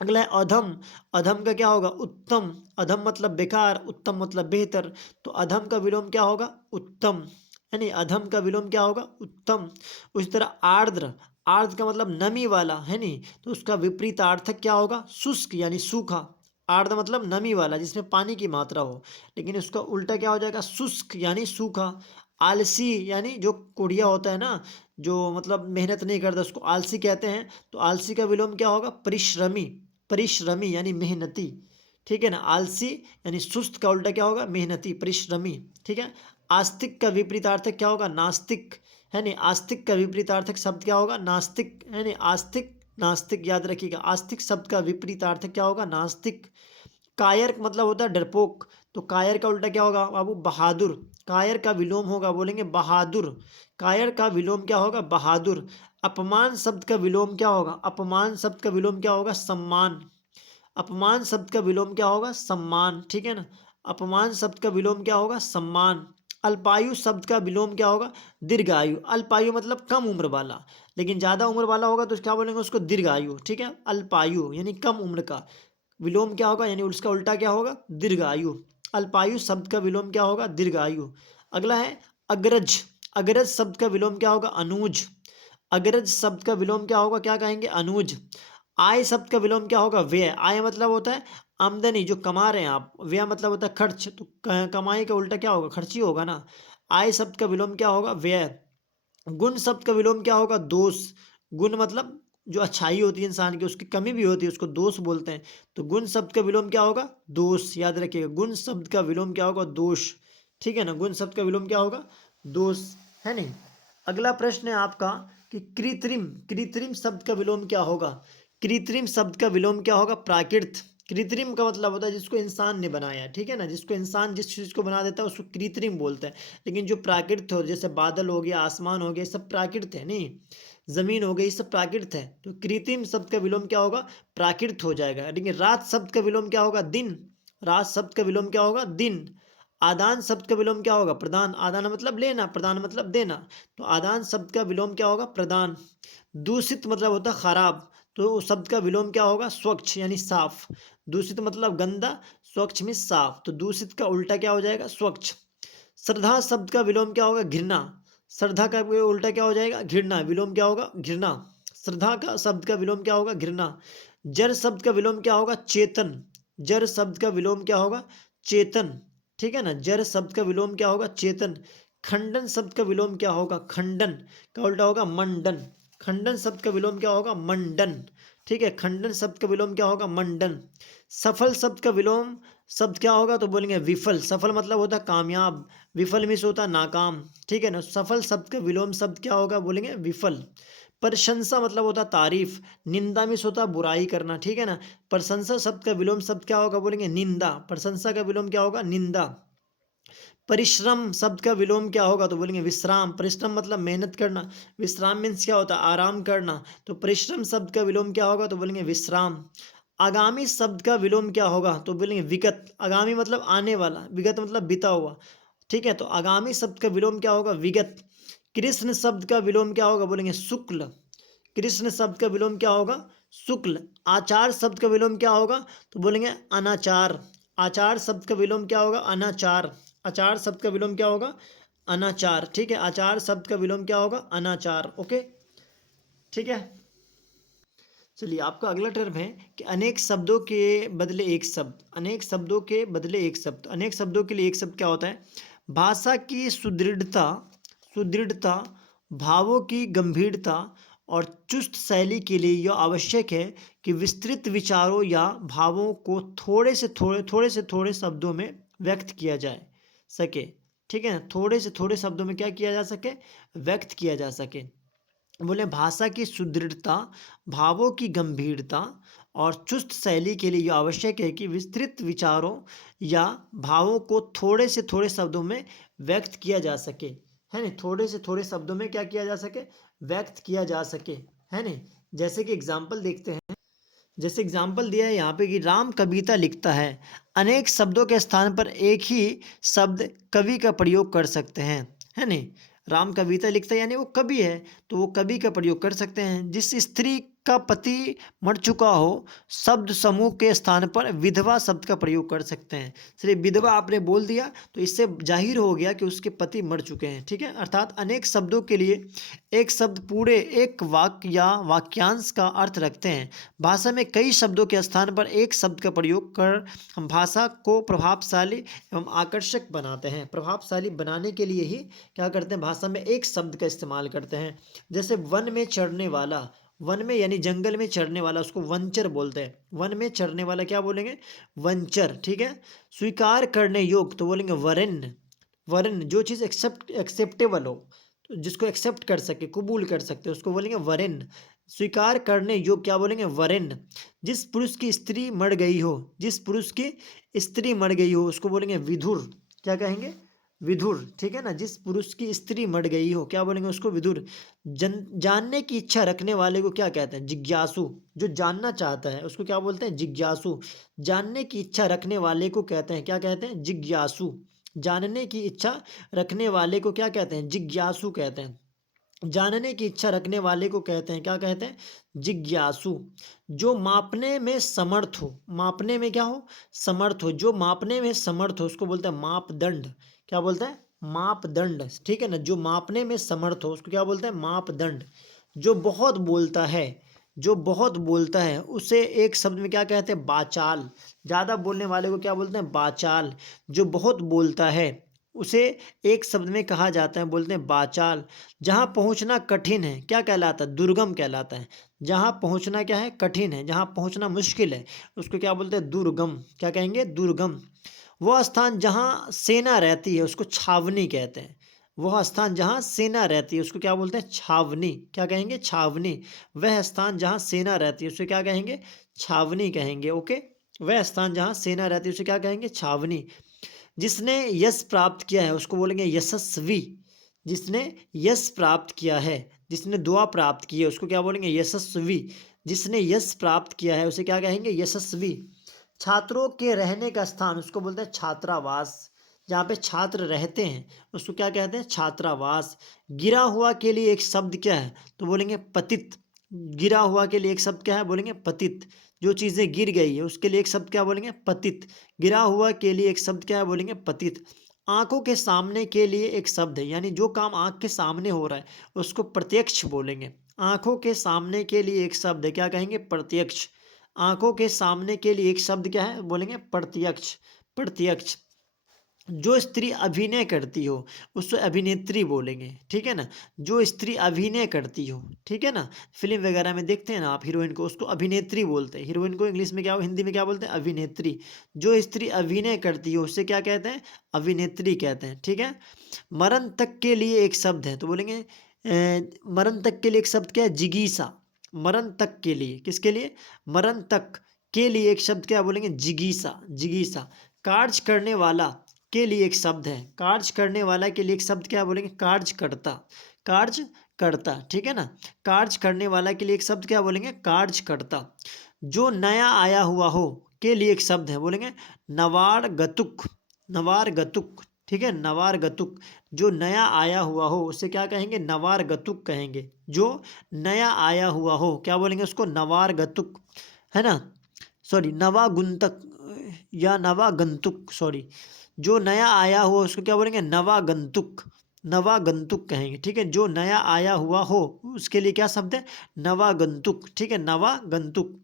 अगला है अधम। अधम का क्या होगा? उत्तम। अधम मतलब बेकार, उत्तम मतलब बेहतर, तो अधम का विलोम क्या होगा? उत्तम। यानी अधम का विलोम क्या होगा? उत्तम। उसी तरह आर्द्र। आर्द्र का मतलब नमी वाला, है नहीं, तो उसका विपरीतार्थक क्या होगा? शुष्क, यानी सूखा। आर्द्र मतलब नमी वाला जिसमें पानी की मात्रा हो, लेकिन उसका उल्टा क्या हो जाएगा? शुष्क, यानी सूखा। आलसी, यानी जो कोढ़िया होता है ना, जो मतलब मेहनत नहीं करता, उसको आलसी कहते हैं। तो आलसी का विलोम क्या होगा? परिश्रमी। परिश्रमी यानी मेहनती। ठीक है ना, आलसी यानी सुस्त का उल्टा क्या होगा? मेहनती, परिश्रमी। ठीक है, आस्तिक का विपरीतार्थक क्या होगा? नास्तिक। है नहीं, आस्तिक का विपरीतार्थक शब्द क्या होगा? नास्तिक। है नहीं, आस्तिक नास्तिक, याद रखिएगा। आस्तिक शब्द का विपरीतार्थक क्या होगा? नास्तिक। कायर का मतलब होता है डरपोक, तो कायर का उल्टा क्या होगा बाबू? बहादुर। कायर का विलोम होगा, बोलेंगे बहादुर। कायर का विलोम क्या होगा? बहादुर। अपमान शब्द का विलोम क्या होगा? अपमान शब्द का विलोम क्या होगा? सम्मान। अपमान शब्द का विलोम क्या होगा? सम्मान, ठीक है ना। अपमान शब्द का विलोम क्या होगा? सम्मान। अल्पायु शब्द का विलोम क्या होगा? दीर्घायु। अल्पायु मतलब कम उम्र वाला, लेकिन ज़्यादा उम्र वाला होगा तो क्या बोलेंगे उसको? दीर्घायु, ठीक है। अल्पायु यानी कम उम्र का, विलोम क्या होगा? यानी उसका उल्टा क्या होगा? दीर्घायु। अल्पायु शब्द का विलोम क्या होगा? दीर्घायु। अगला है अग्रज। अग्रज शब्द का विलोम क्या होगा? अनुज। अग्रज शब्द का विलोम क्या होगा? क्या कहेंगे? अनुज। आय शब्द का विलोम क्या होगा? व्यय। आय मतलब होता है आमदनी, जो कमा रहे हैं आप। व्यय मतलब होता है खर्च, तो कमाई का उल्टा क्या होगा? खर्च ही होगा ना। आय शब्द का विलोम क्या होगा? व्यय। गुण शब्द का विलोम क्या होगा? दोष। गुण मतलब जो अच्छाई होती है इंसान की, उसकी कमी भी होती है, उसको दोष बोलते हैं। तो गुण शब्द का विलोम क्या होगा? दोष। याद रखिएगा, गुण शब्द का विलोम क्या होगा? दोष, ठीक है ना। गुण शब्द का विलोम क्या होगा? दोष, है नहीं। अगला प्रश्न है आपका कि कृत्रिम। कृत्रिम शब्द का विलोम क्या होगा? कृत्रिम शब्द का विलोम क्या होगा? प्राकृत। कृत्रिम का मतलब होता है जिसको इंसान ने बनाया, ठीक है ना। जिसको इंसान जिस चीज़ को बना देता है उसको कृत्रिम बोलते हैं। लेकिन जो प्राकृत हो, जैसे बादल हो गया, आसमान हो गया, ये सब प्राकृत है नहीं। जमीन हो गई, ये सब प्राकृत है। तो कृत्रिम शब्द का विलोम क्या होगा? प्राकृत हो जाएगा। लेकिन रात शब्द का विलोम क्या होगा? दिन। रात शब्द का विलोम क्या होगा? दिन। आदान शब्द का विलोम क्या होगा? प्रदान। आदान मतलब लेना, प्रदान मतलब देना। तो आदान शब्द का विलोम क्या होगा? प्रदान। दूषित मतलब होता है खराब, तो उस शब्द का विलोम क्या होगा? स्वच्छ यानी साफ। दूषित मतलब गंदा, स्वच्छ में साफ, तो दूषित का उल्टा क्या हो जाएगा? स्वच्छ। श्रद्धा शब्द का विलोम क्या होगा? घृणा। श्रद्धा का उल्टा क्या हो जाएगा? घृणा। विलोम क्या होगा? घृणा। श्रद्धा का शब्द का विलोम क्या होगा? घृणा। जड़ शब्द का विलोम क्या होगा? चेतन। जड़ शब्द का विलोम क्या होगा? चेतन, ठीक है ना। जड़ शब्द का विलोम क्या होगा? चेतन। खंडन शब्द का विलोम क्या होगा? खंडन का उल्टा होगा मंडन। खंडन शब्द का विलोम क्या होगा? मंडन, ठीक है। खंडन शब्द का विलोम क्या होगा? मंडन। सफल शब्द का विलोम शब्द क्या होगा? तो बोलेंगे विफल। सफल मतलब होता है कामयाब, विफल मिस होता है नाकाम, ठीक है ना। सफल शब्द का विलोम शब्द क्या होगा? बोलेंगे विफल। प्रशंसा मतलब होता है तारीफ, निंदा मिस होता है बुराई करना, ठीक है ना। प्रशंसा शब्द का विलोम शब्द क्या होगा? बोलेंगे निंदा। प्रशंसा का विलोम क्या होगा? निंदा। परिश्रम शब्द का विलोम क्या होगा? तो बोलेंगे विश्राम। परिश्रम मतलब मेहनत करना, विश्राम मीन्स क्या होता है? आराम करना। तो परिश्रम शब्द का विलोम क्या होगा? तो बोलेंगे विश्राम। आगामी शब्द का विलोम क्या होगा? तो बोलेंगे विगत। आगामी मतलब आने वाला, विगत मतलब बीता हुआ, ठीक है। तो आगामी शब्द का विलोम क्या होगा? विगत। कृष्ण शब्द का विलोम क्या होगा? बोलेंगे शुक्ल। कृष्ण शब्द का विलोम क्या होगा? शुक्ल। आचार शब्द का विलोम क्या होगा? तो बोलेंगे अनाचार। आचार शब्द का विलोम क्या होगा? अनाचार। आचार शब्द का विलोम क्या होगा? अनाचार, ठीक है। आचार शब्द का विलोम क्या होगा? अनाचार, ओके, ठीक है। चलिए, आपका अगला टर्म है कि अनेक शब्दों के बदले एक शब्द। अनेक शब्दों के बदले एक शब्द। अनेक शब्दों के लिए एक शब्द क्या होता है? भाषा की सुदृढ़ता, सुदृढ़ता, भावों की गंभीरता और चुस्त शैली के लिए यह आवश्यक है कि विस्तृत विचारों या भावों को थोड़े से थोड़े शब्दों में व्यक्त किया जाए सके, ठीक है ना। थोड़े से थोड़े शब्दों में क्या किया जा सके? व्यक्त किया जा सके। बोले भाषा की सुदृढ़ता, भावों की गंभीरता और चुस्त शैली के लिए यह आवश्यक है कि विस्तृत विचारों या भावों को थोड़े से थोड़े शब्दों में व्यक्त किया जा सके, है नहीं। थोड़े से थोड़े शब्दों में क्या किया जा सके? व्यक्त किया जा सके, है नहीं। जैसे कि एग्जाम्पल देखते हैं। जैसे एग्जाम्पल दिया है यहाँ पे कि राम कविता लिखता है। अनेक शब्दों के स्थान पर एक ही शब्द कवि का प्रयोग कर सकते हैं, है नहीं। राम कविता लिखता है यानी वो कवि है, तो वो कवि का प्रयोग कर सकते हैं। जिस स्त्री का पति मर चुका हो, शब्द समूह के स्थान पर विधवा शब्द का प्रयोग कर सकते हैं। सिर्फ विधवा आपने बोल दिया तो इससे जाहिर हो गया कि उसके पति मर चुके हैं, ठीक है। अर्थात अनेक शब्दों के लिए एक शब्द पूरे एक वाक्य या वाक्यांश का अर्थ रखते हैं। भाषा में कई शब्दों के स्थान पर एक शब्द का प्रयोग कर हम भाषा को प्रभावशाली एवं आकर्षक बनाते हैं। प्रभावशाली बनाने के लिए ही क्या करते हैं? भाषा में एक शब्द का इस्तेमाल करते हैं। जैसे वन में चढ़ने वाला, वन में यानी जंगल में चढ़ने वाला, उसको वंचर बोलते हैं। वन में चढ़ने वाला क्या बोलेंगे? वंचर, ठीक है। स्वीकार करने योग्य तो बोलेंगे वरेण्य। वरेण्य, जो चीज़ एक्सेप्टेबल हो, तो जिसको एक्सेप्ट कर सके, कबूल कर सकते, उसको बोलेंगे वरेण्य। स्वीकार करने योग्य क्या बोलेंगे, वरेण्य। जिस पुरुष की स्त्री मर गई हो, जिस पुरुष की स्त्री मर गई हो उसको बोलेंगे विधुर। क्या कहेंगे, विधुर। ठीक है ना, जिस पुरुष की स्त्री मर गई हो क्या बोलेंगे उसको, विधुर। जानने की इच्छा रखने वाले को क्या कहते हैं, जिज्ञासु। जो जानना चाहता है उसको क्या बोलते हैं, जिज्ञासु। जानने की इच्छा रखने वाले को कहते हैं, क्या कहते हैं, जिज्ञासु। जानने की इच्छा रखने वाले को क्या कहते हैं, जिज्ञासु कहते हैं। जानने की इच्छा रखने वाले को कहते हैं, क्या कहते हैं, जिज्ञासु। जो मापने में समर्थ हो, मापने में क्या हो, समर्थ हो। जो मापने में समर्थ हो उसको बोलते हैं मापदंड। क्या बोलते हैं, मापदंड। ठीक है ना, जो मापने में समर्थ हो उसको क्या बोलते हैं, मापदंड। जो बहुत बोलता है, जो बहुत बोलता है उसे एक शब्द में क्या कहते हैं, बाचाल। ज़्यादा बोलने वाले को क्या बोलते हैं, बाचाल। जो बहुत बोलता है उसे एक शब्द में कहा जाता है, बोलते हैं बाचाल। जहाँ पहुँचना कठिन है क्या कहलाता है, दुर्गम कहलाता है। जहाँ पहुँचना क्या है, कठिन है, जहाँ पहुँचना मुश्किल है उसको क्या बोलते हैं, दुर्गम। क्या कहेंगे, दुर्गम। वह स्थान जहाँ सेना रहती है उसको छावनी कहते हैं। वह स्थान जहाँ सेना रहती है उसको क्या बोलते हैं, छावनी। क्या कहेंगे, छावनी। वह स्थान जहाँ सेना रहती है उसे क्या कहेंगे, छावनी कहेंगे। ओके, वह स्थान जहाँ सेना रहती है उसे क्या कहेंगे, छावनी। जिसने यश प्राप्त किया है उसको बोलेंगे यशस्वी। जिसने यश प्राप्त किया है, जिसने दुआ प्राप्त की है उसको क्या बोलेंगे, यशस्वी। जिसने यश प्राप्त किया है उसे क्या कहेंगे, यशस्वी। छात्रों के रहने का स्थान उसको बोलते हैं छात्रावास। जहाँ पे छात्र रहते हैं उसको क्या कहते हैं, छात्रावास। गिरा हुआ के लिए एक शब्द क्या है, तो बोलेंगे पतित। गिरा हुआ के लिए एक शब्द क्या है, बोलेंगे पतित। जो चीज़ें गिर गई है उसके लिए एक शब्द क्या बोलेंगे, पतित। गिरा हुआ के लिए एक शब्द क्या है, बोलेंगे पतित। आंखों के सामने के लिए एक शब्द है, यानी जो काम आंख के सामने हो रहा है उसको प्रत्यक्ष बोलेंगे। आंखों के सामने के लिए एक शब्द है, क्या कहेंगे, प्रत्यक्ष। आंखों के सामने के लिए एक शब्द क्या है, बोलेंगे प्रत्यक्ष। प्रत्यक्ष। जो स्त्री अभिनय करती हो उसको अभिनेत्री बोलेंगे। ठीक है ना, जो स्त्री अभिनय करती हो, ठीक है ना, फिल्म वगैरह में देखते हैं ना आप हीरोइन को, उसको अभिनेत्री बोलते हैं। हीरोइन को इंग्लिश में क्या, हिंदी में क्या बोलते हैं, अभिनेत्री। जो स्त्री अभिनय करती हो उससे क्या कहते हैं, अभिनेत्री कहते हैं। ठीक है। मरण तक के लिए एक शब्द है तो बोलेंगे मरण तक के लिए एक शब्द क्या है, जिगीसा। मरण तक के लिए, किसके लिए, मरण तक के लिए एक शब्द क्या बोलेंगे, जिगीसा। जिगीसा। कार्य करने वाला के लिए एक शब्द है, कार्य करने वाला के लिए एक शब्द क्या बोलेंगे, कार्यकर्ता। कार्यकर्ता। ठीक है ना, कार्य करने वाला के लिए एक शब्द क्या बोलेंगे, कार्यकर्ता। जो नया आया हुआ हो के लिए एक शब्द है, बोलेंगे नवारगतुक। नवारगतुक। ठीक है, नवारगतुक। जो नया आया हुआ हो उसे क्या कहेंगे, नवारगतुक कहेंगे। जो नया आया हुआ हो क्या बोलेंगे उसको, नवारगतुक। है ना, सॉरी नवागुंतक या नवागंतुक, सॉरी। जो नया आया हुआ उसको क्या बोलेंगे, नवागंतुक। नवागंतुक कहेंगे। ठीक है, जो नया आया हुआ हो उसके लिए क्या शब्द है, नवागंतुक। ठीक है, नवागंतुक।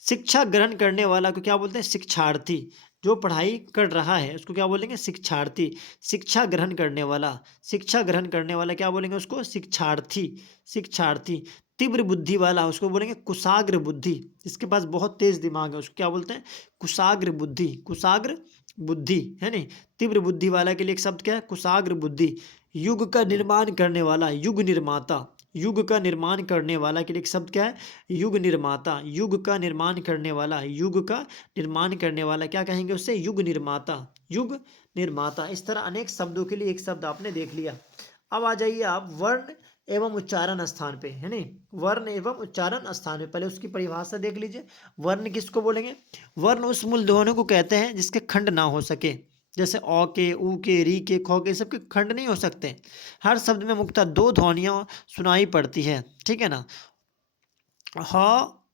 शिक्षा ग्रहण करने वाला को क्या बोलते हैं, शिक्षार्थी। जो पढ़ाई कर रहा है उसको क्या बोलेंगे, शिक्षार्थी। शिक्षा ग्रहण करने वाला, शिक्षा ग्रहण करने वाला क्या बोलेंगे उसको, शिक्षार्थी। शिक्षार्थी। तीव्र बुद्धि वाला उसको बोलेंगे कुशाग्र बुद्धि। जिसके पास बहुत तेज दिमाग है उसको क्या बोलते हैं, कुशाग्र बुद्धि। कुशाग्र बुद्धि है नहीं। तीव्र बुद्धि वाला के लिए एक शब्द क्या है, कुशाग्र बुद्धि। युग का निर्माण करने वाला, युग निर्माता। युग का निर्माण करने वाला के लिए एक शब्द क्या है, युग निर्माता। युग का निर्माण करने वाला, युग का निर्माण करने वाला क्या कहेंगे उससे, युग निर्माता। युग निर्माता। इस तरह अनेक शब्दों के लिए एक शब्द आपने देख लिया। अब आ जाइए आप वर्ण एवं उच्चारण स्थान पे, है नहीं। वर्ण एवं उच्चारण स्थान पे पहले उसकी परिभाषा देख लीजिए। वर्ण किसको बोलेंगे, वर्ण उस मूलध्वनि को कहते हैं जिसके खंड ना हो सके। जैसे अ के, ऊ के, री के, ख के, सबके खंड नहीं हो सकते। हर शब्द में मुख्यतः दो ध्वनियाँ सुनाई पड़ती है। ठीक है ना, ह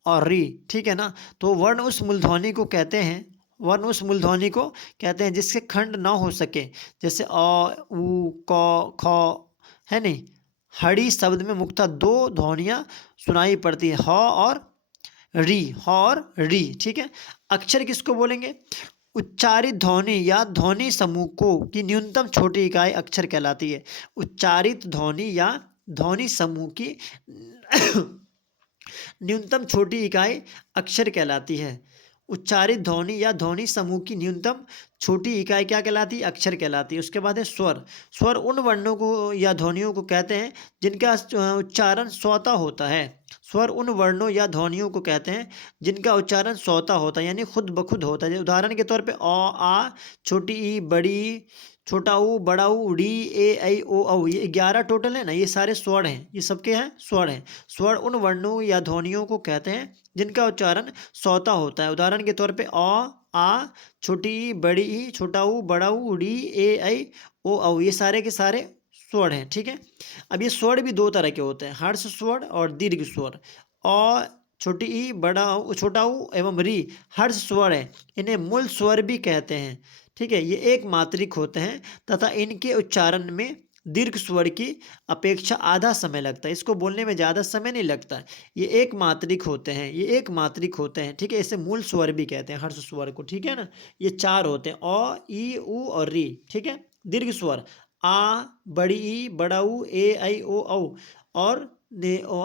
और री। ठीक है ना, तो वर्ण उस मूलध्वनि को कहते हैं, वर्ण उस मूलध्वनि को कहते हैं जिसके खंड ना हो सके। जैसे अ, ऊ, क, ख, है नहीं। हड़ी शब्द में मुख्यतः दो ध्वनियाँ सुनाई पड़ती है, ह और री। ह और री। ठीक है। अक्षर किसको बोलेंगे, उच्चारित ध्वनि या ध्वनि समूह को की न्यूनतम छोटी इकाई अक्षर कहलाती है। उच्चारित ध्वनि या ध्वनि समूह की न्यूनतम छोटी इकाई अक्षर कहलाती है। उच्चारित ध्वनि या ध्वनि समूह की न्यूनतम छोटी इकाई क्या कहलाती है? अक्षर कहलाती है। उसके बाद है स्वर। स्वर उन वर्णों को या ध्वनियों को कहते हैं जिनका उच्चारण स्वतः होता है। स्वर उन वर्णों या ध्वनियों को कहते हैं जिनका उच्चारण स्वतः होता है, यानी खुद ब खुद होता है। उदाहरण के तौर पे अ, आ, छोटी ई, बड़ी, छोटा ऊ, बड़ा ऊ, डी, ए, ऐ, ओ, औ, ये 11 टोटल है ना, ये सारे स्वर हैं। ये सबके हैं स्वर हैं। स्वर उन वर्णों या ध्वनियों को कहते हैं जिनका उच्चारण स्वतः होता है। उदाहरण के तौर पे अ, आ, छोटी ई, बड़ी ई, छोटा ऊ, बड़ा ऊ, डी, ए, ऐ, ओ, औ, ये सारे के सारे स्वर हैं। ठीक है। अब ये स्वर भी दो तरह के होते हैं, हर्ष स्वर और दीर्घ स्वर। अ, छोटी ई, बड़ा ऊ, छोटा ऊ एवं री हर्ष स्वर है। इन्हें मूल स्वर भी कहते हैं। ठीक है। ये एक मात्रिक होते हैं तथा इनके उच्चारण में दीर्घ स्वर की अपेक्षा आधा समय लगता है। इसको बोलने में ज़्यादा समय नहीं लगता। ये एक मात्रिक होते हैं, ये एक मात्रिक होते हैं। ठीक है। इसे मूल स्वर भी कहते हैं, हर्ष स्वर को। ठीक है ना। ये चार होते हैं, अ, ई, उ और री। ठीक है। दीर्घ स्वर आ, बड़ी ई, बड़ा ऊ, ए, ऐ, ओ, औ और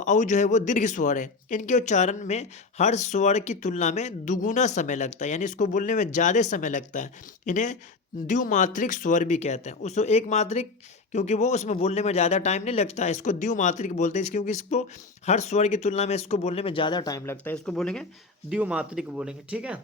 औ जो है वो दीर्घ स्वर है। इनके उच्चारण में हर स्वर की तुलना में दुगुना समय लगता है, यानी इसको बोलने में ज़्यादा समय लगता है। इन्हें द्विमात्रिक स्वर भी कहते हैं। उसको एक मात्रिक क्योंकि वो उसमें बोलने में ज़्यादा टाइम नहीं लगता है, इसको द्विमात्रिक बोलते हैं क्योंकि इसको हर स्वर की तुलना में इसको बोलने में ज़्यादा टाइम लगता है। इसको बोलेंगे द्विमात्रिक बोलेंगे। ठीक है।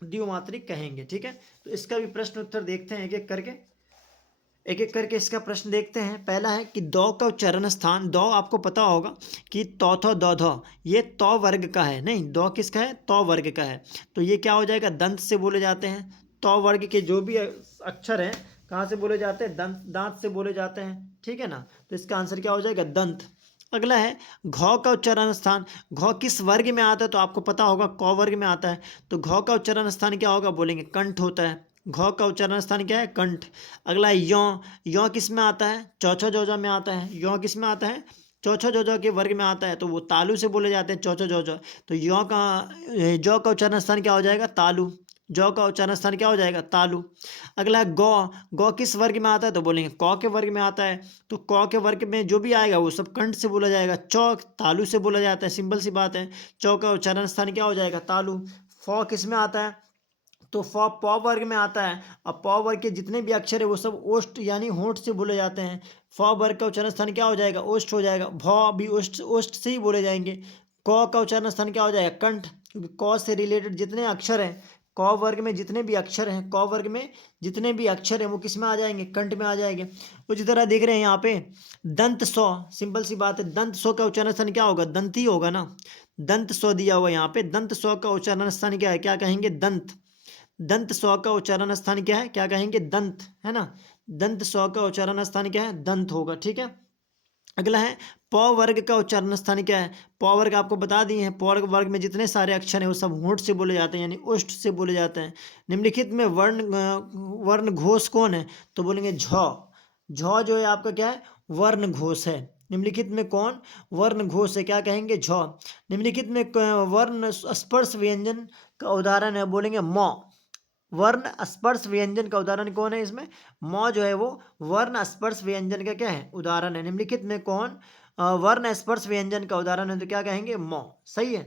द्विमात्रिक कहेंगे। ठीक है। तो इसका भी प्रश्न उत्तर देखते हैं एक एक करके इसका प्रश्न देखते हैं। पहला है कि दौ का उच्चारण स्थान। दौ आपको पता होगा कि तौथो दौधो, ये तौ वर्ग का है। नहीं, दौ किसका है? तौ वर्ग का है। तो ये क्या हो जाएगा? दंत से बोले जाते हैं। तौ वर्ग के जो भी अक्षर हैं कहाँ से बोले जाते हैं? दंत, दांत से बोले जाते हैं। ठीक है ना। तो इसका आंसर क्या हो जाएगा? दंत। अगला है घौ का उच्चारण स्थान। घौ किस वर्ग में आता है? तो आपको पता होगा कौ वर्ग में आता है। तो घौ का उच्चारण स्थान क्या होगा? बोलेंगे कंठ होता है। घौ का उच्चारण स्थान क्या है? कंठ। अगला है यौ। यौ किस में आता है? चौछो जोजो में आता है। यौ किस में आता है? चौछो जोजो के वर्ग में आता है। तो वो तालु से बोले जाते हैं, चौछो जोजो। तो यौ का जौ का उच्चारण स्थान क्या हो जाएगा? तालु। जौ का उच्चारण स्थान क्या हो जाएगा? तालु। अगला है गौ। गौ किस वर्ग में आता है? तो बोलेंगे कौ के वर्ग में आता है। तो कौ के वर्ग में जो भी आएगा वो सब कंठ से बोला जाएगा। चौ तालु से बोला जाता है, सिंपल सी बात है। चौ का उच्चारण स्थान क्या हो जाएगा? तालु। फौ किस में आता है? तो पौ वर्ग में आता है। अब पौ वर्ग के जितने भी अक्षर है वो सब ओष्ठ यानी होंठ से बोले जाते हैं। फौ वर्ग का उच्चारण स्थान क्या हो जाएगा? ओष्ठ हो जाएगा। भौ भी ओष्ठ ओष्ठ से ही बोले जाएंगे। कौ का उच्चारण स्थान क्या हो जाएगा? कंठ, क्योंकि कौ से रिलेटेड जितने अक्षर हैं, कौ वर्ग में जितने भी अक्षर हैं, कौ वर्ग में जितने भी अक्षर हैं वो किस में आ जाएंगे? कंठ में आ जाएंगे। उसी तरह देख रहे हैं यहाँ पे दंत सौ, सिंपल सी बात है। दंत सौ का उच्चारण स्थान क्या होगा? दंत ही होगा ना। दंत सौ दिया हुआ यहाँ पे। दंत सौ का उच्चारण स्थान क्या है? क्या कहेंगे? दंत। दंत स्व का उच्चारण स्थान क्या है? क्या कहेंगे? दंत, है ना। दंत स्व का उच्चारण स्थान क्या है? दंत होगा। ठीक है। अगला है प वर्ग का उच्चारण स्थान क्या है? प वर्ग आपको बता दिए हैं। प वर्ग में जितने सारे अक्षर हैं वो सब होंठ से बोले जाते हैं, यानी ओष्ठ से बोले जाते हैं। निम्नलिखित में वर्ण घोष कौन है? तो बोलेंगे झ। झ जो है आपका क्या है? वर्ण घोष है। निम्नलिखित में कौन वर्ण घोष है? क्या कहेंगे? झ। निम्नलिखित में वर्ण स्पर्श व्यंजन का उदाहरण है? बोलेंगे म। वर्ण स्पर्श व्यंजन का उदाहरण कौन है इसमें? म जो है वो वर्ण स्पर्श व्यंजन का क्या है? उदाहरण है। निम्नलिखित में कौन वर्ण स्पर्श व्यंजन का उदाहरण है? तो क्या कहेंगे? म। सही है।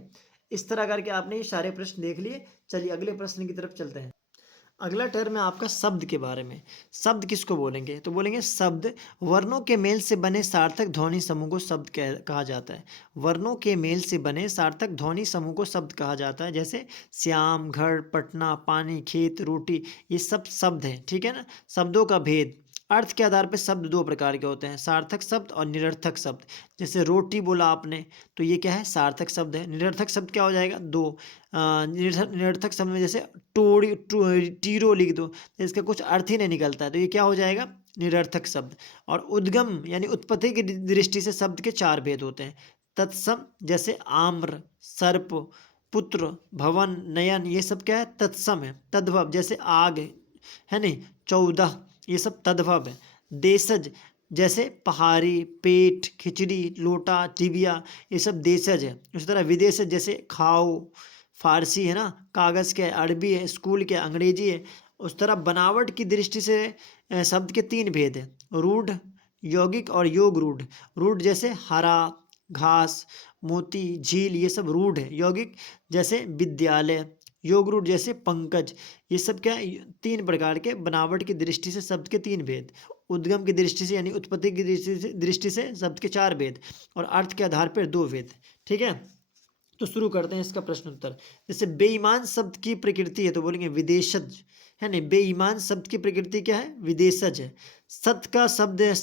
इस तरह करके आपने ये सारे प्रश्न देख लिए। चलिए अगले प्रश्न की तरफ चलते हैं। अगला टर्म है आपका शब्द के बारे में। शब्द किसको बोलेंगे? तो बोलेंगे शब्द वर्णों के मेल से बने सार्थक ध्वनि समूह को शब्द कहा जाता है। वर्णों के मेल से बने सार्थक ध्वनि समूह को शब्द कहा जाता है। जैसे श्याम, घर, पटना, पानी, खेत, रोटी, ये सब शब्द हैं। ठीक है ना। शब्दों का भेद। अर्थ के आधार पर शब्द दो प्रकार के होते हैं, सार्थक शब्द और निरर्थक शब्द। जैसे रोटी बोला आपने, तो ये क्या है? सार्थक शब्द है। निरर्थक शब्द क्या हो जाएगा? दो। निरर्थक शब्द में जैसे टीरो लिख दो तो इसका कुछ अर्थ ही नहीं निकलता है, तो ये क्या हो जाएगा? निरर्थक शब्द। और उद्गम यानी उत्पत्ति की दृष्टि से शब्द के चार भेद होते हैं। तत्सम जैसे आम्र, सर्प, पुत्र, भवन, नयन, ये सब क्या है? तत्सम है। तद्भव जैसे आग है नहीं, 14, ये सब तद्भव है। देशज जैसे पहाड़ी, पेट, खिचड़ी, लोटा, टिबिया, ये सब देशज है। उसी तरह विदेशज जैसे खाओ, फारसी है ना, कागज़ के, अरबी है, स्कूल के, अंग्रेजी है। उस तरह बनावट की दृष्टि से शब्द के तीन भेद है, रूढ़, यौगिक और योग रूढ़। रूढ़ जैसे हरा, घास, मोती, झील, ये सब रूढ़ है। यौगिक जैसे विद्यालय, योग रूढ़ जैसे पंकज, ये सब क्या है, 3 प्रकार के बनावट की दृष्टि से शब्द के 3 भेद, उद्गम की दृष्टि से यानी उत्पत्ति की दृष्टि से शब्द के 4 भेद, और अर्थ के आधार पर 2 भेद। ठीक है, तो शुरू करते हैं इसका प्रश्न उत्तर। जैसे बेईमान शब्द की प्रकृति है तो बोलेंगे विदेशज, है नहीं, बेईमान शब्द की प्रकृति क्या है, विदेशज है। सत का शब्द है,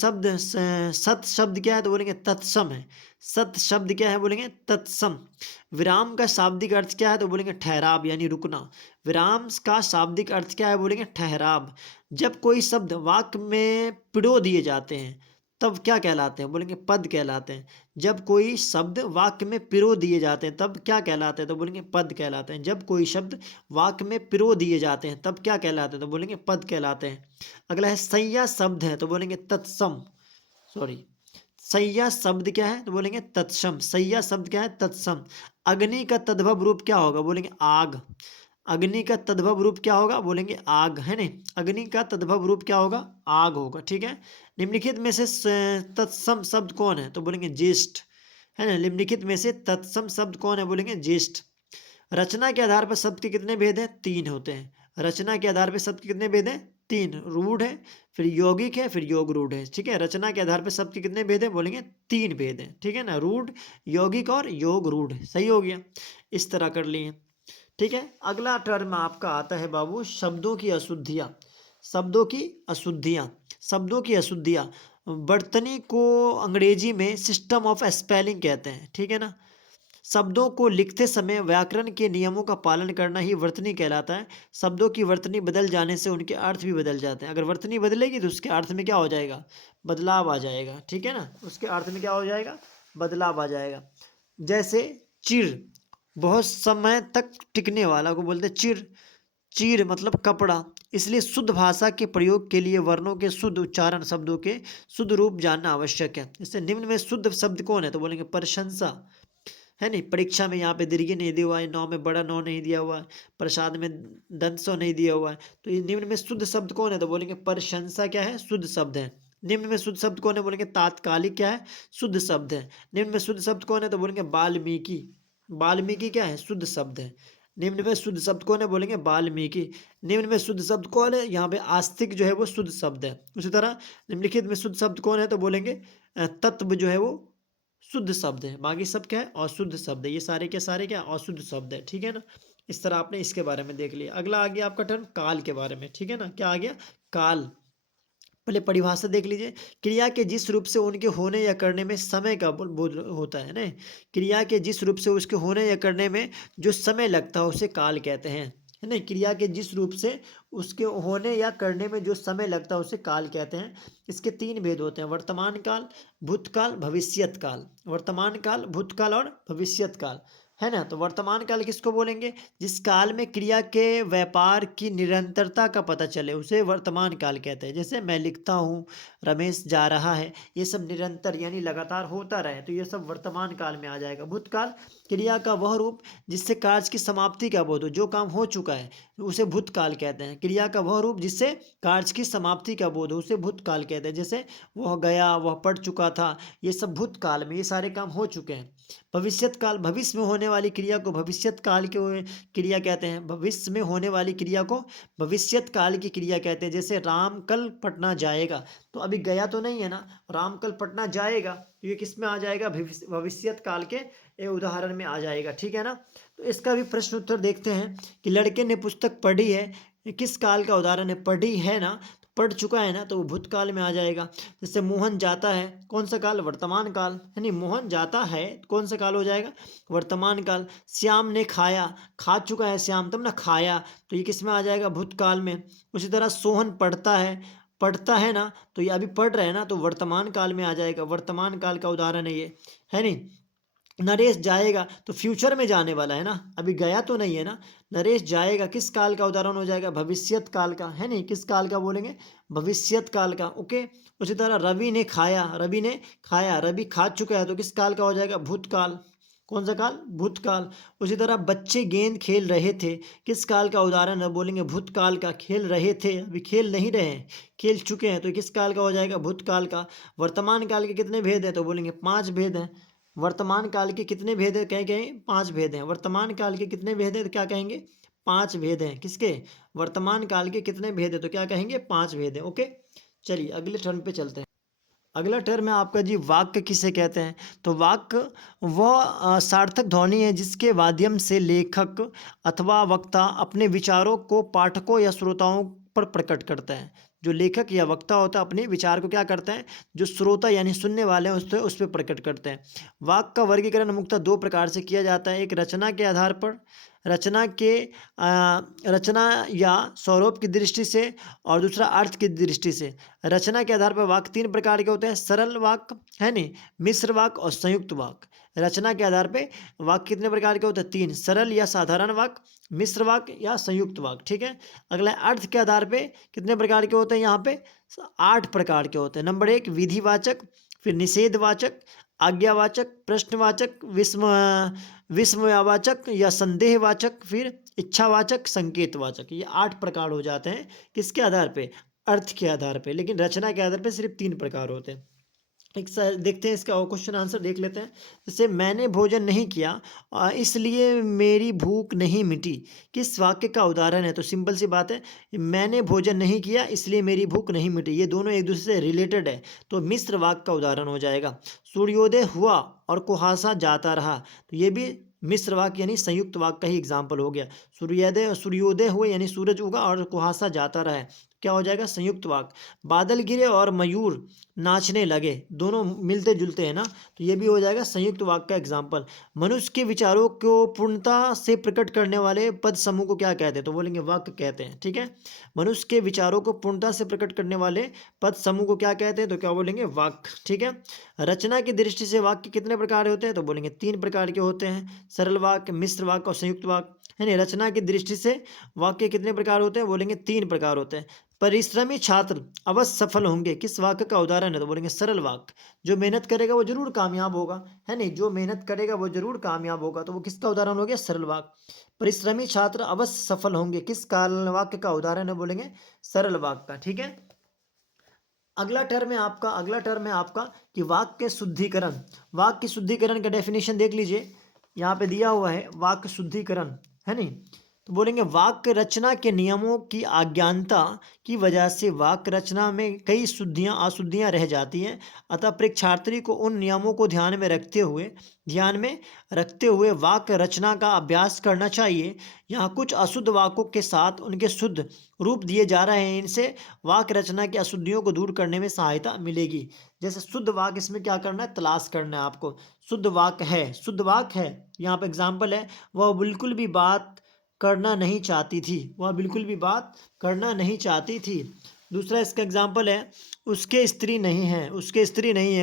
सत शब्द क्या है तो बोलेंगे तत्सम है, सत शब्द क्या है बोलेंगे तत्सम। विराम का शाब्दिक अर्थ क्या है तो बोलेंगे ठहराव यानी रुकना, विराम का शाब्दिक अर्थ क्या है बोलेंगे ठहराव। जब कोई शब्द वाक्य में पिरो दिए जाते हैं तब क्या कहलाते हैं, बोलेंगे पद कहलाते हैं। जब कोई शब्द वाक्य में पिरो दिए जाते हैं तब क्या कहलाते हैं तो बोलेंगे पद कहलाते हैं। जब कोई शब्द वाक्य में पिरो दिए जाते हैं तब क्या कहलाते हैं तो बोलेंगे पद कहलाते हैं। अगला है संज्ञा शब्द है तो बोलेंगे तत्सम, सॉरी, संज्ञा शब्द क्या है तो बोलेंगे तत्सम, संज्ञा शब्द क्या है तत्सम। अग्नि का तद्भव रूप क्या होगा, बोलेंगे आग, अग्नि का तद्भव रूप क्या होगा, बोलेंगे आग, है नहीं, अग्नि का तद्भव रूप क्या होगा, आग होगा। ठीक है, निम्नलिखित में से तत्सम शब्द कौन है तो बोलेंगे ज्येष्ठ, है ना, निम्नलिखित में से तत्सम शब्द कौन है, बोलेंगे ज्येष्ठ। रचना के आधार पर शब्द के कितने भेद हैं, 3 होते हैं। रचना के आधार पर शब्द के कितने भेद हैं, 3, रूढ़ है, फिर यौगिक है, फिर योग रूढ़ है। ठीक है, रचना के आधार पर शब्द के कितने भेद हैं, बोलेंगे 3 भेद हैं। ठीक है ना, रूढ़, यौगिक और योग रूढ़, सही हो गया, इस तरह कर लिए। ठीक है, अगला टर्म आपका आता है बाबू शब्दों की अशुद्धियाँ, शब्दों की अशुद्धियाँ, शब्दों की अशुद्धियाँ। वर्तनी को अंग्रेजी में सिस्टम ऑफ स्पेलिंग कहते हैं। ठीक है ना, शब्दों को लिखते समय व्याकरण के नियमों का पालन करना ही वर्तनी कहलाता है। शब्दों की वर्तनी बदल जाने से उनके अर्थ भी बदल जाते हैं। अगर वर्तनी बदलेगी तो उसके अर्थ में क्या हो जाएगा, बदलाव आ जाएगा। ठीक है ना, उसके अर्थ में क्या हो जाएगा, बदलाव आ जाएगा। जैसे चिर, बहुत समय तक टिकने वाला को बोलते हैं चिर, चीर मतलब कपड़ा। इसलिए शुद्ध भाषा के प्रयोग के लिए वर्णों के शुद्ध उच्चारण, शब्दों के शुद्ध रूप जानना आवश्यक है। इससे निम्न में शुद्ध शब्द कौन है तो बोलेंगे प्रशंसा, है नहीं, परीक्षा में यहाँ पे दीर्घ नहीं दिया हुआ है, नौ में बड़ा नौ नहीं दिया हुआ है, प्रसाद में दंत सौ नहीं दिया हुआ है, तो ये निम्न में शुद्ध शब्द कौन है तो बोलेंगे प्रशंसा क्या है, शुद्ध शब्द है। निम्न में शुद्ध शब्द कौन है, बोलेंगे तात्कालिक क्या है, शुद्ध शब्द है। निम्न में शुद्ध शब्द कौन है तो बोलेंगे वाल्मीकि, वाल्मीकि क्या है, शुद्ध शब्द है। निम्न में शुद्ध शब्द कौन है, बोलेंगे वाल्मीकि। निम्न में शुद्ध शब्द कौन है, यहाँ पे आस्तिक जो है वो शुद्ध शब्द है। उसी तरह निम्नलिखित में शुद्ध शब्द कौन है तो बोलेंगे तत्व जो है वो शुद्ध शब्द है। बाकी सब क्या है, अशुद्ध शब्द है। ये सारे के सारे क्या अशुद्ध शब्द है। ठीक है ना, इस तरह आपने इसके बारे में देख लिया। अगला आ गया आपका टर्म काल के बारे में। ठीक है ना, क्या आ गया, काल। पहले परिभाषा देख लीजिए, क्रिया के जिस रूप से उनके होने या करने में समय का बोध होता है ना, क्रिया के जिस रूप से उसके होने या करने में जो समय लगता है उसे काल कहते हैं, है ना। क्रिया के जिस रूप से उसके होने या करने में जो समय लगता है उसे काल कहते हैं। इसके 3 भेद होते हैं, वर्तमान काल, भूतकाल, भविष्यत काल। वर्तमान काल, भूतकाल और भविष्यत काल, है ना। तो वर्तमान काल किसको बोलेंगे, जिस काल में क्रिया के व्यापार की निरंतरता का पता चले उसे वर्तमान काल कहते हैं। जैसे मैं लिखता हूँ, रमेश जा रहा है, ये सब निरंतर यानी लगातार होता रहे तो ये सब वर्तमान काल में आ जाएगा। भूतकाल, क्रिया का वह रूप जिससे कार्य की समाप्ति का बोध हो, जो काम हो चुका है उसे भूतकाल कहते हैं। क्रिया का वह रूप जिससे कार्य की समाप्ति का बोध हो उसे भूतकाल कहते हैं। जैसे वह गया, वह पढ़ चुका था, ये सब भूतकाल में ये सारे काम हो चुके हैं। भविष्यत काल, भविष्य में होने वाली क्रिया को भविष्यत काल की क्रिया कहते हैं। भविष्य में होने वाली क्रिया को भविष्यत काल की क्रिया कहते हैं। जैसे राम कल पटना जाएगा, तो अभी गया तो नहीं है ना, राम कल पटना जाएगा, तो ये किस में आ जाएगा, भविष्यत काल के ये उदाहरण में आ जाएगा। ठीक है ना, तो इसका भी प्रश्न उत्तर देखते हैं कि लड़के ने पुस्तक पढ़ी है, ये किस काल का उदाहरण है, पढ़ी है ना, पढ़ चुका है ना, तो वो भूतकाल में आ जाएगा। जैसे मोहन जाता है, कौन सा काल, वर्तमान काल, है नहीं, मोहन जाता है कौन सा काल हो जाएगा, वर्तमान काल। श्याम ने खाया, खा चुका है श्याम तब ना खाया, तो ये किस में आ जाएगा, भूतकाल में। उसी तरह सोहन पढ़ता है, पढ़ता है ना, तो ये अभी पढ़ रहे हैं ना, तो वर्तमान काल में आ जाएगा, वर्तमान काल का उदाहरण है ये, है नहीं। नरेश जाएगा तो फ्यूचर में जाने वाला है ना, अभी गया तो नहीं है ना। नरेश जाएगा किस काल का उदाहरण हो जाएगा, भविष्यत काल का, है नहीं, किस काल का बोलेंगे, भविष्यत काल का। ओके, उसी तरह रवि ने खाया, रवि ने खाया, रवि खा चुका है तो किस काल का हो जाएगा, भूतकाल। कौन सा काल, भूतकाल। उसी तरह बच्चे गेंद खेल रहे थे, किस काल का उदाहरण है, बोलेंगे भूतकाल का। खेल रहे थे, अभी खेल नहीं रहे हैं, खेल चुके हैं, तो किस काल का हो जाएगा, भूतकाल का। वर्तमान काल के कितने भेद हैं तो बोलेंगे 5 भेद हैं। वर्तमान काल के कितने भेद है, कहें कहें 5 भेद हैं। वर्तमान काल के कितने भेद हैं तो क्या कहेंगे, 5 भेद हैं। किसके? वर्तमान काल के कितने भेद हैं? तो क्या कहेंगे? 5 भेद हैं। ओके, चलिए अगले टर्म पे चलते हैं। अगला टर्म है आपका जी वाक्य किसे कहते हैं? तो वाक्य वह सार्थक ध्वनि है जिसके माध्यम से लेखक अथवा वक्ता अपने विचारों को पाठकों या श्रोताओं पर प्रकट करता है। जो लेखक या वक्ता होता है अपने विचार को क्या करता है, जो श्रोता यानी सुनने वाले हैं उस पर प्रकट करते हैं। वाक्य का वर्गीकरण मुख्यतः दो प्रकार से किया जाता है। एक रचना के आधार पर, रचना के रचना या स्वरूप की दृष्टि से, और दूसरा अर्थ की दृष्टि से। रचना के आधार पर वाक्य 3 प्रकार के होते हैं, सरल वाक्य है नहीं, मिश्र वाक्य और संयुक्त वाक्य। रचना के आधार पे वाक्य कितने प्रकार के होते हैं? 3, सरल या साधारण वाक्य, मिश्र वाक्य या संयुक्त वाक्य। ठीक है, अगला अर्थ के आधार पे कितने प्रकार के होते हैं? यहाँ पे 8 प्रकार के होते हैं। नंबर 1 विधिवाचक, फिर निषेधवाचक, आज्ञावाचक, प्रश्नवाचक, विस्मयवाचक या संदेहवाचक, फिर इच्छावाचक, संकेतवाचक। ये 8 प्रकार हो जाते हैं। किसके आधार पे? अर्थ के आधार पे। लेकिन रचना के आधार पे सिर्फ 3 प्रकार होते हैं। एक देखते हैं इसका क्वेश्चन आंसर देख लेते हैं। जैसे मैंने भोजन नहीं किया इसलिए मेरी भूख नहीं मिटी, किस वाक्य का उदाहरण है? तो सिंपल सी बात है, मैंने भोजन नहीं किया इसलिए मेरी भूख नहीं मिटी, ये दोनों एक दूसरे से रिलेटेड है, तो मिश्र वाक्य का उदाहरण हो जाएगा। सूर्योदय हुआ और कुहासा जाता रहा, तो ये भी मिश्र वाक्य यानी संयुक्त वाक्य का ही एग्जाम्पल हो गया। सूर्योदय हुए यानी सूरज उगा और कुहासा जाता रहा है, क्या हो जाएगा? संयुक्त वाक्य। बादल गिरे और मयूर नाचने लगे, दोनों मिलते जुलते हैं ना, तो ये भी हो जाएगा संयुक्त वाक्य का एग्जाम्पल। मनुष्य के विचारों को पूर्णता से प्रकट करने वाले पद समूह को क्या कहते हैं? तो बोलेंगे वाक्य कहते हैं। ठीक है, मनुष्य के विचारों को पूर्णता से प्रकट करने वाले पद समूह को क्या कहते हैं? तो क्या बोलेंगे? वाक्य। ठीक है, रचना की दृष्टि से वाक्य कितने प्रकार होते हैं? तो बोलेंगे 3 प्रकार के होते हैं, सरल वाक्य, मिश्र वाक्य और संयुक्त वाक्य। है नहीं, रचना की दृष्टि से वाक्य कितने प्रकार होते हैं? बोलेंगे 3 प्रकार होते हैं। परिश्रमी छात्र अवश्य सफल होंगे, किस वाक्य का उदाहरण है? तो बोलेंगे सरल वाक्य। जो मेहनत करेगा वो जरूर कामयाब होगा, है नहीं, जो मेहनत करेगा वो जरूर कामयाब होगा, तो वो किसका उदाहरण हो गया? सरल वाक्य। परिश्रमी छात्र अवश्य सफल होंगे, किस काल वाक्य का उदाहरण है? बोलेंगे सरल वाक्य का। ठीक है, अगला टर्म है आपका कि वाक्य शुद्धिकरण। वाक्य शुद्धिकरण का डेफिनेशन देख लीजिए, यहाँ पे दिया हुआ है वाक्य शुद्धिकरण, है नहीं। तो बोलेंगे वाक्य रचना के नियमों की अज्ञानता की वजह से वाक्य रचना में कई शुद्धियाँ अशुद्धियाँ रह जाती हैं, अतः परीक्षार्थी को उन नियमों को ध्यान में रखते हुए वाक्य रचना का अभ्यास करना चाहिए। यहाँ कुछ अशुद्ध वाक्यों के साथ उनके शुद्ध रूप दिए जा रहे हैं, इनसे वाक्य रचना की अशुद्धियों को दूर करने में सहायता मिलेगी। जैसे शुद्ध वाक्य, इसमें क्या करना है? तलाश करना है आपको। शुद्ध वाक्य है, यहाँ पे एग्जाम्पल है, वह बिल्कुल भी बात करना नहीं चाहती थी। दूसरा इसका एग्जाम्पल है, उसके स्त्री नहीं है,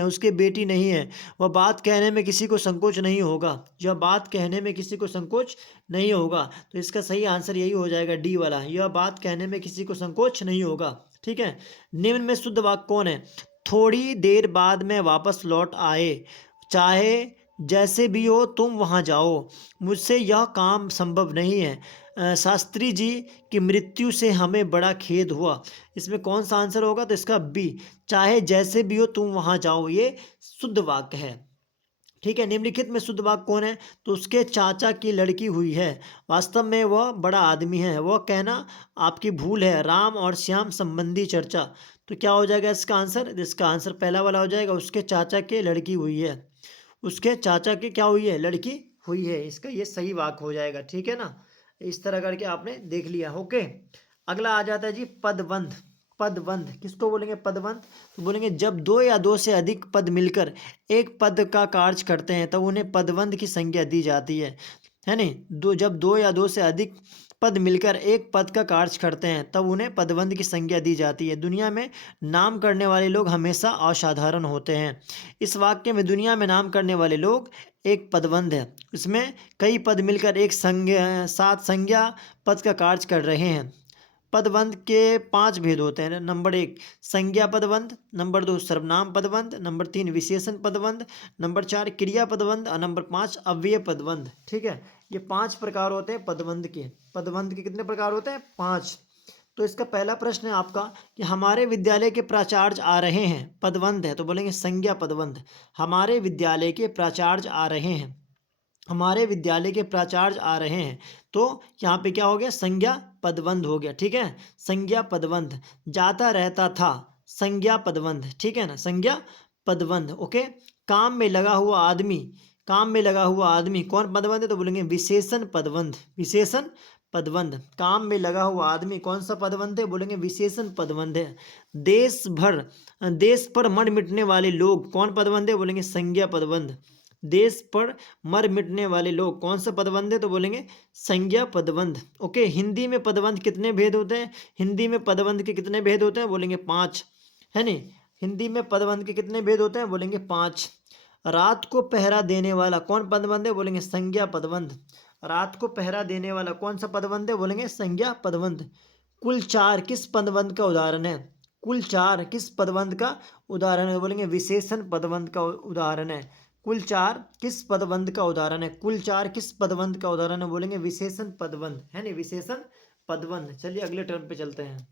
उसके बेटी नहीं है, वह बात कहने में किसी को संकोच नहीं होगा। तो इसका सही आंसर यही हो जाएगा, डी वाला, यह बात कहने में किसी को संकोच नहीं होगा। ठीक है, निम्न में शुद्ध वाक्य कौन है? थोड़ी देर बाद में वापस लौट आए, चाहे जैसे भी हो तुम वहाँ जाओ, मुझसे यह काम संभव नहीं है, शास्त्री जी की मृत्यु से हमें बड़ा खेद हुआ। इसमें कौन सा आंसर होगा? तो इसका बी, चाहे जैसे भी हो तुम वहाँ जाओ, ये शुद्ध वाक्य है। ठीक है, निम्नलिखित में शुद्ध वाक्य कौन है? तो उसके चाचा की लड़की हुई है, वास्तव में वह बड़ा आदमी है, वह कहना आपकी भूल है, राम और श्याम संबंधी चर्चा। तो क्या हो जाएगा इसका आंसर? इसका आंसर पहला वाला हो जाएगा, उसके चाचा की लड़की हुई है, उसके चाचा की क्या हुई है? लड़की हुई है, इसका ये सही वाक्य हो जाएगा। ठीक है ना, इस तरह करके आपने देख लिया। ओके, अगला आ जाता है जी पदबंध किसको बोलेंगे? पदबंध। तो बोलेंगे जब 2 या 2 से अधिक पद मिलकर एक पद का कार्य करते हैं तब उन्हें पदबंध की संज्ञा दी जाती है नहीं। जब 2 या 2 से अधिक पद मिलकर एक पद का कार्य करते हैं तब उन्हें पदबंध की संज्ञा दी जाती है। दुनिया में नाम करने वाले लोग हमेशा असाधारण होते हैं। इस वाक्य में दुनिया में नाम करने वाले लोग एक पदबंध है, इसमें कई पद मिलकर एक साथ संज्ञा पद का कार्य कर रहे हैं। पदबंध के 5 भेद होते हैं। नंबर 1 संज्ञा पदबंध, नंबर 2 सर्वनाम पदबंध, नंबर 3 विशेषण पदबंध, नंबर 4 क्रिया पदबंध और नंबर 5 अव्यय पदबंध। ठीक है, ये 5 प्रकार होते हैं पदबंध के कितने प्रकार होते हैं? 5। तो इसका पहला प्रश्न है आपका कि हमारे विद्यालय के प्राचार्य आ रहे हैं, पदबंध है, तो बोलेंगे संज्ञा पदबंध। हमारे विद्यालय के प्राचार्य आ रहे हैं, हमारे विद्यालय के प्राचार्य आ रहे हैं। तो यहाँ पे क्या हो गया, संज्ञा पदबंध हो गया, ठीक है, संज्ञा पदबंध। जाता रहता था, संज्ञा पदबंध, ठीक है ना, संज्ञा पदबंध। ओके। काम में लगा हुआ आदमी, काम में लगा हुआ आदमी कौन पदबंध है, तो बोलेंगे विशेषण पदबंध, विशेषण पदबंध। काम में लगा हुआ आदमी कौन सा पदबंध है, बोलेंगे विशेषण पदबंध है। देश भर, देश पर मर मिटने वाले लोग कौन पदबंध है, बोलेंगे संज्ञा पदबंध। देश पर मर मिटने वाले लोग कौन सा पदबंध है, तो बोलेंगे संज्ञा पदबंध। ओके। हिंदी में पदबंध कितने भेद होते हैं, हिंदी में पदबंध के कितने भेद होते हैं, बोलेंगे 5, है नहीं, हिंदी में पदबंध के कितने भेद होते हैं, बोलेंगे 5। रात को पहरा देने वाला कौन पदबंध है, बोलेंगे संज्ञा पदबंध। रात को पहरा देने वाला कौन सा पदबंध है, बोलेंगे संज्ञा पदबंध। कुल 4 किस पदबंध का उदाहरण है, कुल 4 किस पदबंध का उदाहरण है, बोलेंगे विशेषण पदबंध का उदाहरण है। कुल 4 किस पदबंध का उदाहरण है, कुल 4 किस पदबंध का उदाहरण है, बोलेंगे विशेषण पदबंध, है नहीं, विशेषण पदबंध। चलिए अगले टर्म पे चलते हैं।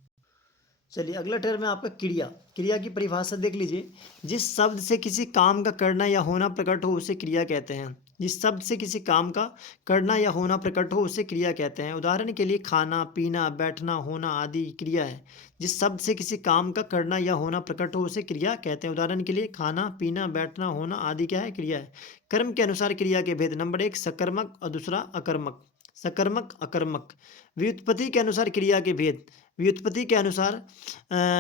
चलिए अगला टर्म है आपका क्रिया। क्रिया की परिभाषा देख लीजिए। जिस शब्द से किसी काम का करना या होना प्रकट हो उसे क्रिया कहते हैं। जिस शब्द से किसी काम का करना या होना प्रकट हो उसे क्रिया कहते हैं। उदाहरण के लिए खाना, पीना, बैठना, होना आदि क्रिया है। जिस शब्द से किसी काम का करना या होना प्रकट हो उसे क्रिया कहते हैं। उदाहरण के लिए खाना, पीना, बैठना, होना आदि क्या है, क्रिया है। कर्म के अनुसार क्रिया के भेद। नंबर 1 सकर्मक और दूसरा अकर्मक। सकर्मक, अकर्मक। व्युत्पत्ति के अनुसार क्रिया के भेद। व्युत्पत्ति के अनुसार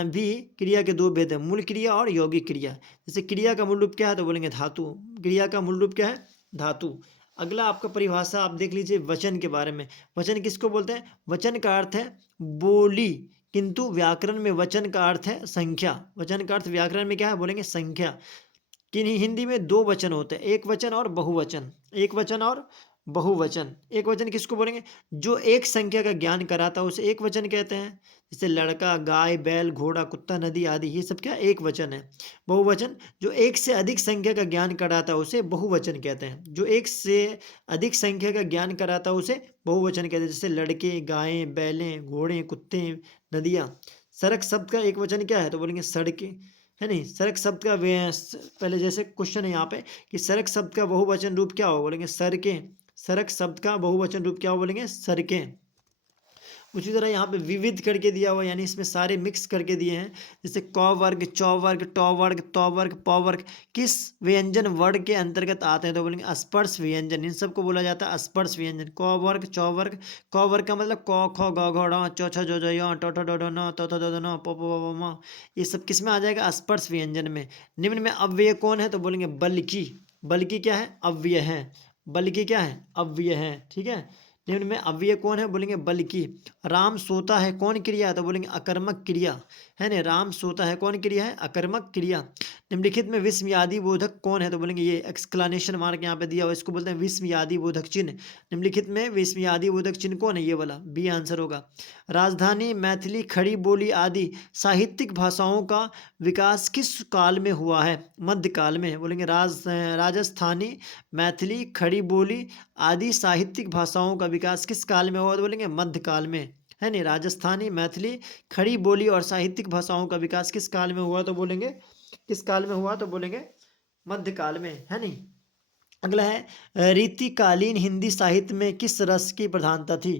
भी क्रिया के 2 भेद हैं, मूल क्रिया और यौगिक क्रिया। जैसे क्रिया का मूल रूप क्या है, तो बोलेंगे धातु। क्रिया का मूल रूप क्या है, धातु। अगला आपका परिभाषा आप देख लीजिए वचन के बारे में। वचन किसको बोलते हैं, वचन का अर्थ है बोली, किंतु व्याकरण में वचन का अर्थ है संख्या। वचन का अर्थ व्याकरण में क्या है, बोलेंगे संख्या। कि हिंदी में 2 वचन होते हैं, एक वचन और बहुवचन। एक वचन और बहुवचन। एक वचन किसको बोलेंगे, जो एक संख्या का ज्ञान कराता है उसे एक वचन कहते हैं। जैसे लड़का, गाय, बैल, घोड़ा, कुत्ता, नदी आदि, ये सब क्या एक वचन है। बहुवचन जो एक से अधिक संख्या का ज्ञान कराता है उसे बहुवचन कहते हैं। जो एक से अधिक संख्या का ज्ञान कराता है उसे बहुवचन कहते हैं। जैसे लड़के, गायें, बैलें, घोड़े, कुत्ते, नदियाँ। सड़क शब्द का एक वचन क्या है, तो बोलेंगे सड़कें, है नहीं। सड़क शब्द का पहले जैसे क्वेश्चन है यहाँ पे कि सड़क शब्द का बहुवचन रूप क्या हो, बोलेंगे सड़कें। सड़क शब्द का बहुवचन रूप क्या हो, बोलेंगे सड़कें। उसी तरह यहाँ पे विविध करके दिया हुआ, यानी इसमें सारे मिक्स करके दिए हैं। जैसे क वर्ग, चौ वर्ग, टौ वर्ग, तौ वर्ग, पौ वर्ग किस व्यंजन वर्ण के अंतर्गत आते हैं, तो बोलेंगे स्पर्श व्यंजन। इन सबको बोला जाता है स्पर्श व्यंजन। क वर्ग, चौ वर्ग। क वर्ग का मतलब क ख ग घ ड़ च छ ज झ य ट ठ ड ढ न त थ द ध न प प ब ब म। ये सब किस में आ जाएगा, स्पर्श व्यंजन में। निम्न में अव्यय कौन है, तो बोलेंगे बल्कि। बल्कि क्या है, अव्यय है। बल्कि क्या है, अव्यय है, ठीक है। निम्न में अव्यय कौन है, बोलेंगे बल्कि। राम सोता है कौन क्रिया है, तो बोलेंगे अकर्मक क्रिया, है ना। राम सोता है कौन क्रिया है, अकर्मक क्रिया। निम्नलिखित में विस्मयादि बोधक कौन है, तो बोलेंगे ये एक्सक्लेनेशन मार्क यहाँ पे दिया हुआ, इसको बोलते हैं विस्मयादि बोधक चिन्ह। निम्नलिखित में विस्मयादि बोधक चिन्ह कौन है, ये वाला बी आंसर होगा। राजधानी, मैथिली, खड़ी बोली आदि साहित्यिक भाषाओं का विकास किस काल में हुआ है, मध्यकाल में। बोलेंगे राजस्थानी, मैथिली, खड़ी बोली आदि साहित्यिक भाषाओं का विकास किस काल में हुआ, तो बोलेंगे मध्यकाल में, है नहीं। राजस्थानी, मैथिली, खड़ी बोली और साहित्यिक भाषाओं का विकास किस काल में हुआ, तो बोलेंगे किस काल में हुआ, तो बोलेंगे मध्यकाल में, है नहीं। अगला है रीतिकालीन हिंदी साहित्य में किस रस की प्रधानता थी।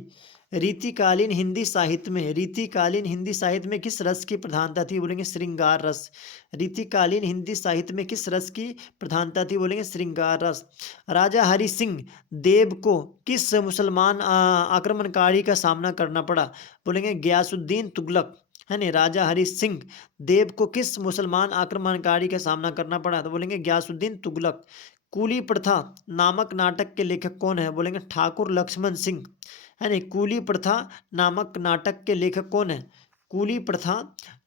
रीतिकालीन हिंदी साहित्य में, रीतिकालीन हिंदी साहित्य में किस रस की प्रधानता थी, बोलेंगे श्रृंगार रस। रीतिकालीन हिंदी साहित्य में किस रस की प्रधानता थी, बोलेंगे श्रृंगार रस। राजा हरि सिंह देव को किस मुसलमान आक्रमणकारी का सामना करना पड़ा, बोलेंगे गयासुद्दीन तुगलक, है नहीं। राजा हरि सिंह देव को किस मुसलमान आक्रमणकारी का सामना करना पड़ा, तो बोलेंगे गयासुद्दीन तुगलक। कूली प्रथा नामक नाटक के लेखक कौन है, बोलेंगे ठाकुर लक्ष्मण सिंह, है नहीं। कूली प्रथा नामक नाटक के लेखक कौन है, कूली प्रथा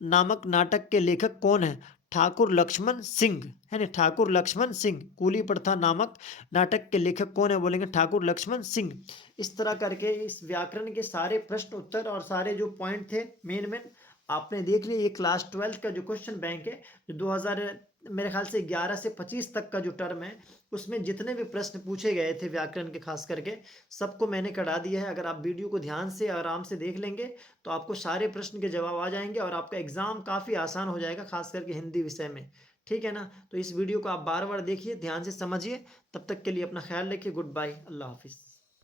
नामक नाटक के लेखक कौन है, ठाकुर लक्ष्मण सिंह, है ना। ठाकुर लक्ष्मण सिंह। कूली प्रथा नामक नाटक के लेखक कौन है, बोलेंगे ठाकुर लक्ष्मण सिंह। इस तरह करके इस व्याकरण के सारे प्रश्न उत्तर और सारे जो पॉइंट थे मेन मेन आपने देख लिया। ये क्लास 12 का जो क्वेश्चन बैंक है, जो 2000 मेरे ख्याल से 11 से 25 तक का जो टर्म है, उसमें जितने भी प्रश्न पूछे गए थे व्याकरण के खास करके सबको मैंने करा दिया है। अगर आप वीडियो को ध्यान से आराम से देख लेंगे तो आपको सारे प्रश्न के जवाब आ जाएंगे और आपका एग्जाम काफ़ी आसान हो जाएगा, खास करके हिंदी विषय में। ठीक है ना। तो इस वीडियो को आप बार बार देखिए, ध्यान से समझिए। तब तक के लिए अपना ख्याल रखिए। गुड बाय, अल्लाह हाफिज़।